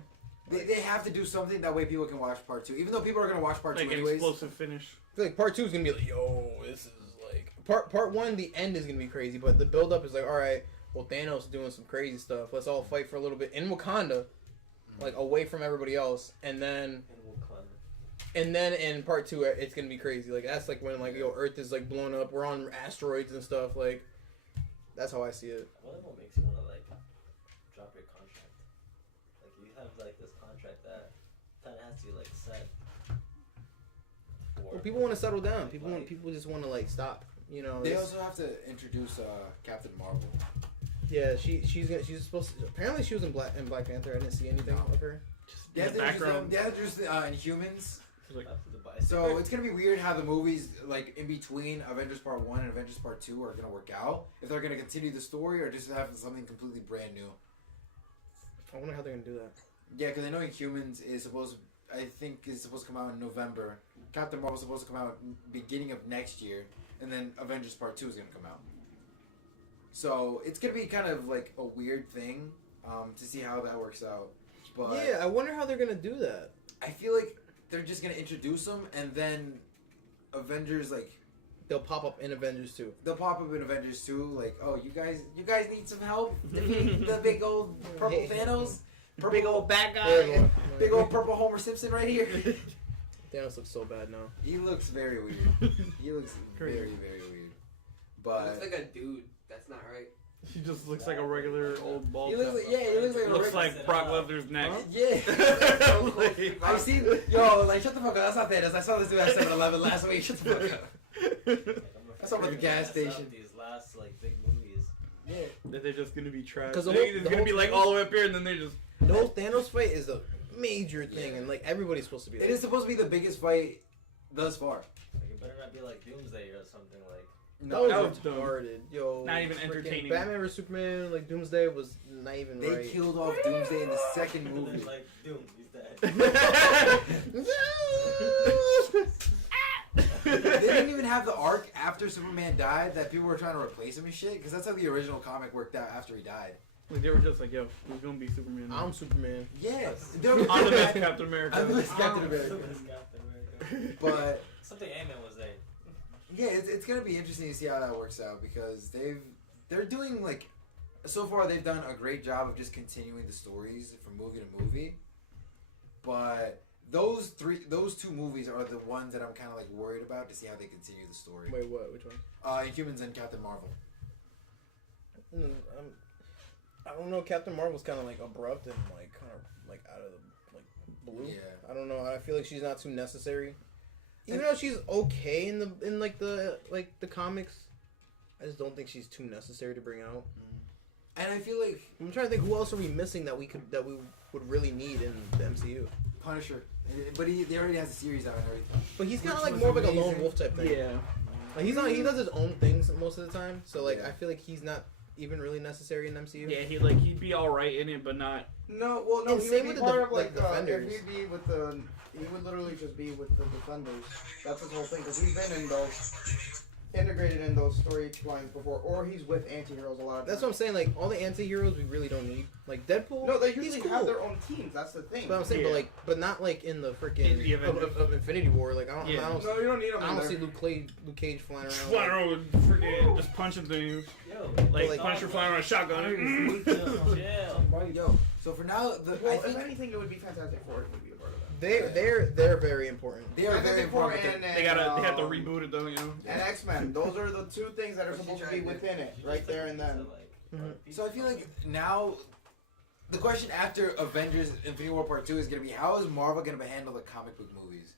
They have to do something that way people can watch part 2. Even though people are gonna watch part 2 like an anyways. Explosive finish. I feel like part 2 is gonna be like, yo, this is like part 1. The end is gonna be crazy, but the build up is like, all right, well Thanos is doing some crazy stuff. Let's all fight for a little bit in Wakanda, like away from everybody else, and then. And then in part 2, it's gonna be crazy. Like that's like when like Earth is like blown up. We're on asteroids and stuff. Like that's how I see it. I wonder what makes you want to like drop your contract. Like you have like this contract that kind of has to be like set. Well, people want to settle down. People just want to like stop. They also have to introduce Captain Marvel. Yeah, she's supposed to. Apparently, she was in Black Panther. I didn't see anything of her. They have to introduce Inhumans. So it's gonna be weird how the movies like in between Avengers Part 1 and Avengers Part 2 are gonna work out. If they're gonna continue the story or just have something completely brand new. I wonder how they're gonna do that. Yeah, because I know Inhumans is supposed to come out in November. Captain Marvel's supposed to come out beginning of next year, and then Avengers Part 2 is gonna come out. So it's gonna be kind of like a weird thing to see how that works out. But yeah, I wonder how they're gonna do that. I feel like they're just gonna introduce them, and then Avengers they'll pop up in Avengers 2. They'll pop up in Avengers 2, like, oh, you guys need some help defeating the big old purple Thanos, big old bad guy, big old purple Homer Simpson right here. Thanos looks so bad now. He looks very weird. He looks very, very weird. But looks like a dude. That's not right. He just looks like a regular old bald. he looks like, yeah, he looks like a looks regular- like Brock Lesnar's neck. Yeah. I've seen, yo, like, shut the fuck up. That's not Thanos. I saw this dude at 7-Eleven last week. Shut the fuck up. I saw him at the gas station. These last like big movies. Yeah. That they're just gonna be trash. 'Cause the It's whole gonna be like thing- all the way up here, and then they just. The whole Thanos fight is a major thing, and like everybody's supposed to be. It There. is supposed to be the biggest fight thus far. Like it better not be like Doomsday or something like. That That was was dumb. retarded, yo. Not even freaking entertaining. Batman vs Superman, like Doomsday, was not even They right. killed off Doomsday in the second And then movie. like Doom, he's dead. They didn't even have the arc after Superman died that people were trying to replace him and shit. Because that's how the original comic worked out after he died. Like they were just like, yo, who's gonna be Superman? I'm Superman. Yes. I'm the best Captain America. I'm the best Captain America. But Something Ant-Man was there. yeah, it's gonna be interesting to see how that works out because they're doing like so far they've done a great job of just continuing the stories from movie to movie. But those two movies are the ones that I'm kind of like worried about to see how they continue the story. Wait, what? Which one? Inhumans and Captain Marvel. I don't know. Captain Marvel's kind of like abrupt and like kind of like out of the like blue. Yeah. I don't know. I feel like she's not too necessary. Even though she's okay in the comics, I just don't think she's too necessary to bring out. And I feel like I'm trying to think who else are we missing that we would really need in the MCU. Punisher, but they already has a series out and everything. But he's kind of Which like was more of like a lone amazing. wolf type thing. Yeah. Like he's not. He does his own things most of the time. So like Yeah. I feel like he's not even really necessary in MCU. Yeah, he'd be all right in it, but not. No, well, no, And he same would be with the part of like, like Defenders. if he'd be with the, he would literally just be with the Defenders. That's his whole thing because he's been in those, integrated in those storylines before, or he's with anti-heroes a lot of That's times. what I'm saying. Like all the anti-heroes we really don't need. Like Deadpool. No, they he's usually cool. have their own teams. That's the thing. But I'm saying, Yeah. but not like in the freaking In the Avengers. of Infinity War. Like I don't, Yeah. I don't, No, you don't need them. I in don't there. see Luke Cage flying around. Flying around with freaking just punching things. Yo, Like Like- Punisher flying around a shotgun. chill. Yo, so for now, Well, I if think anything, it would be Fantastic Four would be a part of that. They're very important. they are very Fantastic Four important. They have to reboot it though, you know. And X-Men. Those are the two things that are supposed to be within it, right there and then. So I feel like now, the question after Avengers Infinity War Part 2 is going to be how is Marvel going to handle the comic book movies?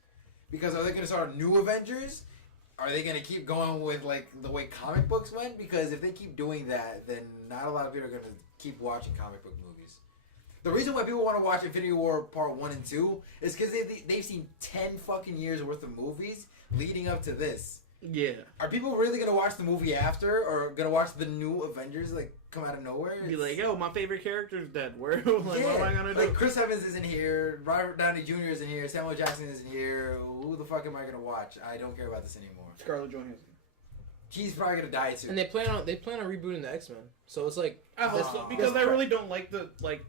Because are they going to start new Avengers? Are they going to keep going with like the way comic books went? Because if they keep doing that, then not a lot of people are going to keep watching comic book movies. The reason why people want to watch Infinity War Part 1 and 2 is because they've seen 10 fucking years worth of movies leading up to this. Yeah. Are people really going to watch the movie after or going to watch the new Avengers like come out of nowhere? Be like, yo, my favorite character's dead. Where? Like, what am I gonna do? Like Chris Evans isn't here, Robert Downey Jr. isn't here, Samuel Jackson isn't here. Who the fuck am I gonna watch? I don't care about this anymore. Scarlett Johansson. She's probably gonna die too. And they plan on rebooting the X-Men. So it's like I hope so because I really don't like the like.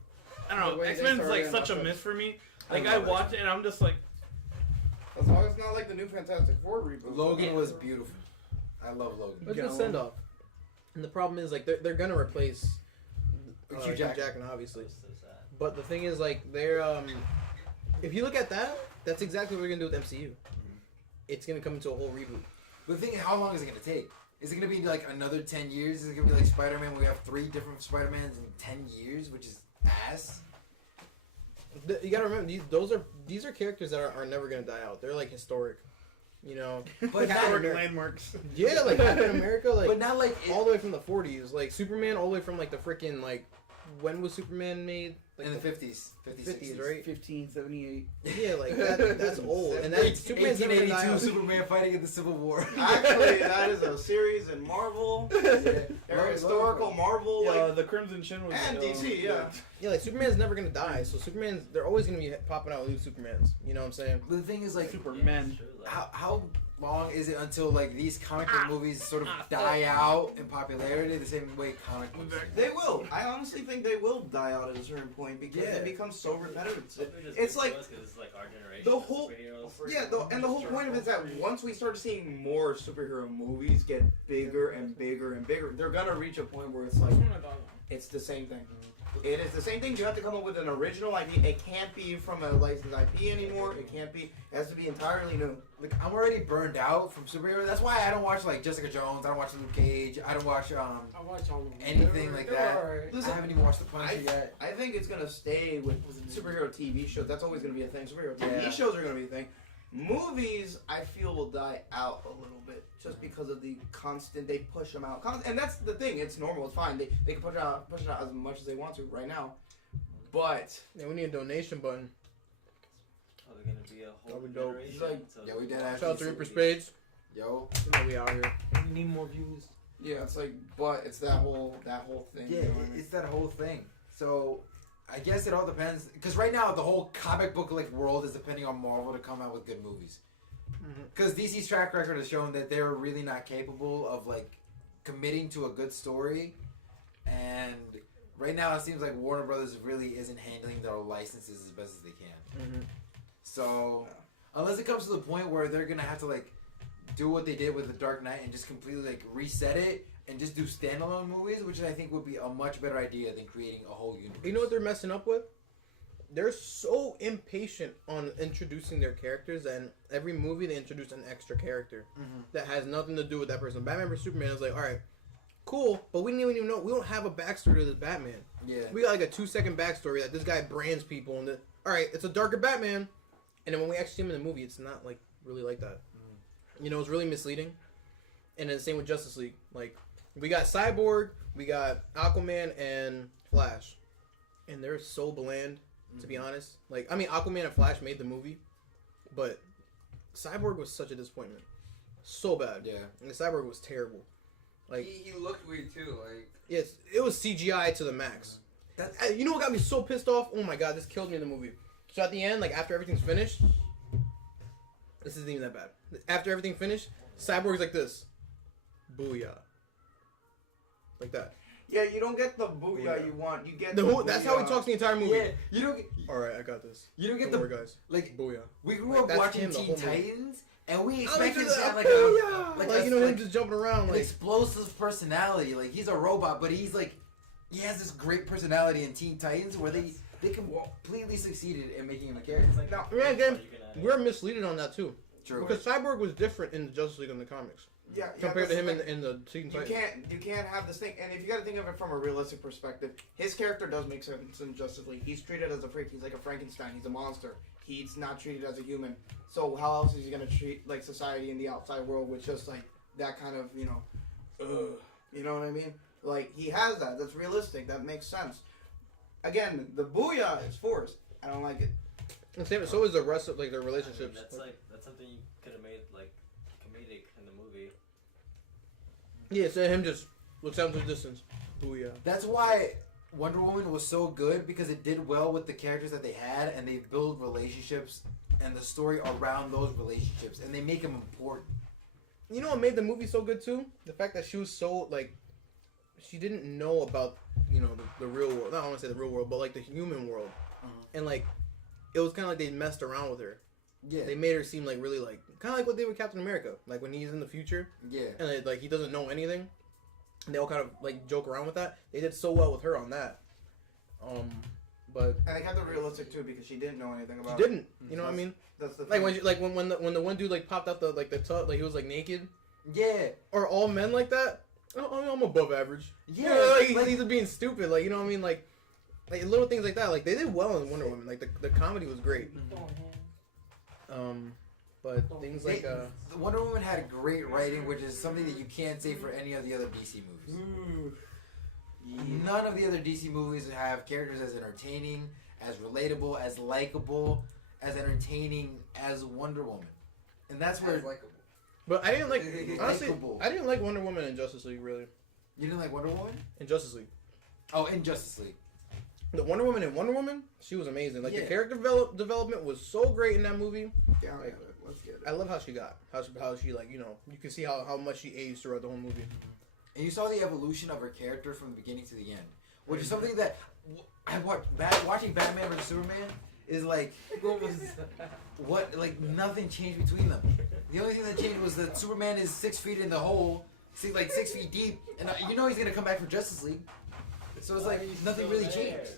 I don't The know. way they X Men's started like and such a left it. miss for me. I Like love I watch it and I'm just like, As long as it's not like the new Fantastic Four reboot. Logan was beautiful. I love Logan. it's a send off. And the problem is like they're gonna replace Hugh Jackman obviously. But the thing is like they're if you look at that, that's exactly what we're gonna do with MCU. It's gonna come into a whole reboot. But the thing is, how long is it gonna take? Is it gonna be like another 10 years? Is it gonna be like Spider-Man where we have 3 different Spider-Mans in 10 years, which is ass? You gotta remember these are characters that are never gonna die out. They're like historic, you know. But historic not, landmarks. Yeah, like Captain America, like but not like all the way from the 40s, like Superman, all the way from like the freaking like when was Superman made? Like in the 50s, 50s, right? 1578. Yeah, like that's old, and that's Superman's never gonna die 1882 out. Superman fighting in the Civil War. Actually, that is a series in Marvel. They're historical Marvel. Yeah, Like, the Crimson Chin was and DC, yeah. Yeah, like Superman's never gonna die, so they're always gonna be popping out with new Supermans. You know what I'm saying? But the thing is, like, Superman. how long is it until like these comic book movies sort of die out in popularity the same way comic books? They will. I honestly think they will die out at a certain point because Yeah. it becomes so repetitive. It's It's like it's like our generation. the whole and the whole point of it is that once we start seeing more superhero movies get bigger and bigger and bigger, they're gonna reach a point where it's like It's the same thing. It is the same thing. You have to come up with an original idea. It can't be from a licensed IP anymore. It can't be. It has to be entirely new. Like, I'm already burned out from superheroes. That's why I don't watch like Jessica Jones. I don't watch Luke Cage. I don't watch I watch all of them. anything like that. Alright. I haven't even watched The Punisher yet. I think it's gonna stay with superhero TV shows. That's always gonna be a thing. Superhero TV Yeah. shows are gonna be a thing. Movies, I feel, will die out a little bit just because of the constant. They push them out, and that's the thing. It's normal. It's fine. They can push it out as much as they want to right now. But Yeah, we need a donation button. Oh, they're gonna be a whole That'd be dope. generation. Like, Yeah, we did Shout out to actually. Reaper Spades. Yo. You know we out here. We need more views. yeah, it's like, but it's that whole thing. Yeah, you know what I mean? it's that whole thing. So, I guess it all depends. Because right now, the whole comic book like world is depending on Marvel to come out with good movies. Because DC's track record has shown that they're really not capable of like committing to a good story, and right now it seems like Warner Brothers really isn't handling their licenses as best as they can. So, unless it comes to the point where they're gonna have to like do what they did with The Dark Knight and just completely like reset it and just do standalone movies, which I think would be a much better idea than creating a whole universe. You know what they're messing up with? They're so impatient on introducing their characters, and every movie they introduce an extra character that has nothing to do with that person. Batman vs Superman is like, all right, cool, but we didn't even know. We don't have a backstory to this Batman. Yeah. We got like a 2-second backstory that this guy brands people, and all right, it's a darker Batman, and then when we actually see him in the movie, it's not like really like that. You know, it's really misleading. And then the same with Justice League. Like, we got Cyborg, we got Aquaman, and Flash, and they're so bland. To be honest, like, I mean, Aquaman and Flash made the movie, but Cyborg was such a disappointment, so bad. Yeah, and Cyborg was terrible. Like, he looked weird too. Like, yes, it was CGI to the max. You know what got me so pissed off? Oh my god, this killed me in the movie. So at the end, like after everything's finished, this isn't even that bad. After everything finished, Cyborg's like this, booyah, like that. Yeah, you don't get the booyah you want. You get That's how he talks the entire movie. Yeah, you don't. All right, I got this. You don't get Don't the worry, guys. like booyah. We grew Like, up that's watching him the Teen whole movie. Titans, and we I expected like to have like booyah! a Like, you know, him just jumping around an like explosive personality. Like he's a robot, but he's like he has this great personality in Teen Titans where they completely succeeded in making him a character. It's like now. the Yeah, first again, part you can add we're misleaded on that too. True. Because Cyborg was different in the Justice League in the comics. Yeah, compared to that's him the thing. in the Teen Titans. You can't have this thing. And if you got to think of it from a realistic perspective, his character does make sense in Justice League. He's treated as a freak. He's like a Frankenstein. He's a monster. He's not treated as a human. So how else is he gonna treat like society in the outside world with just like that kind of you know what I mean? Like he has that. That's realistic. That makes sense. Again, the booyah is forced. I don't like it. And same, so is the rest of like their I mean, relationships. that's something you could have made like comedic in the movie. Yeah, so him just looks out into the distance. Booyah. That's why Wonder Woman was so good because it did well with the characters that they had, and they build relationships and the story around those relationships, and they make them important. You know what made the movie so good too? The fact that she was so like, she didn't know about the real world. Not I want to say the real world, but like the human world, and like it was kind of like they messed around with her. Yeah, they made her seem like really like kind of like what they did with Captain America, like when he's in the future. Yeah, and like he doesn't know anything. And they all kind of like joke around with that. They did so well with her on that. But and they kept it realistic too because she didn't know anything about. She didn't. You know what I mean? That's the like thing. when the one dude like popped out the tub, like he was like naked. Yeah. Or all men like that? I'm above average. Yeah. Like he's being stupid. Like you know what I mean? Like little things like that. Like they did well in Wonder Woman. Like the comedy was great. But things like Wonder Woman had great writing, which is something that you can't say for any of the other DC movies. None of the other DC movies have characters as entertaining, as relatable, as likable, as entertaining as Wonder Woman, and that's where. But I didn't like honestly. Likeable. I didn't like Wonder Woman in Justice League really. You didn't like Wonder Woman in Justice League? Oh, in Justice League. The Wonder Woman in Wonder Woman, she was amazing. Like the character development was so great in that movie. Yeah, like, let's get it. I love how she got how she like you can see how much she aged throughout the whole movie. And you saw the evolution of her character from the beginning to the end, which is something that I watching Batman vs Superman is like what like nothing changed between them. The only thing that changed was that Superman is 6 feet in the hole, like 6 feet deep, and he's gonna come back for Justice League. So it's like nothing really changed.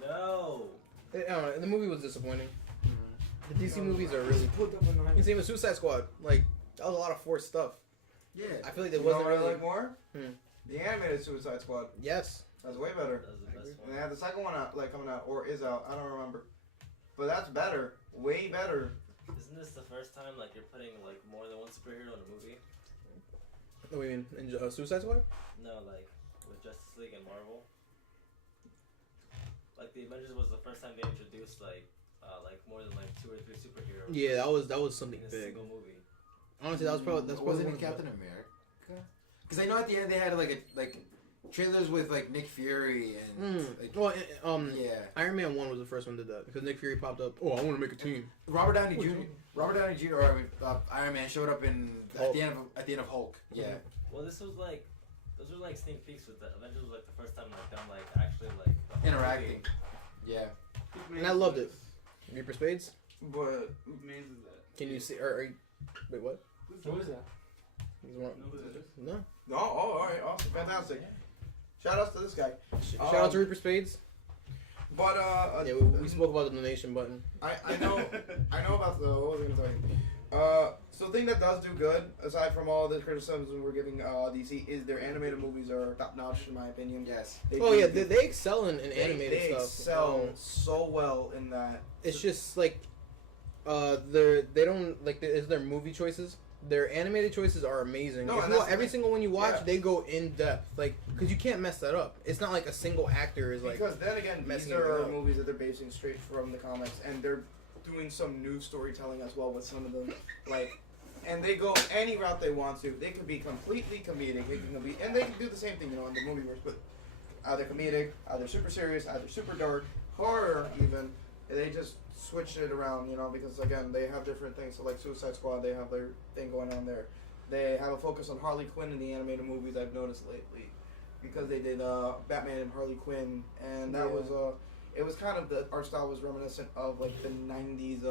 No. I don't know, the movie was disappointing. The DC movies are really. Same with Suicide Squad. Like that was a lot of forced stuff. Yeah. I feel like there You know wasn't what I really. like more? Hmm. The animated Suicide Squad. Yes. That's way better. That was the best And one. they have the second one out, like coming out or is out. I don't remember. But that's better. Way better. Isn't this the first time like you're putting like more than one superhero in a movie? What do you mean? In Suicide Squad? No, like with Justice League and Marvel. Like the Avengers was the first time they introduced like more than like 2 or 3 superheroes. Yeah, that was something in a big. single movie. Honestly, that's probably Wasn't one it of the- Captain America? Because I know at the end they had like trailers with like Nick Fury and like, Well, yeah. Iron Man 1 was the first one that did that because Nick Fury popped up. Oh, I want to make a team. Robert Downey Jr. Or I mean, Iron Man showed up at the end of Hulk. Yeah. Well, this was like those were like sneak peeks with the Avengers was like the first time like them like actually like the whole Interacting. movie. Yeah. And I loved it. Reaper Spades? But Whose man's is that? Can you see? Wait, what? Who is that? He's one- You know who that is? No. no, oh, all right, awesome, fantastic. Shout outs to this guy. Shout out to Reaper Spades. But Yeah, we spoke about the donation button. I know about the what was I gonna tell you? So the thing that does do good, aside from all the criticisms we're giving DC, is their animated movies are top notch in my opinion. Yes. They excel in animated they stuff. excel so well in that. It's just like they don't like is their movie choices. Their animated choices are amazing. No, If and you that's- every single one you watch, yeah. they go in depth, like because you can't mess that up. It's not like a single actor is like. Because then again, these messing are everything up. movies that they're basing straight from the comics, and they're doing some new storytelling as well with some of them. Like, and they go any route they want to. They could be completely comedic. They can be, and they can do the same thing, in the movie verse, but either comedic, either super serious, either super dark, horror even. And they just switch it around, because again, they have different things. So like Suicide Squad, they have their thing going on there. They have a focus on Harley Quinn in the animated movies I've noticed lately, because they did Batman and Harley Quinn, and that was it was kind of the art style was reminiscent of like the '90s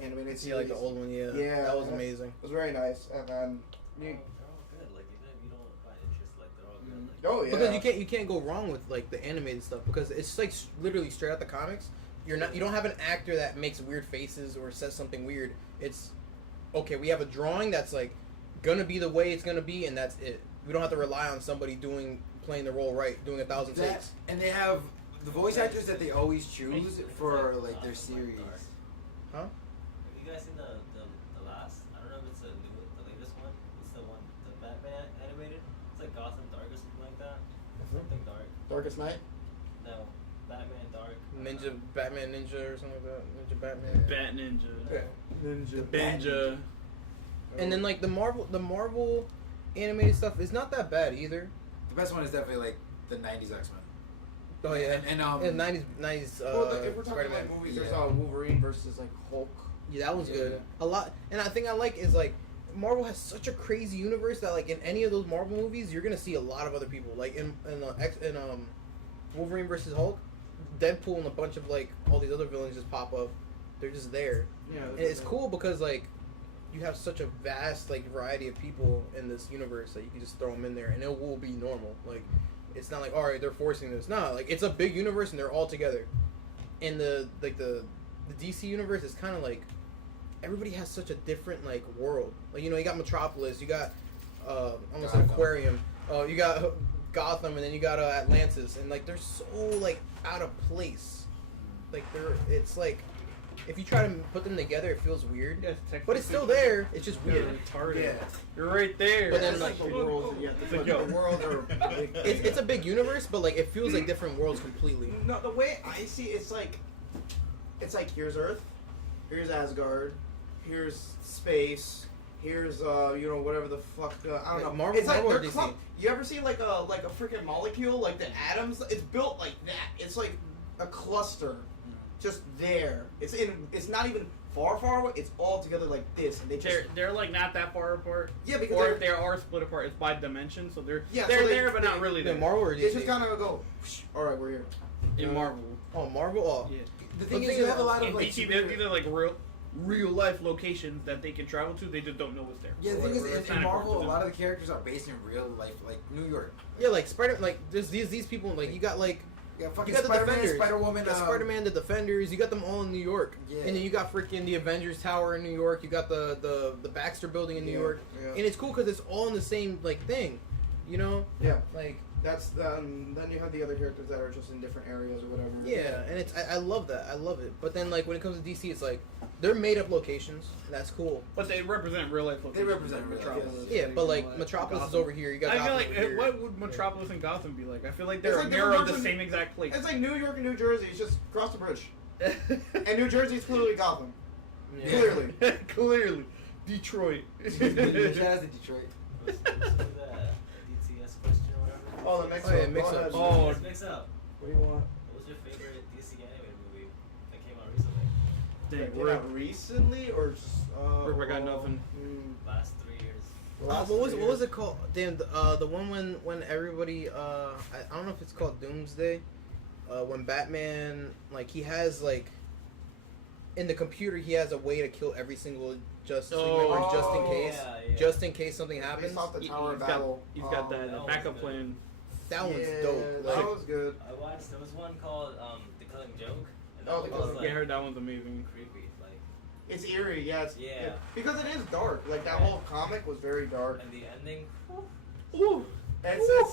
animated series. Yeah, like the old one. Yeah. Yeah, That was amazing. It was very nice, and then They're all good. Like even if you don't find interest, like they're all good. Like, oh yeah, Because you can't go wrong with like the animated stuff because it's like literally straight out the comics. You don't have an actor that makes weird faces or says something weird. It's okay. We have a drawing that's like gonna be the way it's gonna be, and that's it. We don't have to rely on somebody playing the role right, doing 1,000 takes. And they have the voice actors that they always choose for like their series. Huh? Have you guys seen the last? I don't know if it's the latest one. It's the one, the Batman animated. It's like Gotham Dark or something like that. Something dark. Darkest Night. No, Batman Dark. Batman Ninja or something like that. Ninja Batman. Bat Ninja. Ninja. Benja. And then like the Marvel animated stuff is not that bad either. The best one is definitely like the '90s X-Men. Oh yeah, and yeah, 90s. Well, if we're talking Spider-Man. like movies, there's Yeah. Wolverine versus like Hulk. Yeah, that one's Yeah. good. A lot, and I think I like is like Marvel has such a crazy universe that like in any of those Marvel movies, you're gonna see a lot of other people. Like in Wolverine versus Hulk, Deadpool and a bunch of like all these other villains just pop up. They're just there, Yeah, and it's cool because like you have such a vast like variety of people in this universe that you can just throw them in there and it will be normal. Like it's not like all right, they're forcing this. No, like it's a big universe and they're all together. And the DC universe is kind of like everybody has such a different like world. Like you got Metropolis, you got almost an aquarium. You got Gotham, and then you got Atlantis, and like they're so like out of place. Like it's like if you try to put them together, it feels weird. But it's still there. It's just weird. Retarded. Yeah. You're right there. But then It's like the worlds that you have to It's like, put. yo. The worlds are big. it's a big universe, but like it feels like different worlds completely. No, the way I see it's like here's Earth, here's Asgard, here's space, here's whatever the fuck I don't know. Marvel- it's like Marvel or they're DC? You ever see like a freaking molecule, like the atoms? It's built like that. It's like a cluster, just there. It's not even far away. It's all together like this, and they just They're like not that far apart. yeah because Or they're, if they are split apart, it's by dimension, so they're Yeah, they're so they- there but not they- really Yeah, there. Marvel or they DC? just kind of go. All right, we're here. In Marvel. Oh, Marvel. Oh, Yeah. The thing The is, thing you is, have a lot In of like DC, they're real. real life locations that they can travel to. They just don't know what's there. Yeah, the thing Or is, it's in not Marvel, important a to lot them. of the characters are based in real life, like New York. Yeah, like Spider, like there's these people, like you got like Yeah, fucking you got the Spider-Man, Defenders, Spider-Woman, the Spider-Man, the Defenders. You got them all in New York, Yeah. and then you got freaking the Avengers Tower in New York. You got the Baxter Building in New Yeah, York, yeah. and it's cool because it's all in the same like thing, you know? Yeah. Like That's then you have the other characters that are just in different areas or whatever. yeah, and it's I love that. I love it. But then like when it comes to DC, it's like they're made up locations, and that's cool. But they represent real life locations. They represent real life, Metropolis. Yeah, but like Metropolis is over here. You got I feel Gotham like over here. what would Metropolis and Gotham be like? I feel like they're It's a like mirror different of the parts of- same exact place. It's like New York and New Jersey. It's just across the bridge. And New Jersey's clearly Gotham. Yeah. Clearly. Clearly, Detroit. Shout out to Detroit. What's the DTS question or whatever? Oh, the mix Oh, yeah, up. mix Go up. ahead. Oh. Let's mix up. What do you want? What was your favorite DC animated movie that came out recently? Dang, Came we're out recently or just, I got nothing. Last 3 years. What was it called? Damn, the one when everybody I don't know if it's called Doomsday. When Batman like he has like in the computer he has a way to kill every single Justice League member just in case, Yeah. just in case something happens. Based off the Tower of Battle. He's got that that backup was plan. That one's Yeah, dope. That Like, was good. I watched, there was one called The Killing Joke. And that Oh, one The was Killing like Yeah, I heard that one's amazing. creepy. Like, It's eerie, yeah. It's, Yeah. because it is dark. Like, that whole comic was very dark. and the ending, Ooh. It's a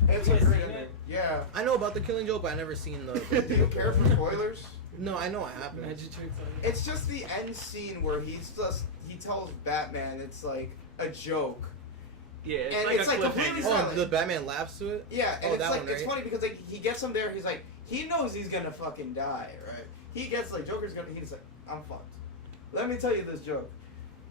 You guys great seen ending. it? Yeah. I know about the Killing Joke, but I never seen the. Do you care for spoilers? No, I know it happened. It's just the end scene where he tells Batman it's like a joke. Yeah, it's And like it's a like completely cliffhanger. Oh, silent. the Batman laughs to it. Yeah, and Oh, it's that like one, it's right? funny because like he gets him there, he's like he knows he's gonna fucking die, right? He gets like he's like, I'm fucked. Let me tell you this joke.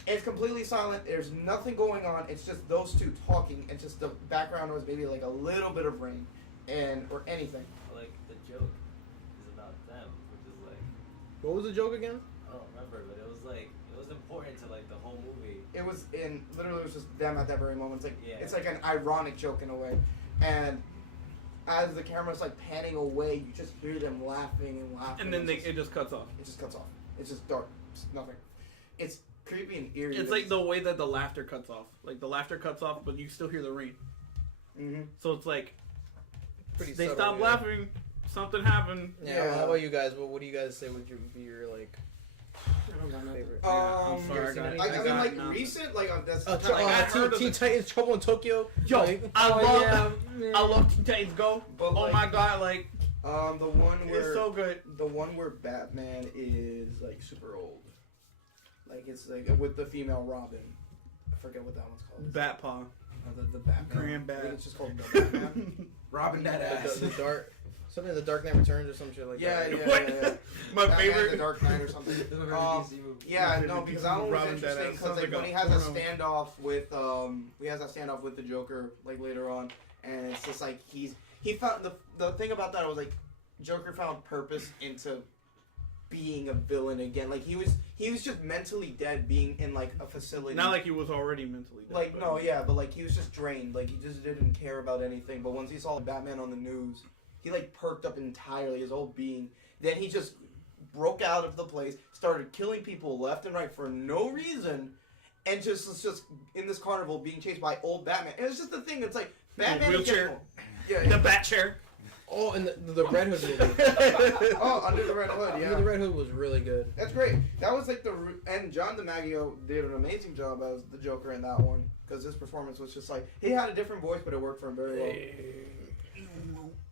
It's completely silent, there's nothing going on, it's just those two talking, and just the background was maybe like a little bit of rain or anything. like, the joke is about them, which is like, What was the joke again? I don't remember, but it was like, it was important to like the whole movie. It was literally it was just them at that very moment. It's like Yeah. it's like an ironic joke in a way. And as the camera's like panning away, you just hear them laughing and laughing. And then it it just cuts off. just cuts off. It's just dark. It's nothing. It's creepy and eerie. It's like the way that the laughter cuts off. Like the laughter cuts off, but you still hear the rain. Mm-hmm. So it's like Pretty they subtle, stopped yeah. laughing, something happened. Yeah. Yeah. How about you guys? What do you guys say would be your like I don't got nothing. favorite? I'm sorry, you I ever got, seen I it? mean, got like nothing. recent, like that's Oh, Like, I heard of Teen it. Titans Trouble in Tokyo. Yo, Like, I love yeah, I love Teen Titans Go. But, Oh like, my god, like the one where it's so good. the one where Batman is like super old. Like it's like with the female Robin. I forget what that one's called. Bat Paw. The Batman. Grand I think Bat. it's just called the Batman. Robbing that ass. the dark something. The Dark Knight Returns or some shit like Yeah, that. yeah, What? yeah, yeah. My Batman, favorite. The Dark Knight or something. This is a very Um, DC movie. Yeah, My no, favorite because DC that one was Robin interesting Deadass. because Sounds like like when a he has a porno. standoff with he has a standoff with the Joker like later on, and it's just like he found the thing about that was like Joker found purpose into being a villain again. Like he was just mentally dead being in like a facility. Not like he was already mentally dead. Like but- no, yeah, but like he was just drained. Like he just didn't care about anything. But once he saw Batman on the news, he like perked up entirely, his whole being. Then he just broke out of the place, started killing people left and right for no reason, and just was just in this carnival being chased by old Batman. And it's just the thing. It's like Batman is wheelchair. getting- The Bat Chair. Oh, and the Red Hood movie. Oh, Under the Red Hood. Under Yeah, the Red Hood was really good. that's great. That was like and John DiMaggio did an amazing job as the Joker in that one because his performance was just like he had a different voice, but it worked for him very well.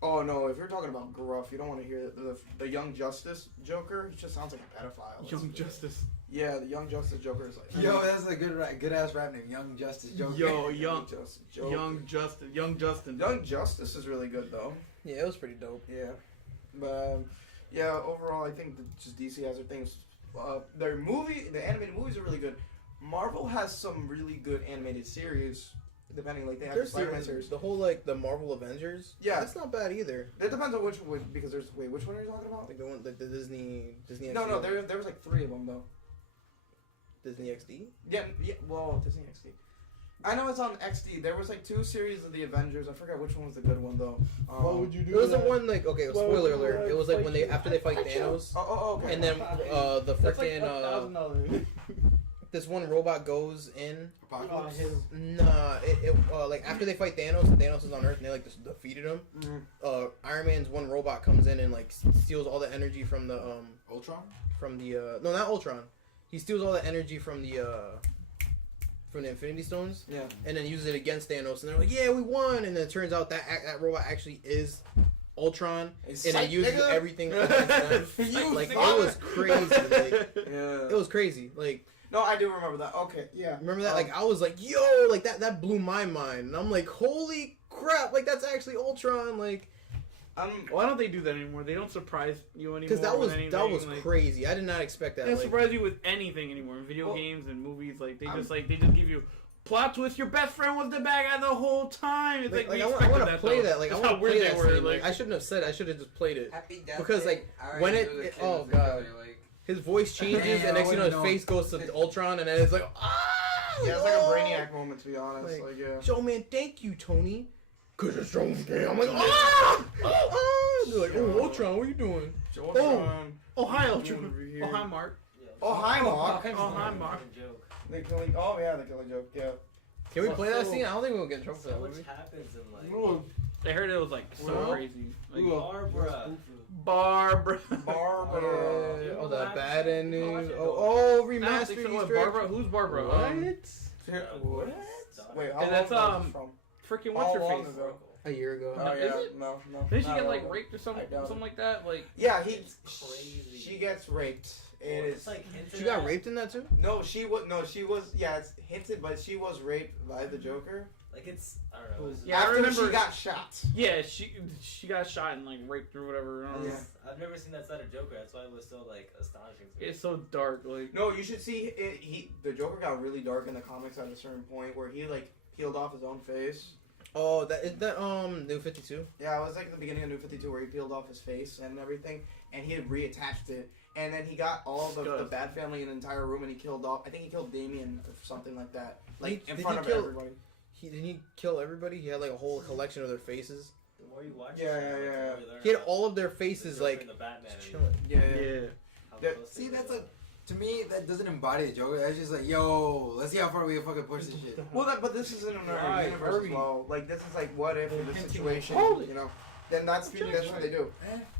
Oh no! If you're talking about gruff, you don't want to hear the Young Justice Joker. He just sounds like a pedophile. Young Justice. Yeah, the Young Justice Joker is like. Yo, that's a good ass rap name, Young Justice Joker. Yo, Young Justice Joker. Young Justin. Young Justice is really good though. Yeah, it was pretty dope. Yeah, but yeah, overall, I think that just DC has their things. The animated movies are really good. Marvel has some really good animated series. Depending, like they have the There's Spider-Man series, series. the whole like the Marvel Avengers. Yeah. that's not bad either. It depends on which one because there's which one are you talking about? Like the one, like the Disney No, XD. there was like 3 of them though. Disney XD. Yeah, well, Disney XD. I know it's on XD. There was like 2 series of the Avengers. I forgot which one was the good one though. What would you do? It was the that? one like okay, Why would spoiler you alert. like It was like when fight they after they fight Thanos, Okay. and then the That's like freaking $1,000. this one robot goes in. Apocalypse. Nah, it like after they fight Thanos, and Thanos is on Earth, and they like just defeated him. Iron Man's one robot comes in and like steals all the energy from the Ultron. from the no, not Ultron. He steals all the energy from the Infinity Stones. Yeah. And then uses it against Thanos, and they're like, "Yeah, we won!" And then it turns out that that robot actually is Ultron, and it uses everything against them. Like it was crazy. Like, Yeah. it was crazy. Like. No, I do remember that. Okay, yeah. Remember that? Like I was like, "Yo!" Like that blew my mind, and I'm like, "Holy crap!" Like that's actually Ultron. Like. Why don't they do that anymore? They don't surprise you anymore. Because that was like, crazy. I did not expect that. They don't Like, surprise you with anything anymore. In video games and movies, like they just give you plot twist. Your best friend was the bad guy the whole time. It's like we I expected want to that. play though. that. Like I That's want how to play weird that they were. scene. Like I shouldn't have said. I should have just played it. Happy Death Because Day. like I already when knew it the kid oh was god, like, his voice changes Damn, and next thing you know his I face goes to Ultron and then it's like Yeah, it's like a Brainiac moment, to be honest. Like, yeah. So man, thank you, Tony. Cause you're strong again. I'm like, ah! They're like, oh, Ultron, what are you doing? Oh, hi, Ultron. Oh, hi, Mark. Oh, hi, Mark. Oh, hi, Mark. The killing. Oh, yeah, the killing joke. Yeah. Can we play that scene? I don't think we'll get in trouble for that. So will much we? happens in like. I heard it was like so crazy. Like, Barbara. Barbara. Oh, the bad ending. Oh, I don't remastered think so. Easter egg. Barbara? Who's Barbara? What? Wait, how And long that's was this from? freaking what's her How long face? ago? A year ago. Oh, Is yeah. it? No. Didn't she Not get like long. raped or something? I doubt Something like that? Like Yeah, Crazy. she gets raped. It It's is. like hinted She got at. raped in that too? No, she was. No, she was. Yeah, it's hinted, but she was raped by the Joker. Like it's. I don't know. It's Yeah, I After remember- she got shot. yeah, she got shot and like raped or whatever. I don't know. Yeah. I've never seen that side of Joker. That's why it was so like astonishing to me. It's so dark. Like No, you should see it. The Joker got really dark in the comics at a certain point where he like peeled off his own face. Oh, that is that New 52. Yeah, it was like the beginning of New 52 where he peeled off his face and everything, and he had reattached it. And then he got all the Bat family in an entire room, and he killed off. I think he killed Damien or something like that, like in Did front he of kill- everybody. Didn't he kill everybody? He had like a whole collection of their faces. The more you watch, Yeah, it, yeah, the more yeah. you learn He had about all of their the faces Joker like and the Batman just and chilling. yeah. how Yeah. close See, they that's were. to me that doesn't embody the Joker. That's just like, yo, let's see how far we can fucking push this shit. Well, but this is in another Right, universe as Fergie. well. Like this is like what if in this situation, Holy- you know? Then that's what they do.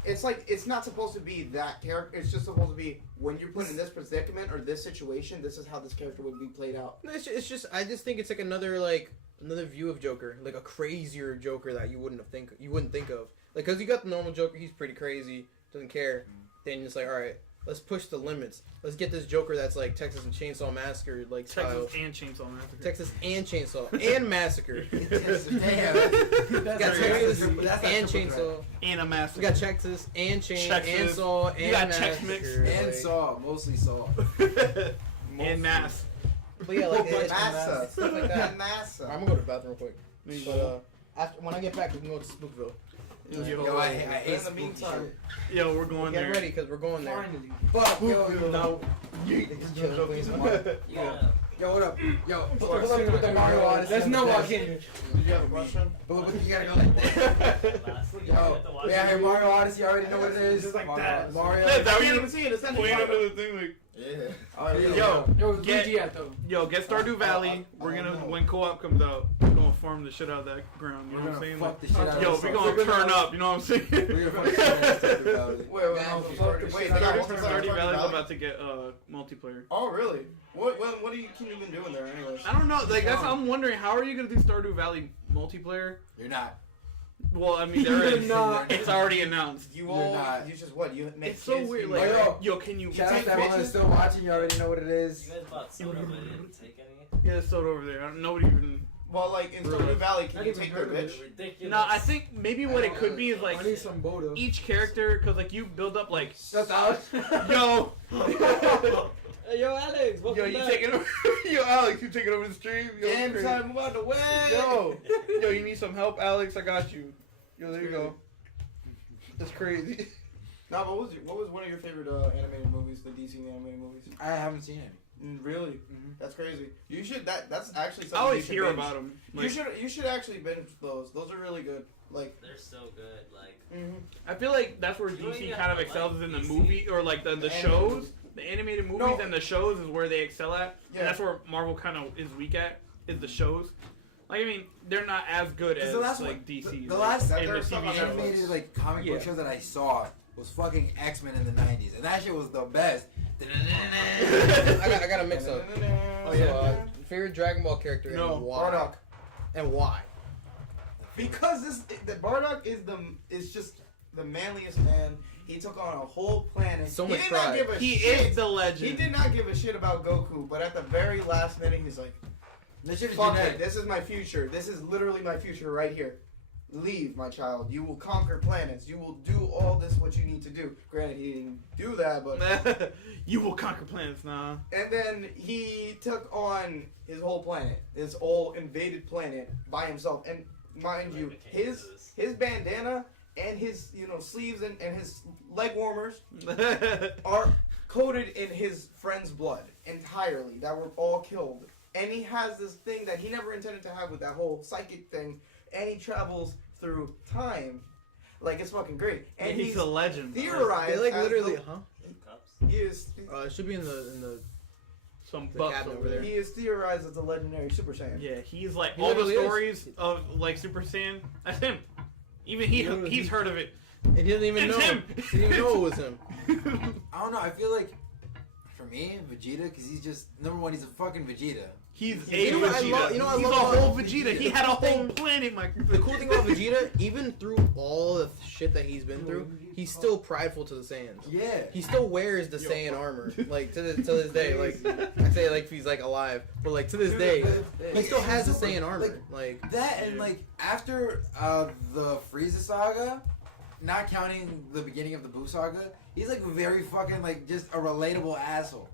It's like it's not supposed to be that character. It's just supposed to be when you're put in this predicament or this situation. This is how this character would be played out. No, it's just I just think it's like another view of Joker, like a crazier Joker that you wouldn't think of. Like, cause you got the normal Joker, he's pretty crazy, doesn't care. Then it's like, all right, let's push the limits. Let's get this Joker that's like Texas and Chainsaw Massacre like style. Texas and Chainsaw Massacre. Texas and Chainsaw and Massacre. Damn, We got Texas that's and triple threat. Chainsaw. And a massacre. We got Texas and Texas. and Saw and You got Chex Massacre. Mix. And like- Saw, mostly Saw. and mass. But yeah, like it's Massa. stuff like that. Massa. I'm gonna go to the bathroom real quick. But after when I get back, we can go to Spookville. Yo, I hate in the spooky meantime, shit. Yo, we're going Get there. ready, cause we're going there. Finally. Fuck, yo, No. You gotta- yo, what up? Yo, Hold on with the Mario Odyssey. There's no That's- walking. did you have a question? but you gotta go like that. last- you Yo, have to watch yeah, it. hey, Mario Odyssey, I already know what it is. Just like Mario, that. Mario. Yeah, that I we can't even see it. It's not Playing under the thing, like, Yeah. Oh, yeah. yo, Yo, Get- Luigi at though. yo, get Stardew Valley. We're gonna when co-op comes out, we're gonna farm the shit out of that ground. You know what I'm saying? Fuck the shit out of Yo, this we song. gonna turn up. You know what I'm saying? We're gonna fuck the shit out of this Valley. Wait, Guys, no, we fuck- fucking wait, shit they got out of one this Stardew Stardew Valley's Valley? about to get multiplayer. Oh, really? What do you keep even doing there, anyways? I don't know. Like that's I'm wondering how are you gonna do Stardew Valley multiplayer? You're not. Well, I mean there is. not. It's already announced. You You're all, not. you just what? You make It's so kids, weird. you Like, marry- yo, can you Shout out take to everyone that's bitches? still watching. You already know what it is. You guys bought soda, but didn't take any. Yeah, it's soda over there. Nobody even. well, like in Stardew Valley, can Not you even take their heard of bitch? Ridiculous. No, I think maybe what it could be is like I need some Boda. each character, cause like you build up like That's out. yo, Hey, yo, Alex, yo, welcome you back. taking over? Yo, Alex, you taking over the stream? Yo, Damn, crazy. son, move out the way. Yo, you need some help, Alex? I got you. Yo, there you go. That's crazy. No, what was one of your favorite animated movies? The DC animated movies? I haven't seen any. Really? That's crazy. You should. That's actually I something. always you should hear binge. about him. You should actually binge those. Those are really good. Like They're so good. Like I feel like that's where You don't DC even kind of have to excels like in the DC. movie or like the shows. The animated movies and the shows is where they excel at. Yeah. And that's where Marvel kind of is weak at, is the shows. Like, I mean, they're not as good as, the last like, one, DC. the last in the there's some TV shows. animated like comic book show that I saw was fucking X-Men in the 90s, and that shit was the best. I got a mix up. Oh, yeah. Favorite Dragon Ball character and why? Bardock. And why? Because the Bardock is just the manliest man. He took on a whole planet. So he much did pride. not give a He shit. is the legend. He did not give a shit about Goku, but at the very last minute, he's like, This shit is "Fuck it, genetic. this is my future. This is literally my future right here. Leave, my child. You will conquer planets. You will do all this what you need to do." Granted, he didn't do that, but You will conquer planets, nah. and then he took on his whole planet, his whole invaded planet by himself. And mind you, his bandana and his sleeves and his leg warmers are coated in his friend's blood entirely. That were all killed. And he has this thing that he never intended to have with that whole psychic thing. And he travels through time. Like, it's fucking great. And he's a legend. Theorized. They like as literally, the- He is. it should be in the Some the bucks cabinet over there. He is theorized as a legendary Super Saiyan. Yeah, he's like He all the literally stories of like Super Saiyan. That's him. Even he's heard of it. And he didn't even It's know. him. He didn't even know it was him. I don't know. I feel like for me, Vegeta, because he's just number one. He's a fucking Vegeta. He's You know what I Vegeta. love- you know what I he's love a about whole Vegeta. He had a whole planet, Mike. The cool thing about Vegeta, even through all the shit that he's been through, he's still prideful to the Saiyans. Yeah. He still wears the Saiyan armor, like to this day. Like I say, like he's like alive, but like to this day, he still has the Saiyan armor. Like That and like after the Frieza saga, not counting the beginning of the Buu saga, he's like very fucking like just a relatable asshole.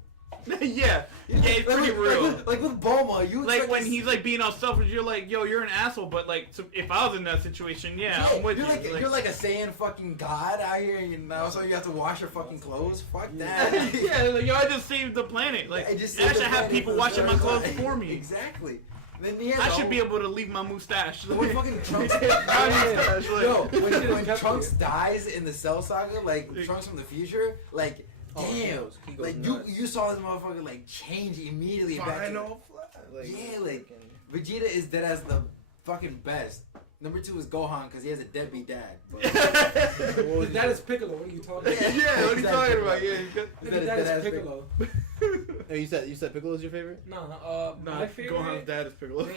yeah, it's pretty real. Like with Bulma, you Like expect when to he's like being all selfish, you're like, yo, you're an asshole. But like, so if I was in that situation, yeah, I'm with you're you. like, you're like a Saiyan fucking god out here, you know. So you have to wash your fucking clothes. Fuck that. yeah, like yo, I just saved the planet. Like I just I saved should the have planet people from washing my Zer's clothes life. for me. Exactly. Then he has I a should whole- be able to leave my mustache. When fucking Trunks, Yo, when Trunks dies in the Cell Saga, like Trunks from the future, like damn, he goes like nuts. you saw this motherfucker like change immediately. back to- yeah, like Vegeta is dead as the fucking best. Number 2 is Gohan because he has a deadbeat dad. But His dad is Piccolo. What are you talking about? Yeah, what are you talking about? Yeah, His dad is Piccolo. oh, you said Piccolo is your favorite? No, my favorite. Gohan's dad is Piccolo.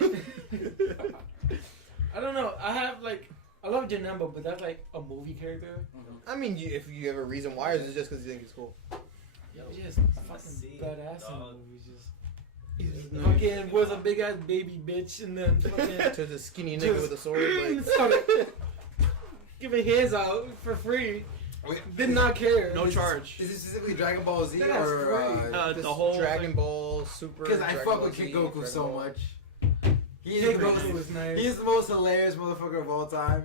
I don't know. I love Janemba, but that's like a movie character. I mean, if you have a reason why, or is it just because you think he's cool? He's just fucking badass in the dog. movies. Fucking was a big ass baby bitch, and then fucking To the skinny nigga with a sword, like started giving his out for free. Did not care. No charge. is it specifically Dragon Ball Z That's or great. this The whole Dragon thing. Ball Super? because I Dragon fuck Ball with Z, Kid Goku Dragon so Ball. much. He is Kid the Goku most, was nice. he is the most hilarious motherfucker of all time.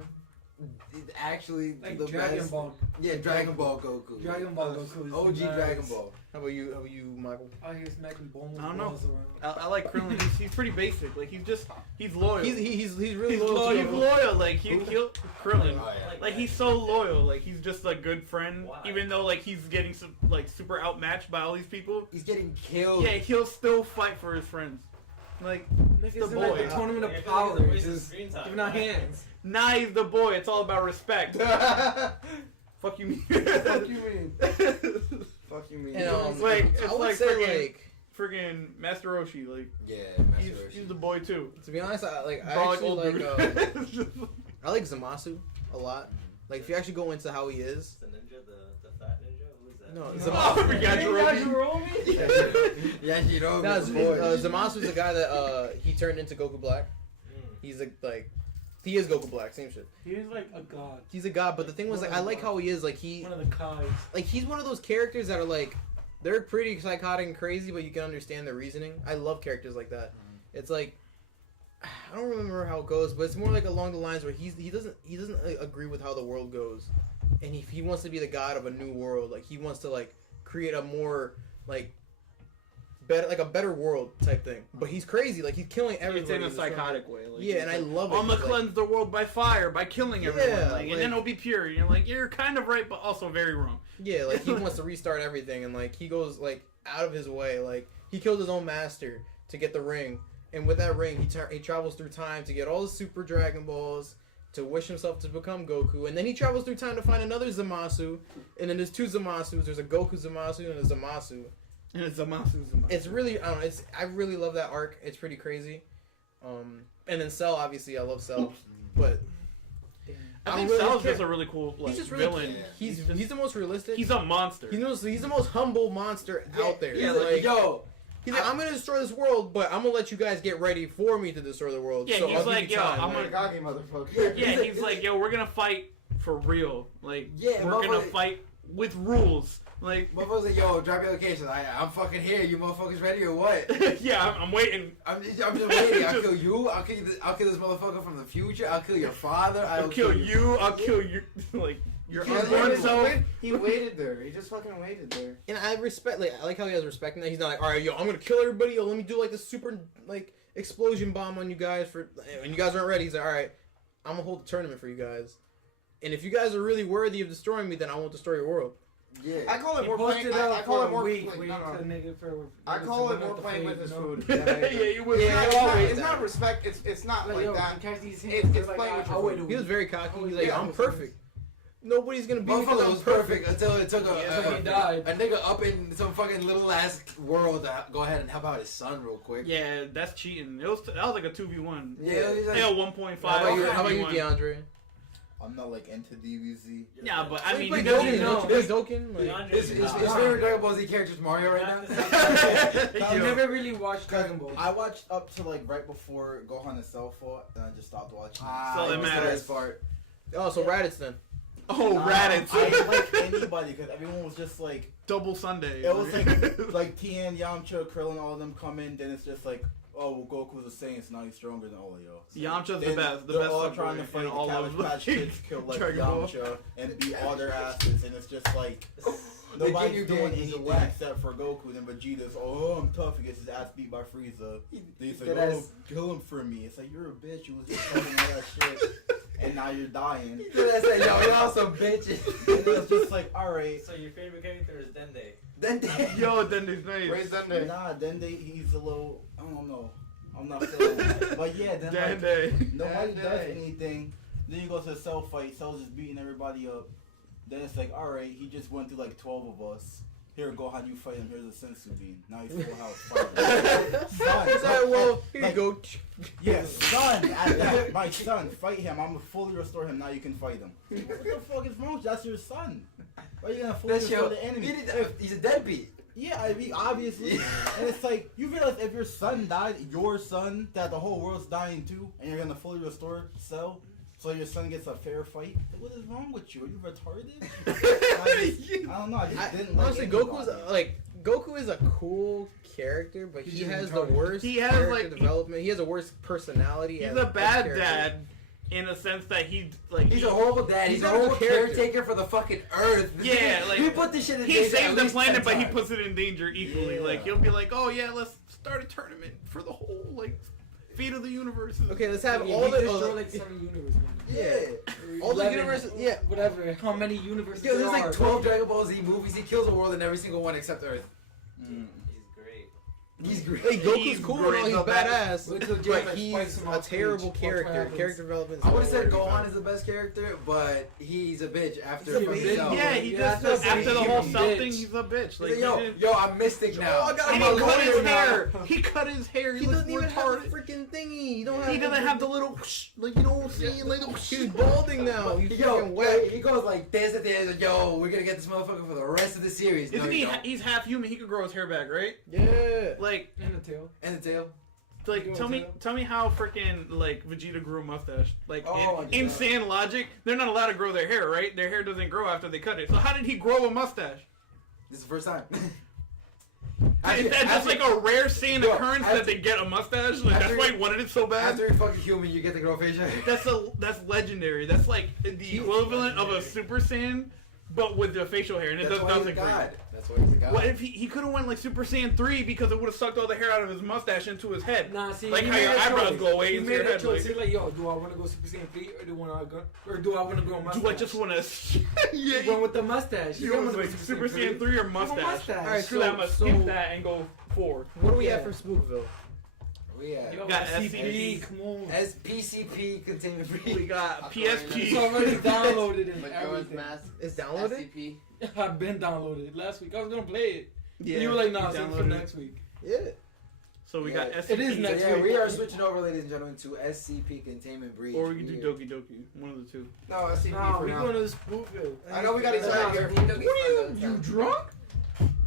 Actually, Like the Dragon best. Ball. Yeah, Dragon Ball Goku. Dragon Ball Goku is OG nice. Dragon Ball. How about you, Michael? Oh, he was smacking bones. I don't know. balls around. I like Krillin. He's pretty basic. Like he's loyal. He's really He's loyal. loyal. to He's him. loyal. Like he'll Krillin. Oh, yeah. Like he's so loyal. Like he's just a good friend. Why? Even though like he's getting like super outmatched by all these people. He's getting killed. Yeah, he'll still fight for his friends. Like Niggas the in like boy. the tournament Yeah, of I power, feel like he's just screen time. giving out hands. nah, he's the boy. It's all about respect. Fuck you, mean? Fuck you mean? Fuck you mean? And, It's like I would like say friggin' like friggin' Master Roshi. Like Yeah, he's, Master he's Roshi. the boy too. to be honest, I Bro, actually old like dude. I like Zamasu a lot. Like if you actually go into how he is. The ninja, the fat ninja. Who is that? No, Oh, Zamasu. we got Yeah, you know. No, the boy. Zamasu's the guy that he turned into Goku Black. He's like he is Goku Black, same shit. He was like a god. He's a god, but the thing was like I like how he is like One of the gods. he's one of those characters that are like they're pretty psychotic and crazy, but you can understand their reasoning. I love characters like that. It's like I don't remember how it goes, but it's more like along the lines where he doesn't agree with how the world goes, and he wants to be the god of a new world. Like he wants to like create a more like better, like a better world type thing. But he's crazy, like he's killing everybody. It's in a psychotic way. Like, Yeah, and I love it. I'm gonna Like, cleanse the world by fire, by killing everyone, Yeah, like, and like- then it'll be pure. You're like, you're kind of right, but also very wrong. yeah, like he wants to restart everything, and like he goes like out of his way. Like he killed his own master to get the ring, and with that ring, he travels through time to get all the Super Dragon Balls to wish himself to become Goku, and then he travels through time to find another Zamasu, and then there's two Zamasus. There's a Goku Zamasu and a Zamasu. And it's Zamasu. It's really, I don't know. I really love that arc. It's pretty crazy. And then Cell, obviously, I love Cell, but I think really Cell's care. just a really cool like, He's just really villain. He's the most realistic. He's a monster. He's the most humble monster out there. Yeah, like, yo. He's like, I'm gonna destroy this world, but I'm gonna let you guys get ready for me to destroy the world. Yeah, so he's I'll like, give you yo, time. I'm Like, Cocky motherfucker. Yeah, he's like, yo, we're gonna fight for real. Like, Yeah, we're gonna motherfucker- fight with rules. Like, Motherfuckers like, yo, drop your location. I'm fucking here. You motherfuckers ready or what? yeah, I'm waiting. I'm just waiting. I'll kill you. I'll kill this motherfucker from the future. I'll kill your father. I'll kill you. I'll kill your like your He unborn waited- self. He waited there. He just fucking waited there. and I respect, like, I like how he has respect in that. He's not like, all right, yo, I'm gonna kill everybody. Yo, let me do like this super like explosion bomb on you guys for, and you guys aren't ready. He's like, all right, I'm gonna hold a tournament for you guys, and if you guys are really worthy of destroying me, then I won't destroy your world. Yeah. I call it He more playing. posted I out call for it more. a week. Like, We no, no. couldn't make it for. I call it more the playing with his food. He was. Yeah, it's, always not, it's that. not respect. It's not like yo, that. catch these It's playing with your food. He was very cocky. He's like, Yeah, I'm perfect. Nobody's gonna beat me because Motherfucker I'm was perfect. perfect until it took he died. a nigga up in some fucking little ass world to go ahead and help out his son real quick. Yeah, that's cheating. That was like a 2v1. Yeah, he's like, Yeah, 1.5. How about you, 1v1. DeAndre? I'm not like into DBZ. Yeah, but I mean, Wait, you Doken, guys know. don't you play Doken? Like, DeAndre, his favorite Dragon Ball Z character is Mario right now. I Yo. never really watched Dragon Ball. I watched up to like right before Gohan and Cell fought, and I just stopped watching. So that was the matters. best part. oh, so Raditz then. Oh, Raditz. I didn't like anybody because everyone was just like, Double Sunday. it was like Tien, Yamcha, Krillin, all of them come in. Then it's just like, oh, well, Goku's a Saiyan, so now he's stronger than all of y'all. So Yamcha's the then best. The they're best all fuck trying boy to fight in the all Cabbage of Patch Kids, kill like Dragon Ball. Yamcha, and beat all their asses, and it's just like They nobody's give you doing games anything away. except for Goku. Then Vegeta's, oh, I'm tough. He gets his ass beat by Frieza. Then he's like, That oh, ass- kill him for me. It's like, you're a bitch. You was just talking all that shit, and now you're dying. That's like, yo, y'all some bitches. And it's just like, all right. So your favorite character is Dende. Then Yo, then there's nice. Where's Sunday? Nah, then he's a little, I don't know. I'm not feeling it. But yeah, then like, Dende. nobody Dende. does anything. Then you go to the Cell fight. Cell's just beating everybody up. Then it's like, all right, he just went through like 12 of us. Here, Gohan, you fight him. Here's a sensu bean. Now he's full house fighting. Son, He's like, well, here like- you go. yes, son, at that, my son, fight him. I'm gonna fully restore him. Now you can fight him. What the fuck is wrong? That's your son. Why are you gonna fully That's restore your the enemy? He's a deadbeat. Yeah, I mean, obviously. And it's like, you realize if your son died, your son, that the whole world's dying too, and you're gonna fully restore Cell, so your son gets a fair fight? What is wrong with you? Are you retarded? I don't know, I just didn't like Honestly, anybody. Goku is a cool character, but he has the worst He has, character like, development. He has the worst personality. He's as a bad character. dad in a sense that he like He's a horrible dad. He's a not a horrible character. caretaker for the fucking earth. Yeah, like, we put this shit in he danger saves at the least planet, 10 but he times. puts it in danger equally. Yeah. Like he'll be like, "Oh yeah, let's start a tournament for the whole like fate of the universe." Okay, let's have Yeah, all he the. destroyed like 7 universes, man. Yeah. All the 11, universes. Yeah. Whatever. How many universes Yo, there's there like are. 12 Dragon Ball Z movies. He kills the world in every single one except Earth. He's great. He's great. Hey, Goku's He's cool great, and all, but he's badass, Wait till but James he's spikes him a off stage. terrible Watch what character. happens. Character development. I would have said Gohan is the best character, but he's a bitch after He's a from bitch. Cell. Yeah, he Yeah, just that's after the whole bitch. Cell thing, he's a bitch. Like He's like, he didn't- yo, I'm Mystic now. Oh, I got and I'm he a cut his lawyer now. hair. He cut his hair. He, He looks doesn't even have retarded. the freaking thingy. He don't have. He doesn't have the little whoosh, like you know what I'm saying, like the whoosh. He's balding now. He's Yo, freaking wet. he goes like this at the end. Like, yo, we're gonna get this motherfucker for the rest of the series. No, Isn't you he? don't. He's half human. He could grow his hair back, right? Yeah. Like, And the tail. And the tail. tell me how freaking like Vegeta grew a mustache. Like Oh my God. in Saiyan logic, they're not allowed to grow their hair, right? Their hair doesn't grow after they cut it. So how did he grow a mustache? This is the first time. Is that just like a rare Saiyan Yo, occurrence after- that they get a mustache? Like that's after- why he wanted it so bad. After you're fucking human, you get to grow facial hair. That's legendary. That's like the equivalent of a Super Saiyan but with the facial hair, and it That's does why he's a nothing for you. god. That's why he's a god. What if he could have went like Super Saiyan 3 because it would have sucked all the hair out of his mustache into his head? Nah, see, Like he how made your a eyebrows choice. go away He into made your a head. choice. Like, He's like, yo, do I want to go Super Saiyan 3 or do I want to go mustache? do I just want to? Yeah. He went with the mustache. You want like Super Saiyan 3 or mustache? mustache. Alright, Screw that. I'm gonna so- skip that and go forward. What do we have Yeah. for Spookville? We have Yo, Got SCP, SCP. come on. SPCP containment free. We got PSP. It's already downloaded and Majora's everything. Mask. It's downloaded? SCP. I've been downloaded last week. I was gonna play it. Yeah, You were like, nah, we save it for downloaded next week. Yeah. So we Yeah. got SCP. It is next Yeah, week. we are switching over, ladies and gentlemen, to SCP containment breach. Or we can do Doki Doki. One of the two. No, SCP Nah, for we now. going to the Spookville. I know we got to Nah, decide here. What are you drunk?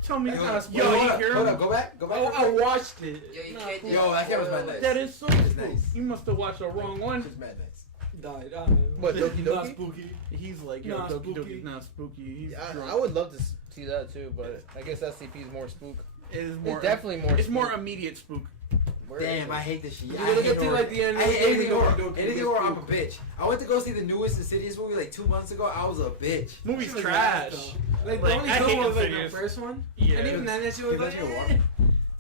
Tell me. Yo, Yo, hold you up, hear hold him? up, go back. Oh, I watched it. Yo, you Nah, can't cool. do Yo, that camera's mad nice. That is so It's spook. nice. You must have watched the wrong one. It's mad nice. Died. What, Doki Not Doki? spooky. He's like, yo, Nah, Doki spooky. Doki's not spooky. He's Yeah, drunk. I would love to see that too, but I guess SCP is more spook. It is It's more. definitely more. It's more spook. immediate spook. Where is Damn, it? I hate this shit. You're I gonna hate get to horror. like the end. I hate anything horror. Doki Anything Doki. horror, I'm a bitch. I went to go see the newest Insidious movie like 2 months ago. I was a bitch. Movie's Shit was trash. ass, though. Like, the Like, only I good hate one was like the Insidious. first one. Yeah. And even then, that shit was Give like, that shit a eh.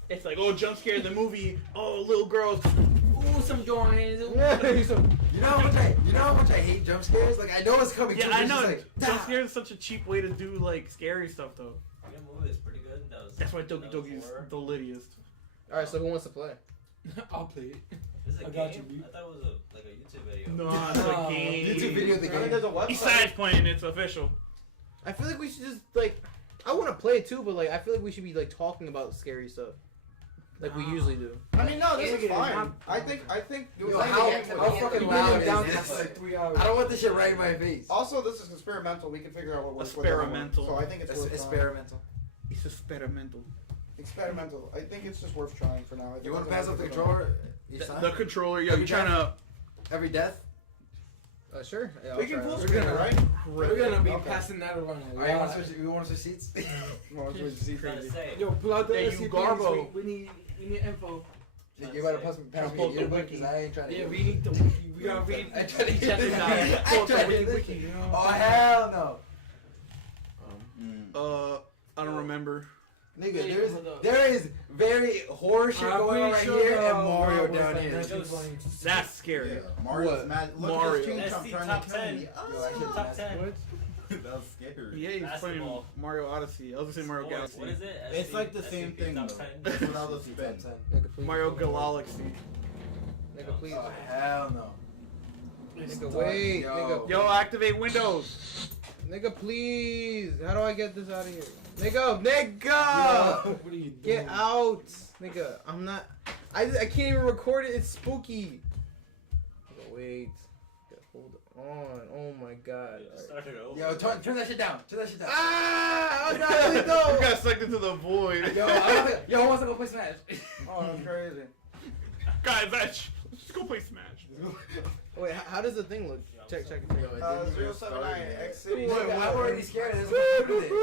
It's like, oh, jump scare in the movie. Oh, little girls. Ooh, some joints. You know how much I hate jump scares? Like I know it's coming. Yeah, too, I it's just know. Like, Jump scare is such a cheap way to do like scary stuff, though. You know, movie that's pretty good. That's why Doki that was Doki is horror. the littiest. All right, so who wants to play? I'll play it. Is it a I got game? you, B. I thought it was like a YouTube video. No, it's No. a game. YouTube video of the game. There's a website. Besides playing, it's official. I feel like we should just like. I want to play it too, but like I feel like we should be like talking about scary stuff, like we Nah. usually do. I mean, no, this is Yeah, fine. I think. Yo, like, how yeah, fucking You loud been is down this? for like 3 hours. I don't want this shit right in my face. Also, this is experimental. We can figure out what works. with everyone. Experimental. So I think it's It's worth trying. experimental. It's experimental. Experimental. I think it's just worth trying for now. I think You want to it's pass a up the worth controller? You The, sign? the controller, yo, Every you trying to. Every death? Sure. Yeah, We I'll can try full that. We're screen it, gonna- right? We're gonna be Okay. passing that around. Alright, you want to switch seats? Well, switch seats. Trying to say. Yo, pull out the Hey, you SCPs. garbo. We need info. You better pass me Pull the the yearbook wiki. because I ain't trying to Yeah, get we need the wiki. We gotta read. I tried to get check this it out. out. I Pull tried up to the get this wiki. shit. You know? Oh, hell no. I don't remember. Nigga, Hey, there's, hold up. there is very horror shit going on right here and Mario was down like here. next week playing. That's scary. Mario's What? mad. Look Mario. at this SC tune trying top to kill 10. me. Yo, that shit Top nasty. 10. What? That was scary. Yeah, he's playing Basketball. Mario Odyssey. I was gonna say Mario Sports. Galaxy. What is it? It's like the same SCP thing, top though. 10? Just without the spin. Nigga, please. Mario Galaxy. Nigga, please. Oh, hell no. Nigga, wait. Yo. Nigga, Yo, activate Windows. nigga, please. How do I get this out of here? Nigga, nigga. What are you doing? Get out, nigga. I'm not. I can't even record it. It's spooky. Nigga, wait. Hold on. Oh my god. Just started over. Yo, turn that shit down. Turn that shit down. Ah! Oh no! Please You no! got sucked into the void. Yo, I want to go play Smash. Oh, that's crazy. Guys, let's go play Smash. Wait, how does the thing look? Check. 079 X City. Nigga, I'm already scared. There's a computer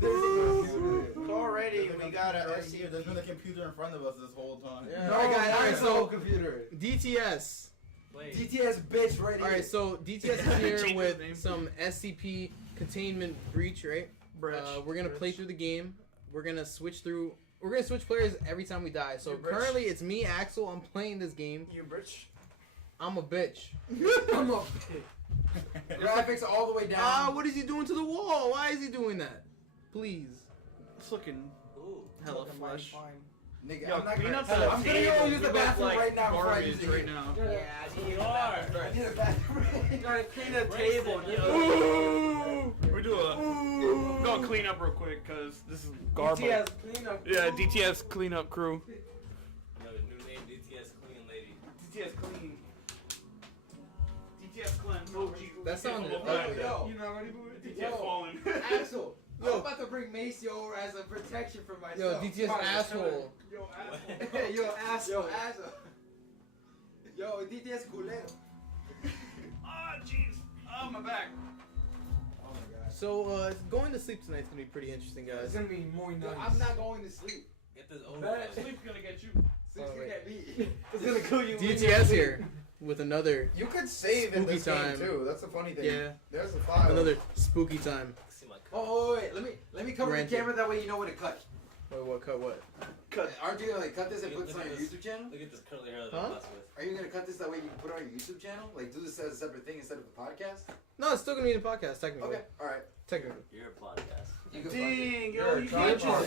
there. Yo, Already, we got a a SC. There's been a computer in front of us this whole time. Yeah. No, Alright, guys, guys, alright, it's a so- whole computer. DTS. wait. DTS bitch right All here. right, so DTS is here Change with his name. some SCP containment breach, right? We're gonna play through the game. We're gonna switch through. We're gonna switch players every time we die. So You bitch. currently it's me, Axel. I'm playing this game. You bitch. I'm a bitch. I'm up. Graphics all the way down. Ah, what is he doing to the wall? Why is he doing that? Please. It's looking Ooh. hella flesh. Nigga, Yo, I'm not clean gonna. up the I'm gonna table. go use We the look bathroom like right now before I use garbage it. right now. Yeah, you are. I need a bathroom. You gotta clean the table. Ooh! We do a. We're gonna clean up real quick because this is garbage. DTS cleanup. Yeah, DTS cleanup crew. No, new name DTS Clean Lady. DTS clean. DTS clean. Oh, gee. That sounded DTS ugly. Yo. You not ready for it? DTS falling. Axel, Yo. I'm about to bring Macy over as a protection for myself. Yo, DTS asshole. Yo, Hey, yo, asshole. Yo, asshole. Yo, DTS culero. Ah, jeez. Oh, my back. Oh my god. So going to sleep tonight's gonna be pretty interesting, guys. It's gonna be more nice. Yo, I'm not going to sleep. Get this over Bet. with. Sleep's gonna get you. Sleep's Oh, gonna wait. get me. It's gonna kill you. DTS here. with another You could save in Spooky this time. game too. That's the funny thing. Yeah. There's the file. another spooky time. See my Oh, wait, let me cover Granted. the camera, that way you know when to cut. Wait, what? Cut what? Aren't you gonna like cut this and Look put this on at your this. YouTube channel? Look at this curly hair that Huh? I'm messing with. Are you gonna cut this that way you can put it on your YouTube channel? Like do this as a separate thing instead of the podcast? No, it's still gonna be in the podcast technically. Okay, alright. Technically. You're a podcast. You can Dang, yo, You're a you can't tripod. just